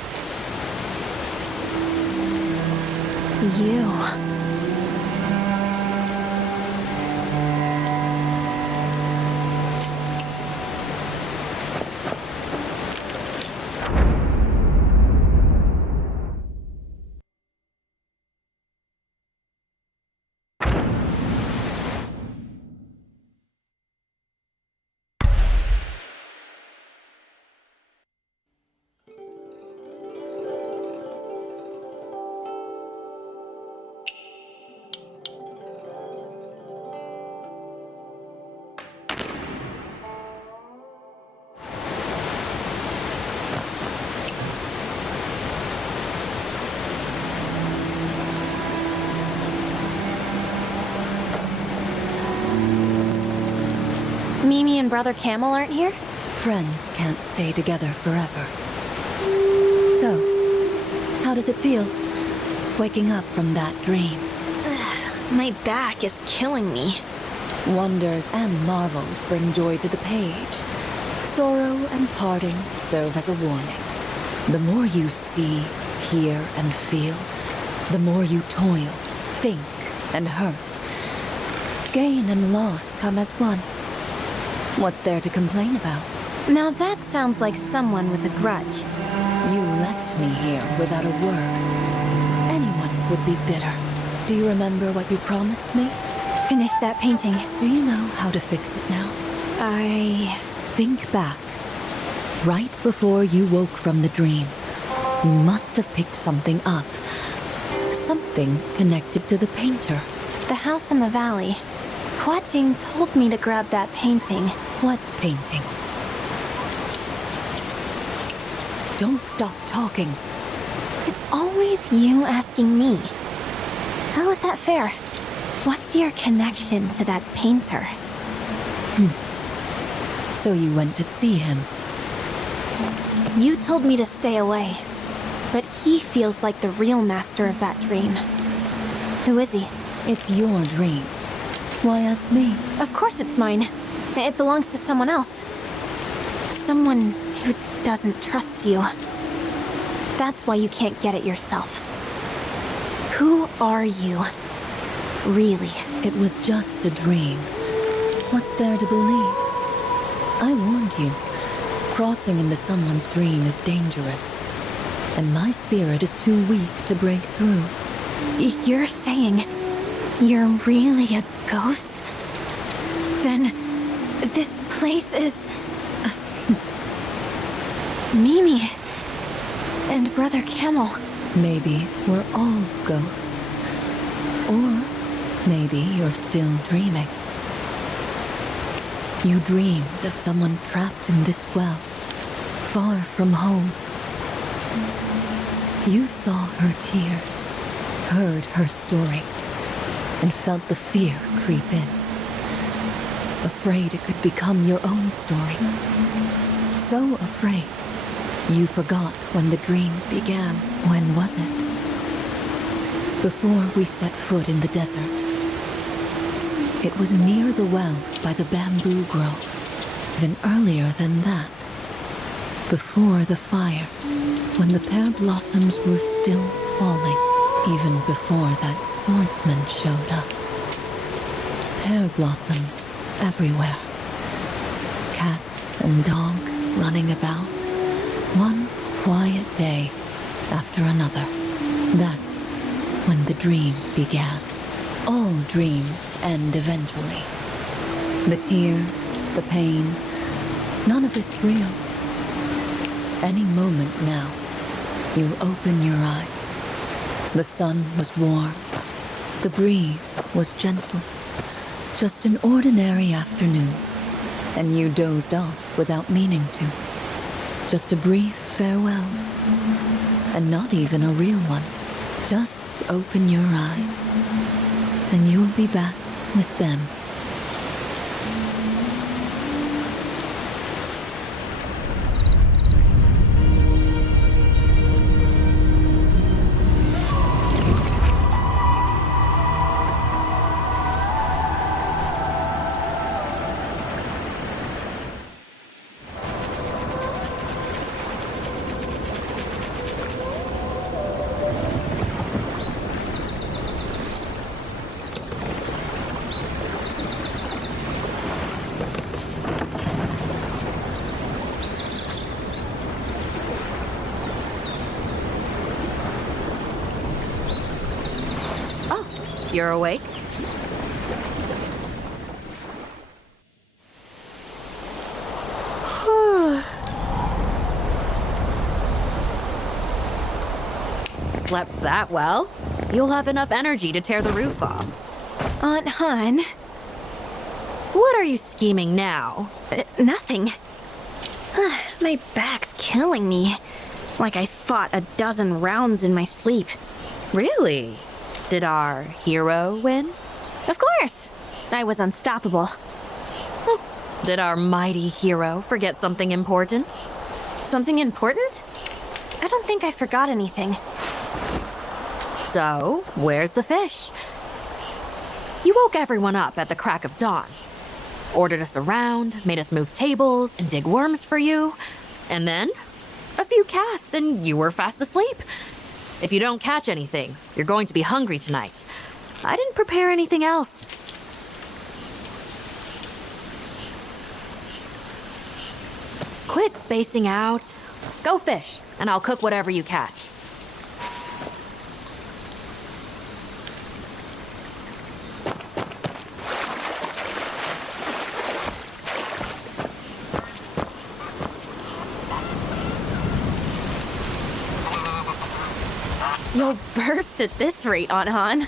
You. Mimi and Brother Camel aren't here? Friends can't stay together forever. So, how does it feel? Waking up from that dream. My back is killing me. Wonders and marvels bring joy to the page. Sorrow and parting serve as a warning. The more you see, hear, and feel, the more you toil, think, and hurt. Gain and loss come as one. What's there to complain about? Now that sounds like someone with a grudge. You left me here without a word. Anyone would be bitter. Do you remember what you promised me? Finish that painting. Do you know how to fix it now? Think back. Right before you woke from the dream, you must have picked something up. Something connected to the painter. The house in the valley. Hua Jing told me to grab that painting. What painting? Don't stop talking. It's always you asking me. How is that fair? What's your connection to that painter? So you went to see him. You told me to stay away, but he feels like the real master of that dream. Who is he? It's your dream. Why ask me? Of course it's mine. It belongs to someone else. Someone who doesn't trust you. That's why you can't get it yourself. Who are you? Really? It was just a dream. What's there to believe? I warned you. Crossing into someone's dream is dangerous. And my spirit is too weak to break through. You're saying you're really a ghost? Then this place is... Mimi and Brother Camel. Maybe we're all ghosts. Or maybe you're still dreaming. You dreamed of someone trapped in this well, far from home. You saw her tears, heard her story, and felt the fear creep in. Afraid it could become your own story. So afraid, you forgot when the dream began. When was it? Before we set foot in the desert. It was near the well by the bamboo grove. Even earlier than that. Before the fire, when the pear blossoms were still falling. Even before that swordsman showed up. Pear blossoms everywhere. Cats and dogs running about. One quiet day after another. That's when the dream began. All dreams end eventually. The tears, the pain, none of it's real. Any moment now, you'll open your eyes. The sun was warm. The breeze was gentle. Just an ordinary afternoon. And you dozed off without meaning to. Just a brief farewell. And not even a real one. Just open your eyes. And you'll be back with them. You're awake? Slept that well? You'll have enough energy to tear the roof off. Aunt Han. What are you scheming now? Nothing. My back's killing me. Like I fought a dozen rounds in my sleep. Really? Did our hero win? Of course. I was unstoppable. Did our mighty hero forget something important? Something important? I don't think I forgot anything. So, where's the fish? You woke everyone up at the crack of dawn. Ordered us around, made us move tables and dig worms for you. And then, a few casts and you were fast asleep. If you don't catch anything, you're going to be hungry tonight. I didn't prepare anything else. Quit spacing out. Go fish, and I'll cook whatever you catch. You'll burst at this rate, Aunt Han.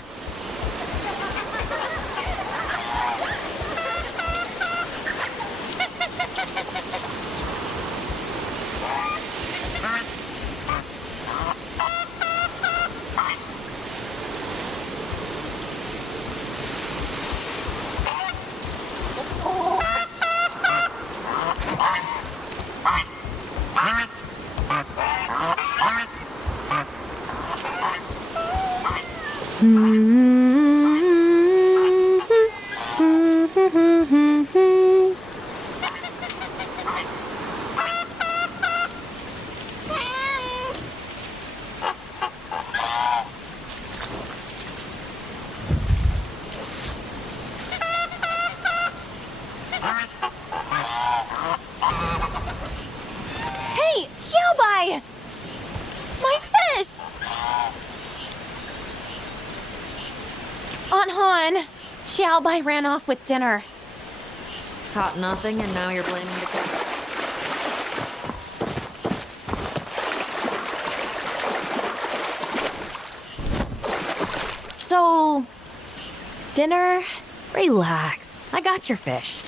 Hey, Xiaobai! My fish! Aunt Han, Xiaobai ran off with dinner. Caught nothing, and now you're blaming the cat. So, dinner? Relax. I got your fish.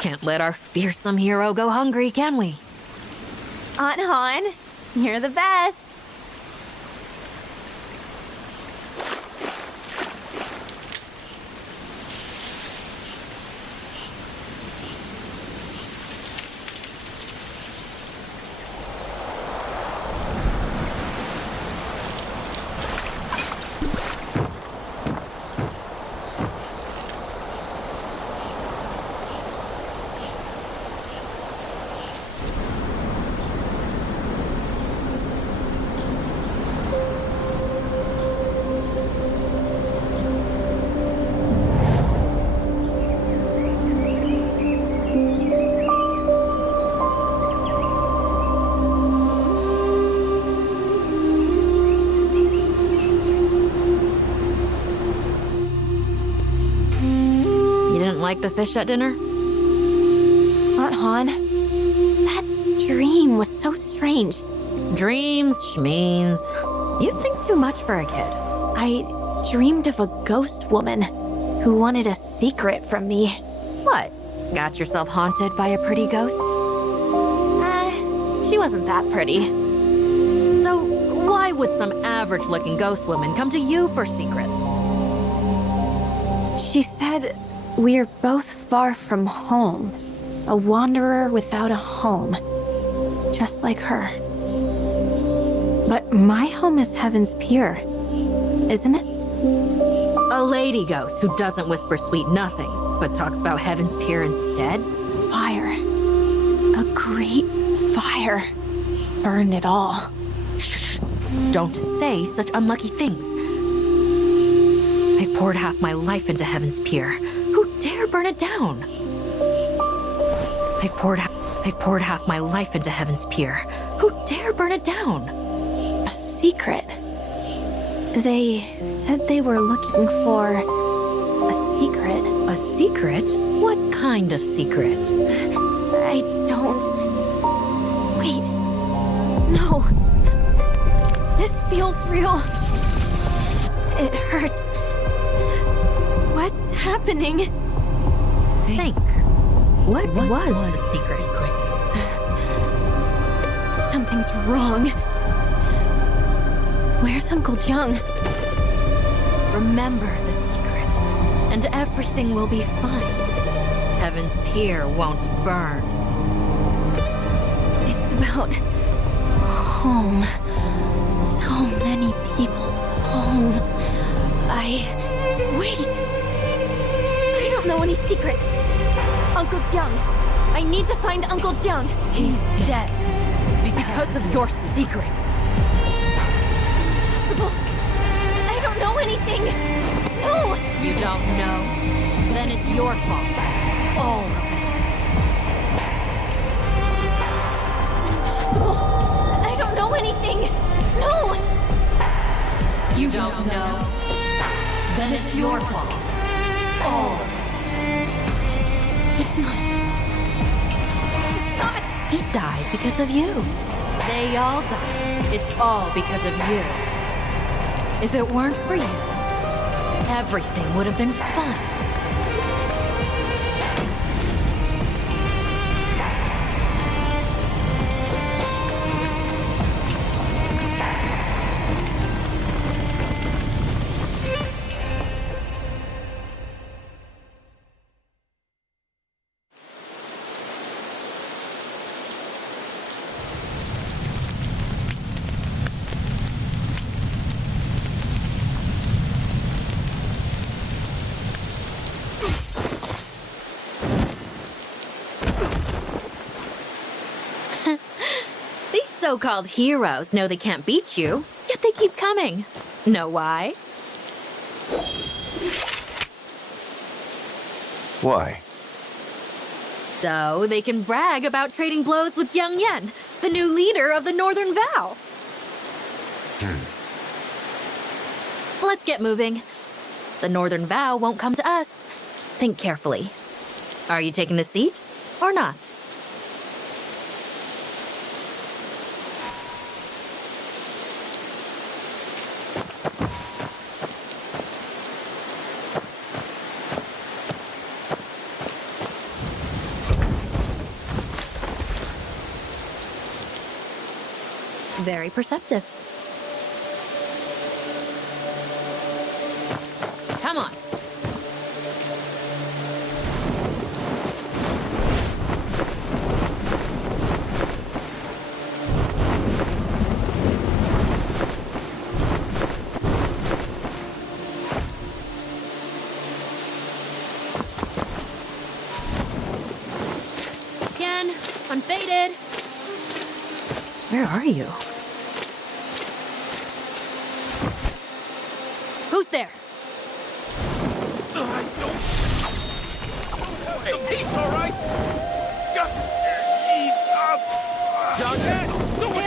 Can't let our fearsome hero go hungry, can we? Aunt Han, you're the best. Like the fish at dinner? Aunt Han, that dream was so strange. Dreams, schmeens. You think too much for a kid. I dreamed of a ghost woman who wanted a secret from me. What? Got yourself haunted by a pretty ghost? She wasn't that pretty. So why would some average-looking ghost woman come to you for secrets? She said, "We're both far from home, a wanderer without a home, just like her. But my home is Heaven's Pier, isn't it?" A lady ghost who doesn't whisper sweet nothings, but talks about Heaven's Pier instead? Fire. A great fire. Burned it all. Shh. Don't say such unlucky things. I've poured half my life into Heaven's Pier. Who dare burn it down? I've poured half my life into Heaven's Pier. Who dare burn it down? A secret. They said they were looking for a secret. A secret? What kind of secret? I don't... Wait. No. This feels real. It hurts. What's happening? Think. What was the secret? Something's wrong. Where's Uncle Jung? Remember the secret, and everything will be fine. Heaven's Pier won't burn. It's about home. So many people's homes. Wait! I don't know any secrets. Uncle Jung. I need to find Uncle Jung. He's dead. Because of your secret. Possible. I don't know anything. No! You don't know? Then it's your fault. All of it. Impossible. I don't know anything. No! You don't know? Then it's your fault. All of it. It's not. It's not. He died because of you. They all died. It's all because of you. If it weren't for you, everything would have been fun. So-called heroes know they can't beat you, yet they keep coming. Know why? Why? So they can brag about trading blows with Jiang Yan, the new leader of the Northern Vow. Let's get moving. The Northern Vow won't come to us. Think carefully. Are you taking the seat or not? Very perceptive. Come on. Again, unfaded. Where are you? Who's there? Hey, he's all right. Just ease up. John,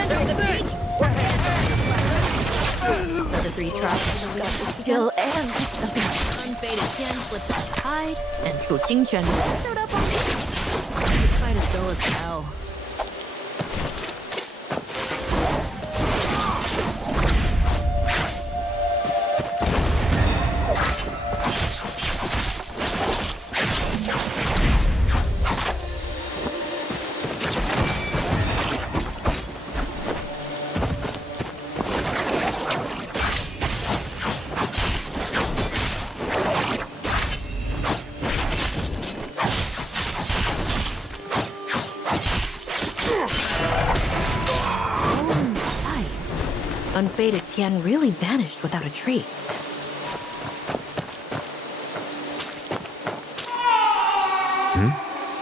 don't the beast. So the three tribes skill and the beast. Unfaded Tian slipped out the hide, and Chu Qingquan showed up on the fight as dull as hell. Unfaded Tian really vanished without a trace.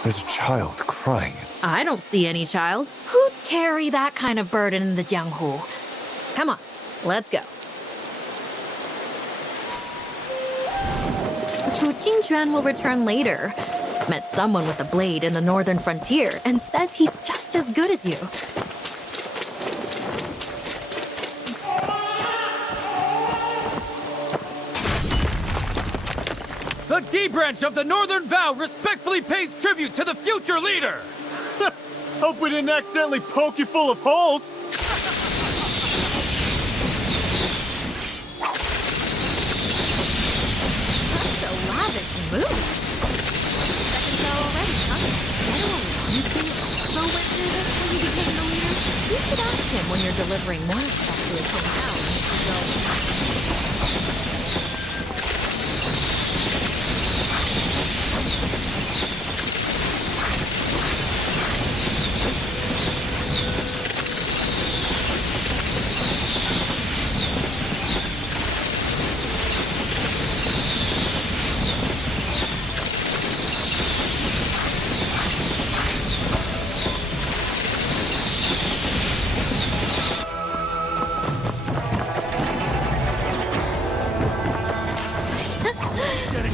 There's a child crying. I don't see any child. Who'd carry that kind of burden in the Jianghu? Come on, let's go. Chu Qingquan will return later. Met someone with a blade in the northern frontier and says he's just as good as you. The D branch of the Northern Vow respectfully pays tribute to the future leader! Hope we didn't accidentally poke you full of holes! Such a lavish move. Second bell already, huh? Honestly, also went through this when you became the leader? You should ask him when you're delivering more stuff to his hometown.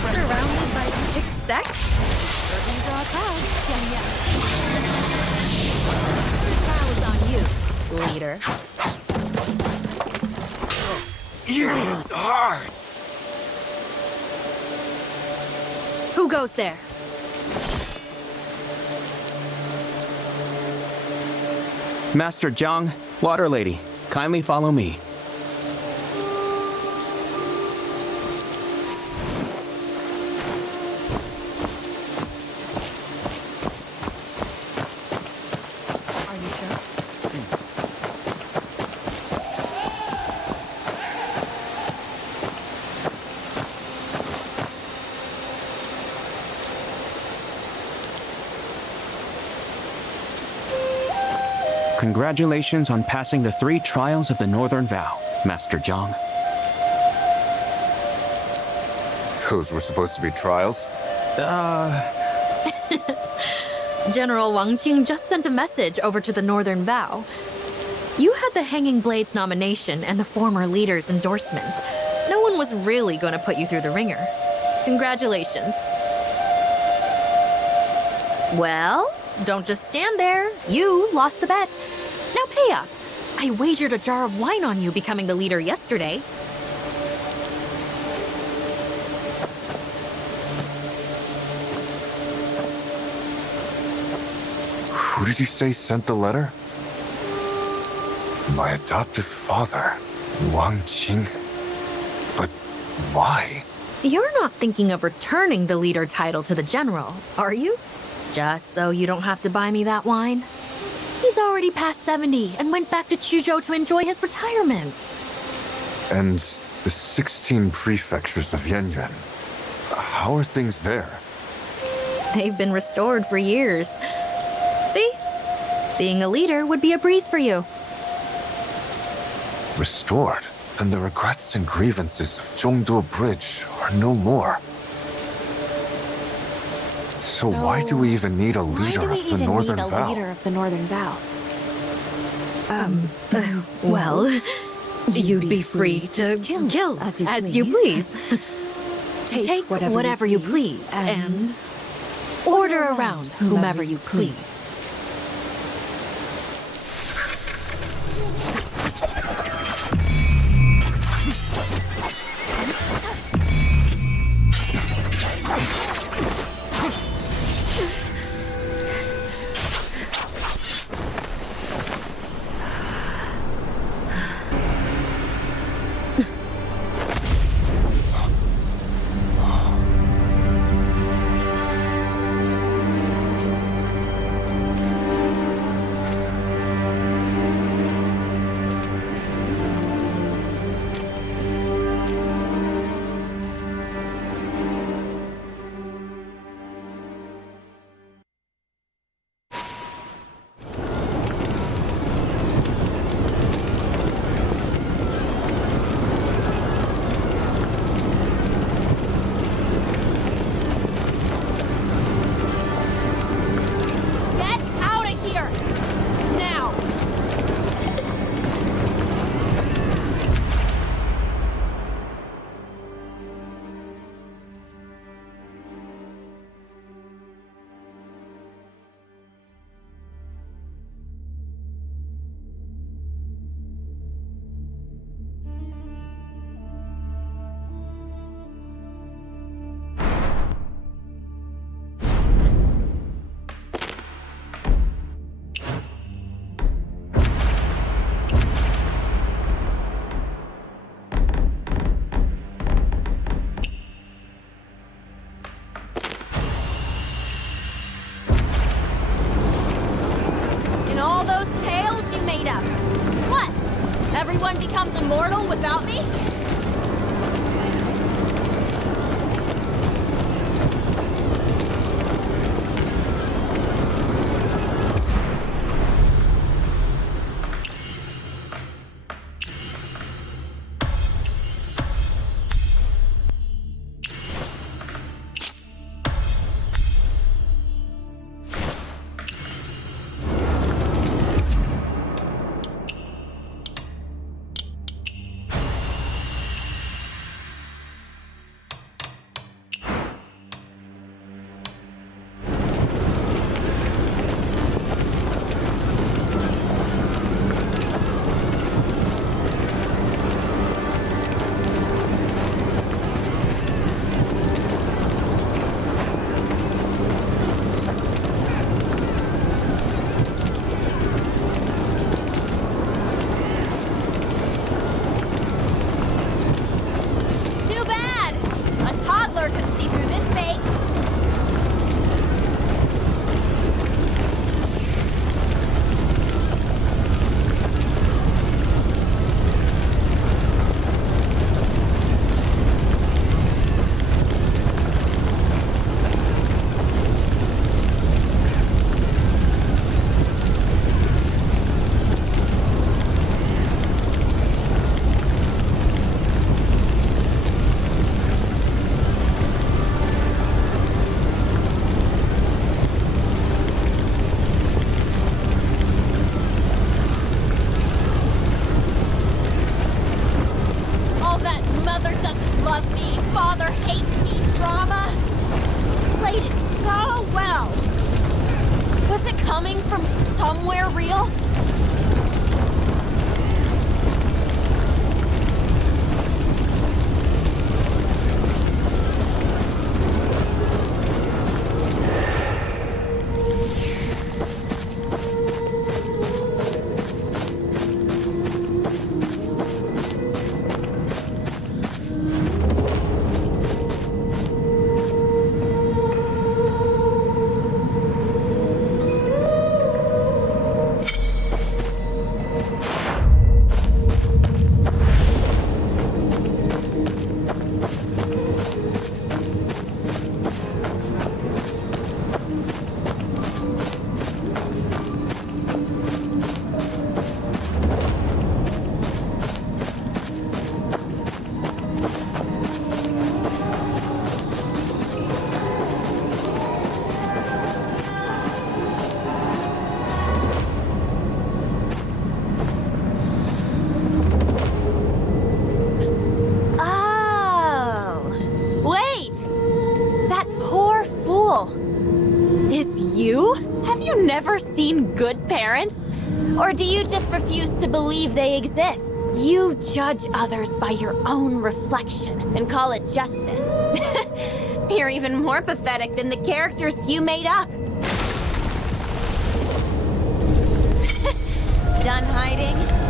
Surrounded by epic sect? Certain draw crowds. Yeah. The trial is on you, leader. You're hard! Who goes there? Master Jiang, Water Lady, kindly follow me. Congratulations on passing the 3 trials of the Northern Vow, Master Jiang. Those were supposed to be trials? General Wang Qing just sent a message over to the Northern Vow. You had the Hanging Blades nomination and the former leader's endorsement. No one was really going to put you through the ringer. Congratulations. Well, don't just stand there. You lost the bet. Now pay up. I wagered a jar of wine on you becoming the leader yesterday. Who did you say sent the letter? My adoptive father, Wang Qing. But why? You're not thinking of returning the leader title to the general, are you? Just so you don't have to buy me that wine? He's already past 70 and went back to Chuzhou to enjoy his retirement. And the 16 prefectures of Yanyan. How are things there? They've been restored for years. See? Being a leader would be a breeze for you. Restored? Then the regrets and grievances of Zhongduo Bridge are no more. So why do we even need a leader of the Northern Vow? leader of the Northern Vow? Well, you'd be free to kill as you please. Take whatever you please and order around whomever you please. everyone becomes immortal without me? Never seen good parents? Or do you just refuse to believe they exist? You judge others by your own reflection and call it justice. You're even more pathetic than the characters you made up. Done hiding?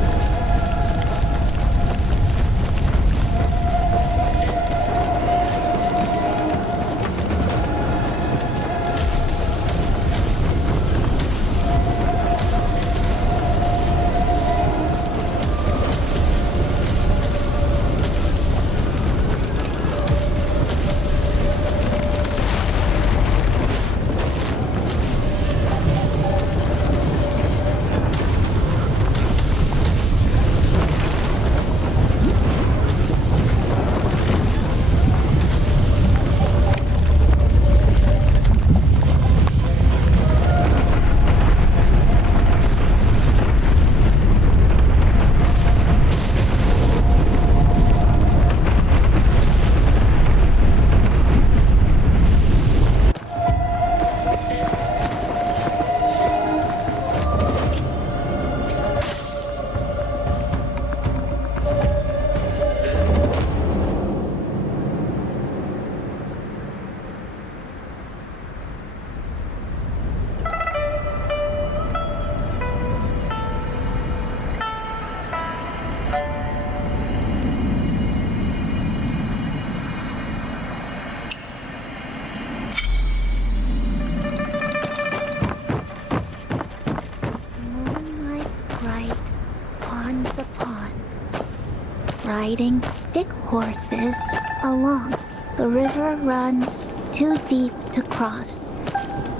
riding stick horses along. The river runs too deep to cross.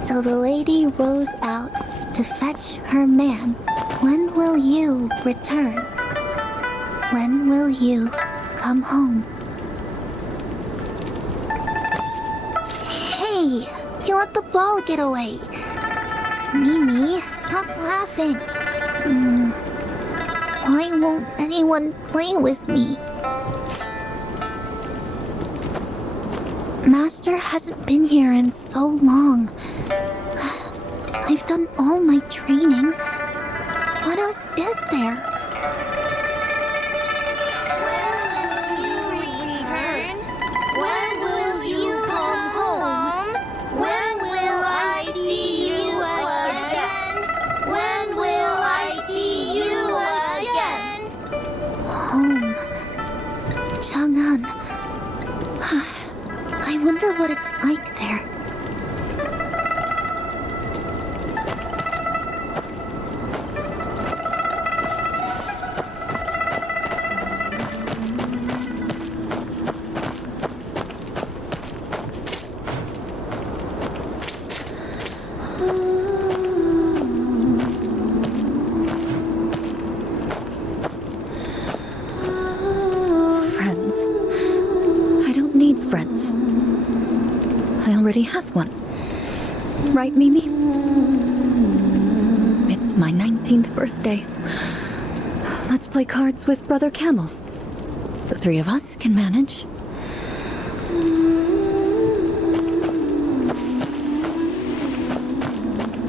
So the lady rows out to fetch her man. When will you return? When will you come home? Hey, you let the ball get away. Mimi, stop laughing. Why won't anyone play with me? Master hasn't been here in so long. I've done all my training. What else is there? When will you come home? When will I see you again? When will I see you again? Home. Chang'an. I wonder what it's like there. Friends. I don't need friends. I already have one. Right, Mimi? It's my 19th birthday. Let's play cards with Brother Camel. The three of us can manage.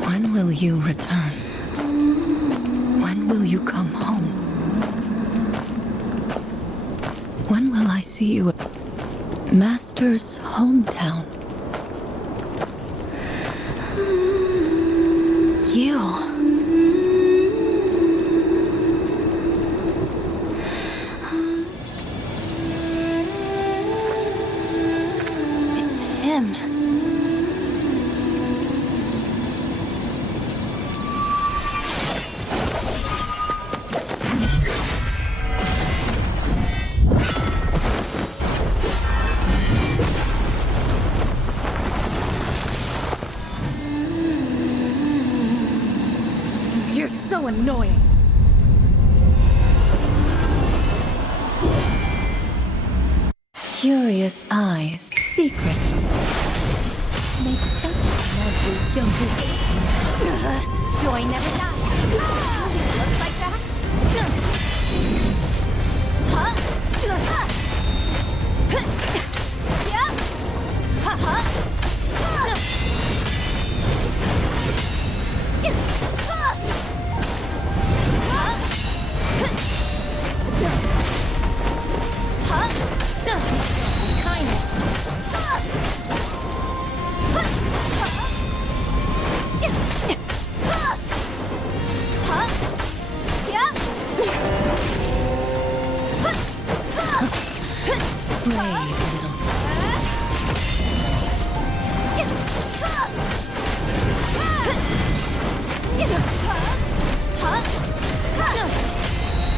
When will you return? When will you come home? When will I see you at Master's hometown? You. It's him. You're so annoying. Curious eyes, secrets. Make such lovely young Joy never dies. Looks like that. Huh?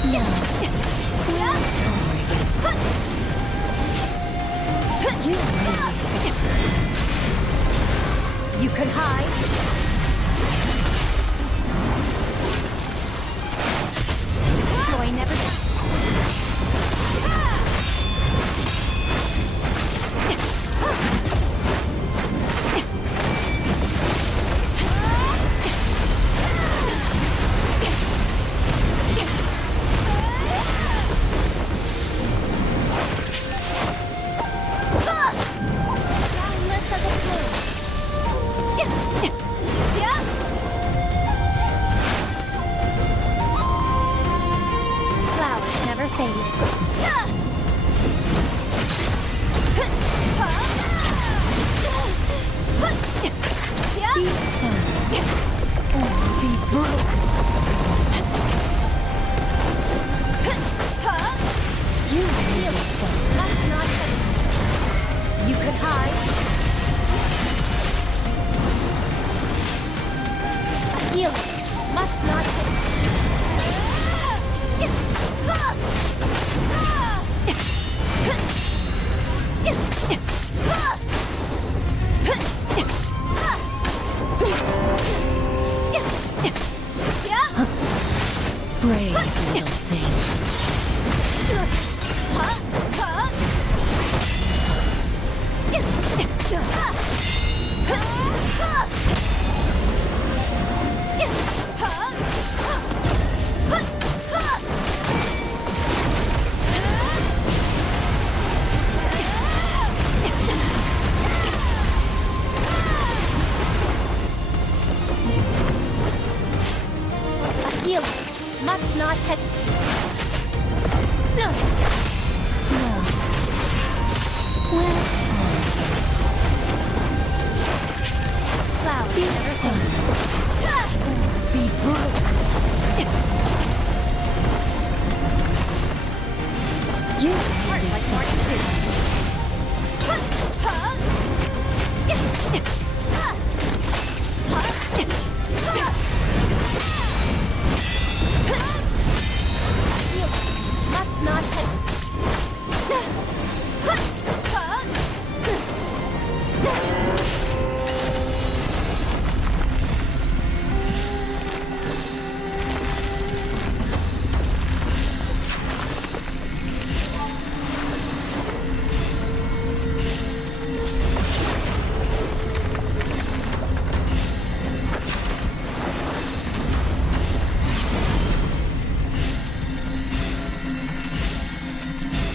Yeah. You can hide. Joy never dies. not hesitate. No. Well, Flowers never fade. be broke. You Heart like morning dew. Must not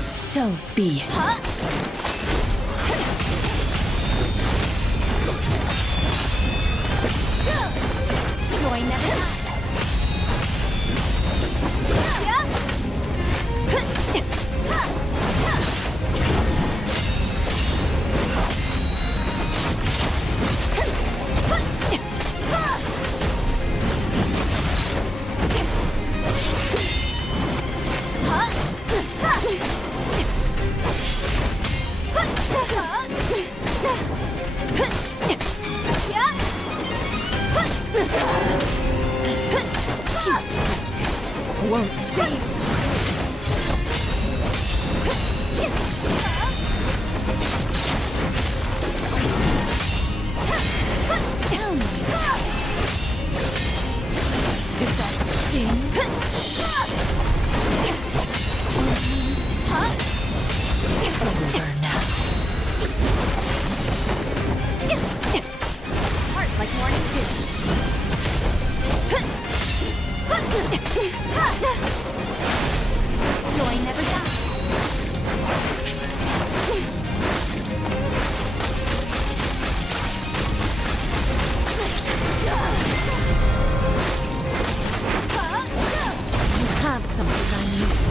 So be it. Joy never dies. Won't save. Tell me. Did that sting? Over now. Heart like morning dew. Joy never dies. You have something I need.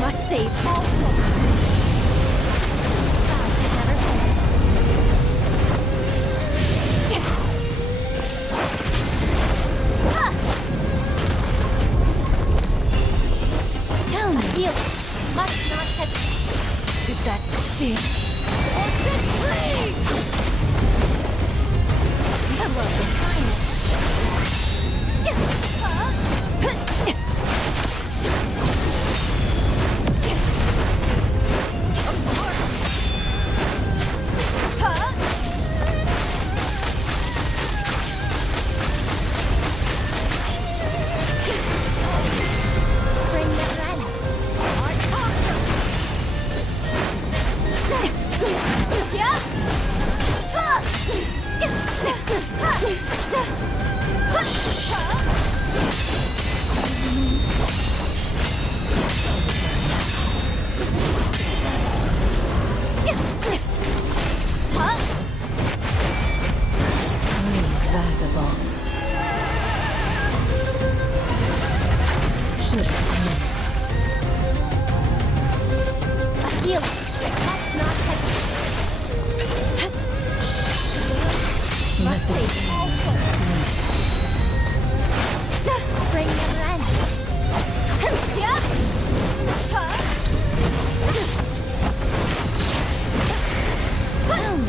Must save all. Tell me. Heal. Must not hesitate. Did that sting? I love your kindness. Spring never ends. I conquer. Vagabonds. Should have known. A healer. Must not hesitate. Must save all souls. Spring never ends. Tell me.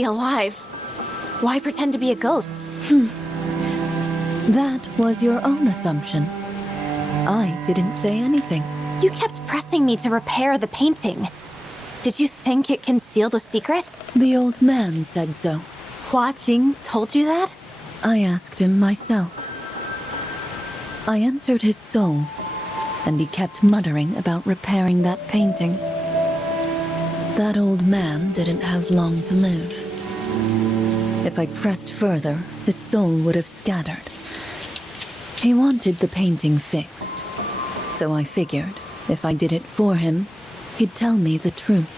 really alive. Why pretend to be a ghost? That was your own assumption. I didn't say anything. You kept pressing me to repair the painting. Did you think it concealed a secret? The old man said so. Hua Jing told you that? I asked him myself. I entered his soul, and he kept muttering about repairing that painting. That old man didn't have long to live. If I pressed further, his soul would have scattered. He wanted the painting fixed, so I figured if I did it for him, he'd tell me the truth.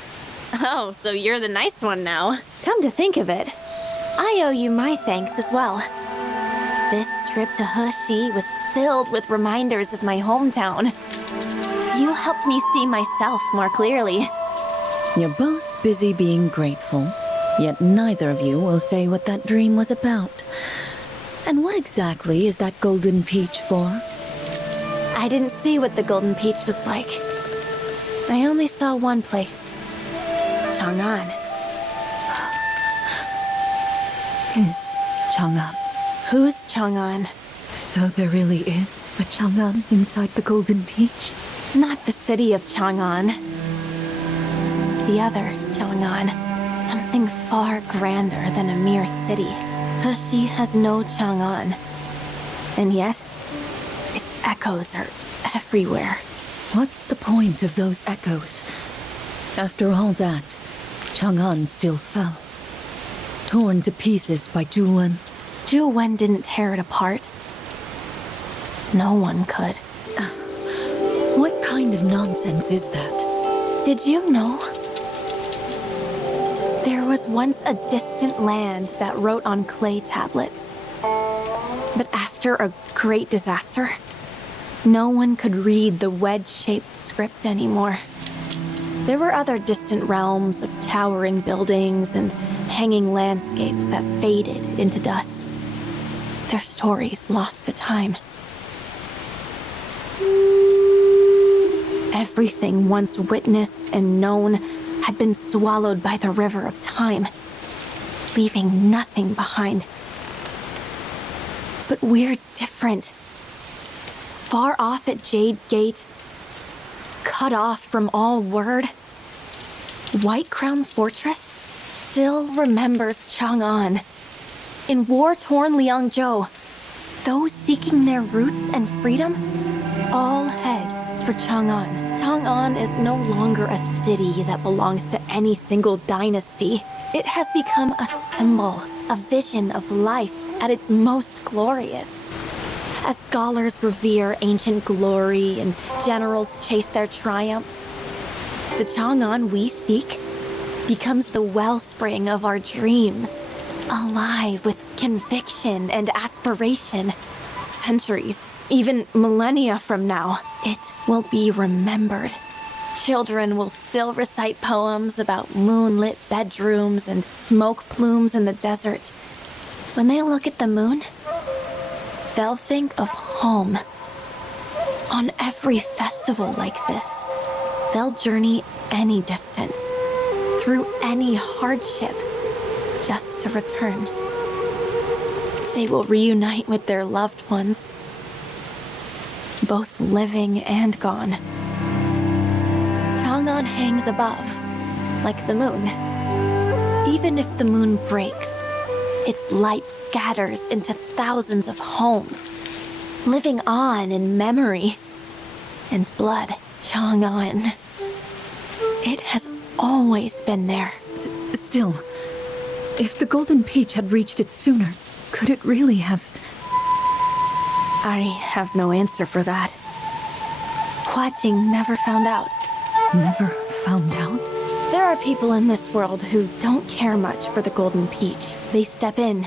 Oh, so you're the nice one now. Come to think of it, I owe you my thanks as well. This trip to Heshi was filled with reminders of my hometown. You helped me see myself more clearly. You're both busy being grateful, yet neither of you will say what that dream was about. And what exactly is that golden peach for? I didn't see what the golden peach was like. I only saw one place. Chang'an. Is Chang'an? Who's Chang'an? So there really is a Chang'an inside the golden peach? Not the city of Chang'an. The other Chang'an. Something far grander than a mere city. Heshi has no Chang'an. And yet, its echoes are everywhere. What's the point of those echoes? After all that, Chang'an still fell. Torn to pieces by Zhu Wen. Zhu Wen didn't tear it apart. No one could. What kind of nonsense is that? Did you know? There was once a distant land that wrote on clay tablets. But after a great disaster, no one could read the wedge-shaped script anymore. There were other distant realms of towering buildings and hanging landscapes that faded into dust. Their stories lost to time. Everything once witnessed and known had been swallowed by the river of time, leaving nothing behind. But we're different. Far off at Jade Gate, cut off from all word, White Crown Fortress still remembers Chang'an. In war-torn Liangzhou, those seeking their roots and freedom all head for Chang'an. Chang'an is no longer a city that belongs to any single dynasty. It has become a symbol, a vision of life at its most glorious. As scholars revere ancient glory and generals chase their triumphs, the Chang'an we seek becomes the wellspring of our dreams, alive with conviction and aspiration. Centuries, even millennia from now, it will be remembered. Children will still recite poems about moonlit bedrooms and smoke plumes in the desert. When they look at the moon, they'll think of home. On every festival like this, they'll journey any distance, through any hardship, just to return. They will reunite with their loved ones, both living and gone. Chang'an hangs above, like the moon. Even if the moon breaks, its light scatters into thousands of homes, living on in memory and blood. Chang'an. It has always been there. Still, if the golden peach had reached it sooner, could it really have... I have no answer for that. Hua Jing never found out. Never found out? There are people in this world who don't care much for the golden peach. They step in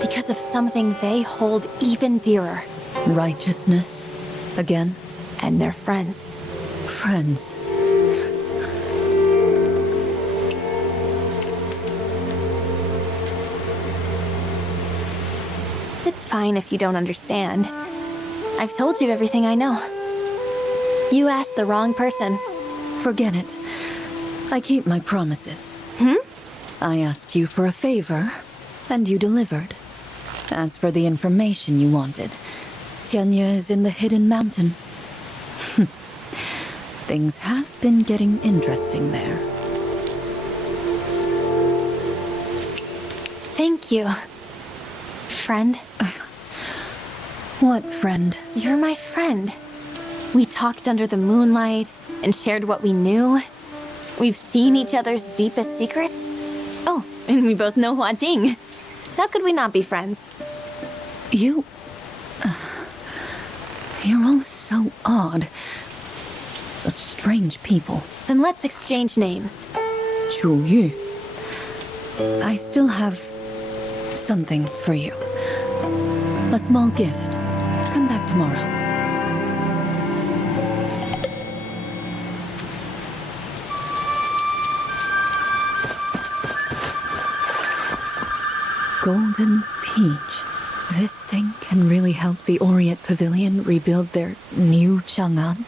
because of something they hold even dearer. Righteousness, again? And their friends. Friends. It's fine if you don't understand. I've told you everything I know. You asked the wrong person. Forget it. I keep my promises. I asked you for a favor, and you delivered. As for the information you wanted, Tianye is in the Hidden Mountain. Things have been getting interesting there. Thank you. Friend? What friend? You're my friend. We talked under the moonlight and shared what we knew. We've seen each other's deepest secrets. Oh, and we both know Hua Jing. How could we not be friends? You're all so odd. Such strange people. Then let's exchange names. Chu Yu. I still have something for you. A small gift. Come back tomorrow. Golden Peach. This thing can really help the Orient Pavilion rebuild their new Chang'an.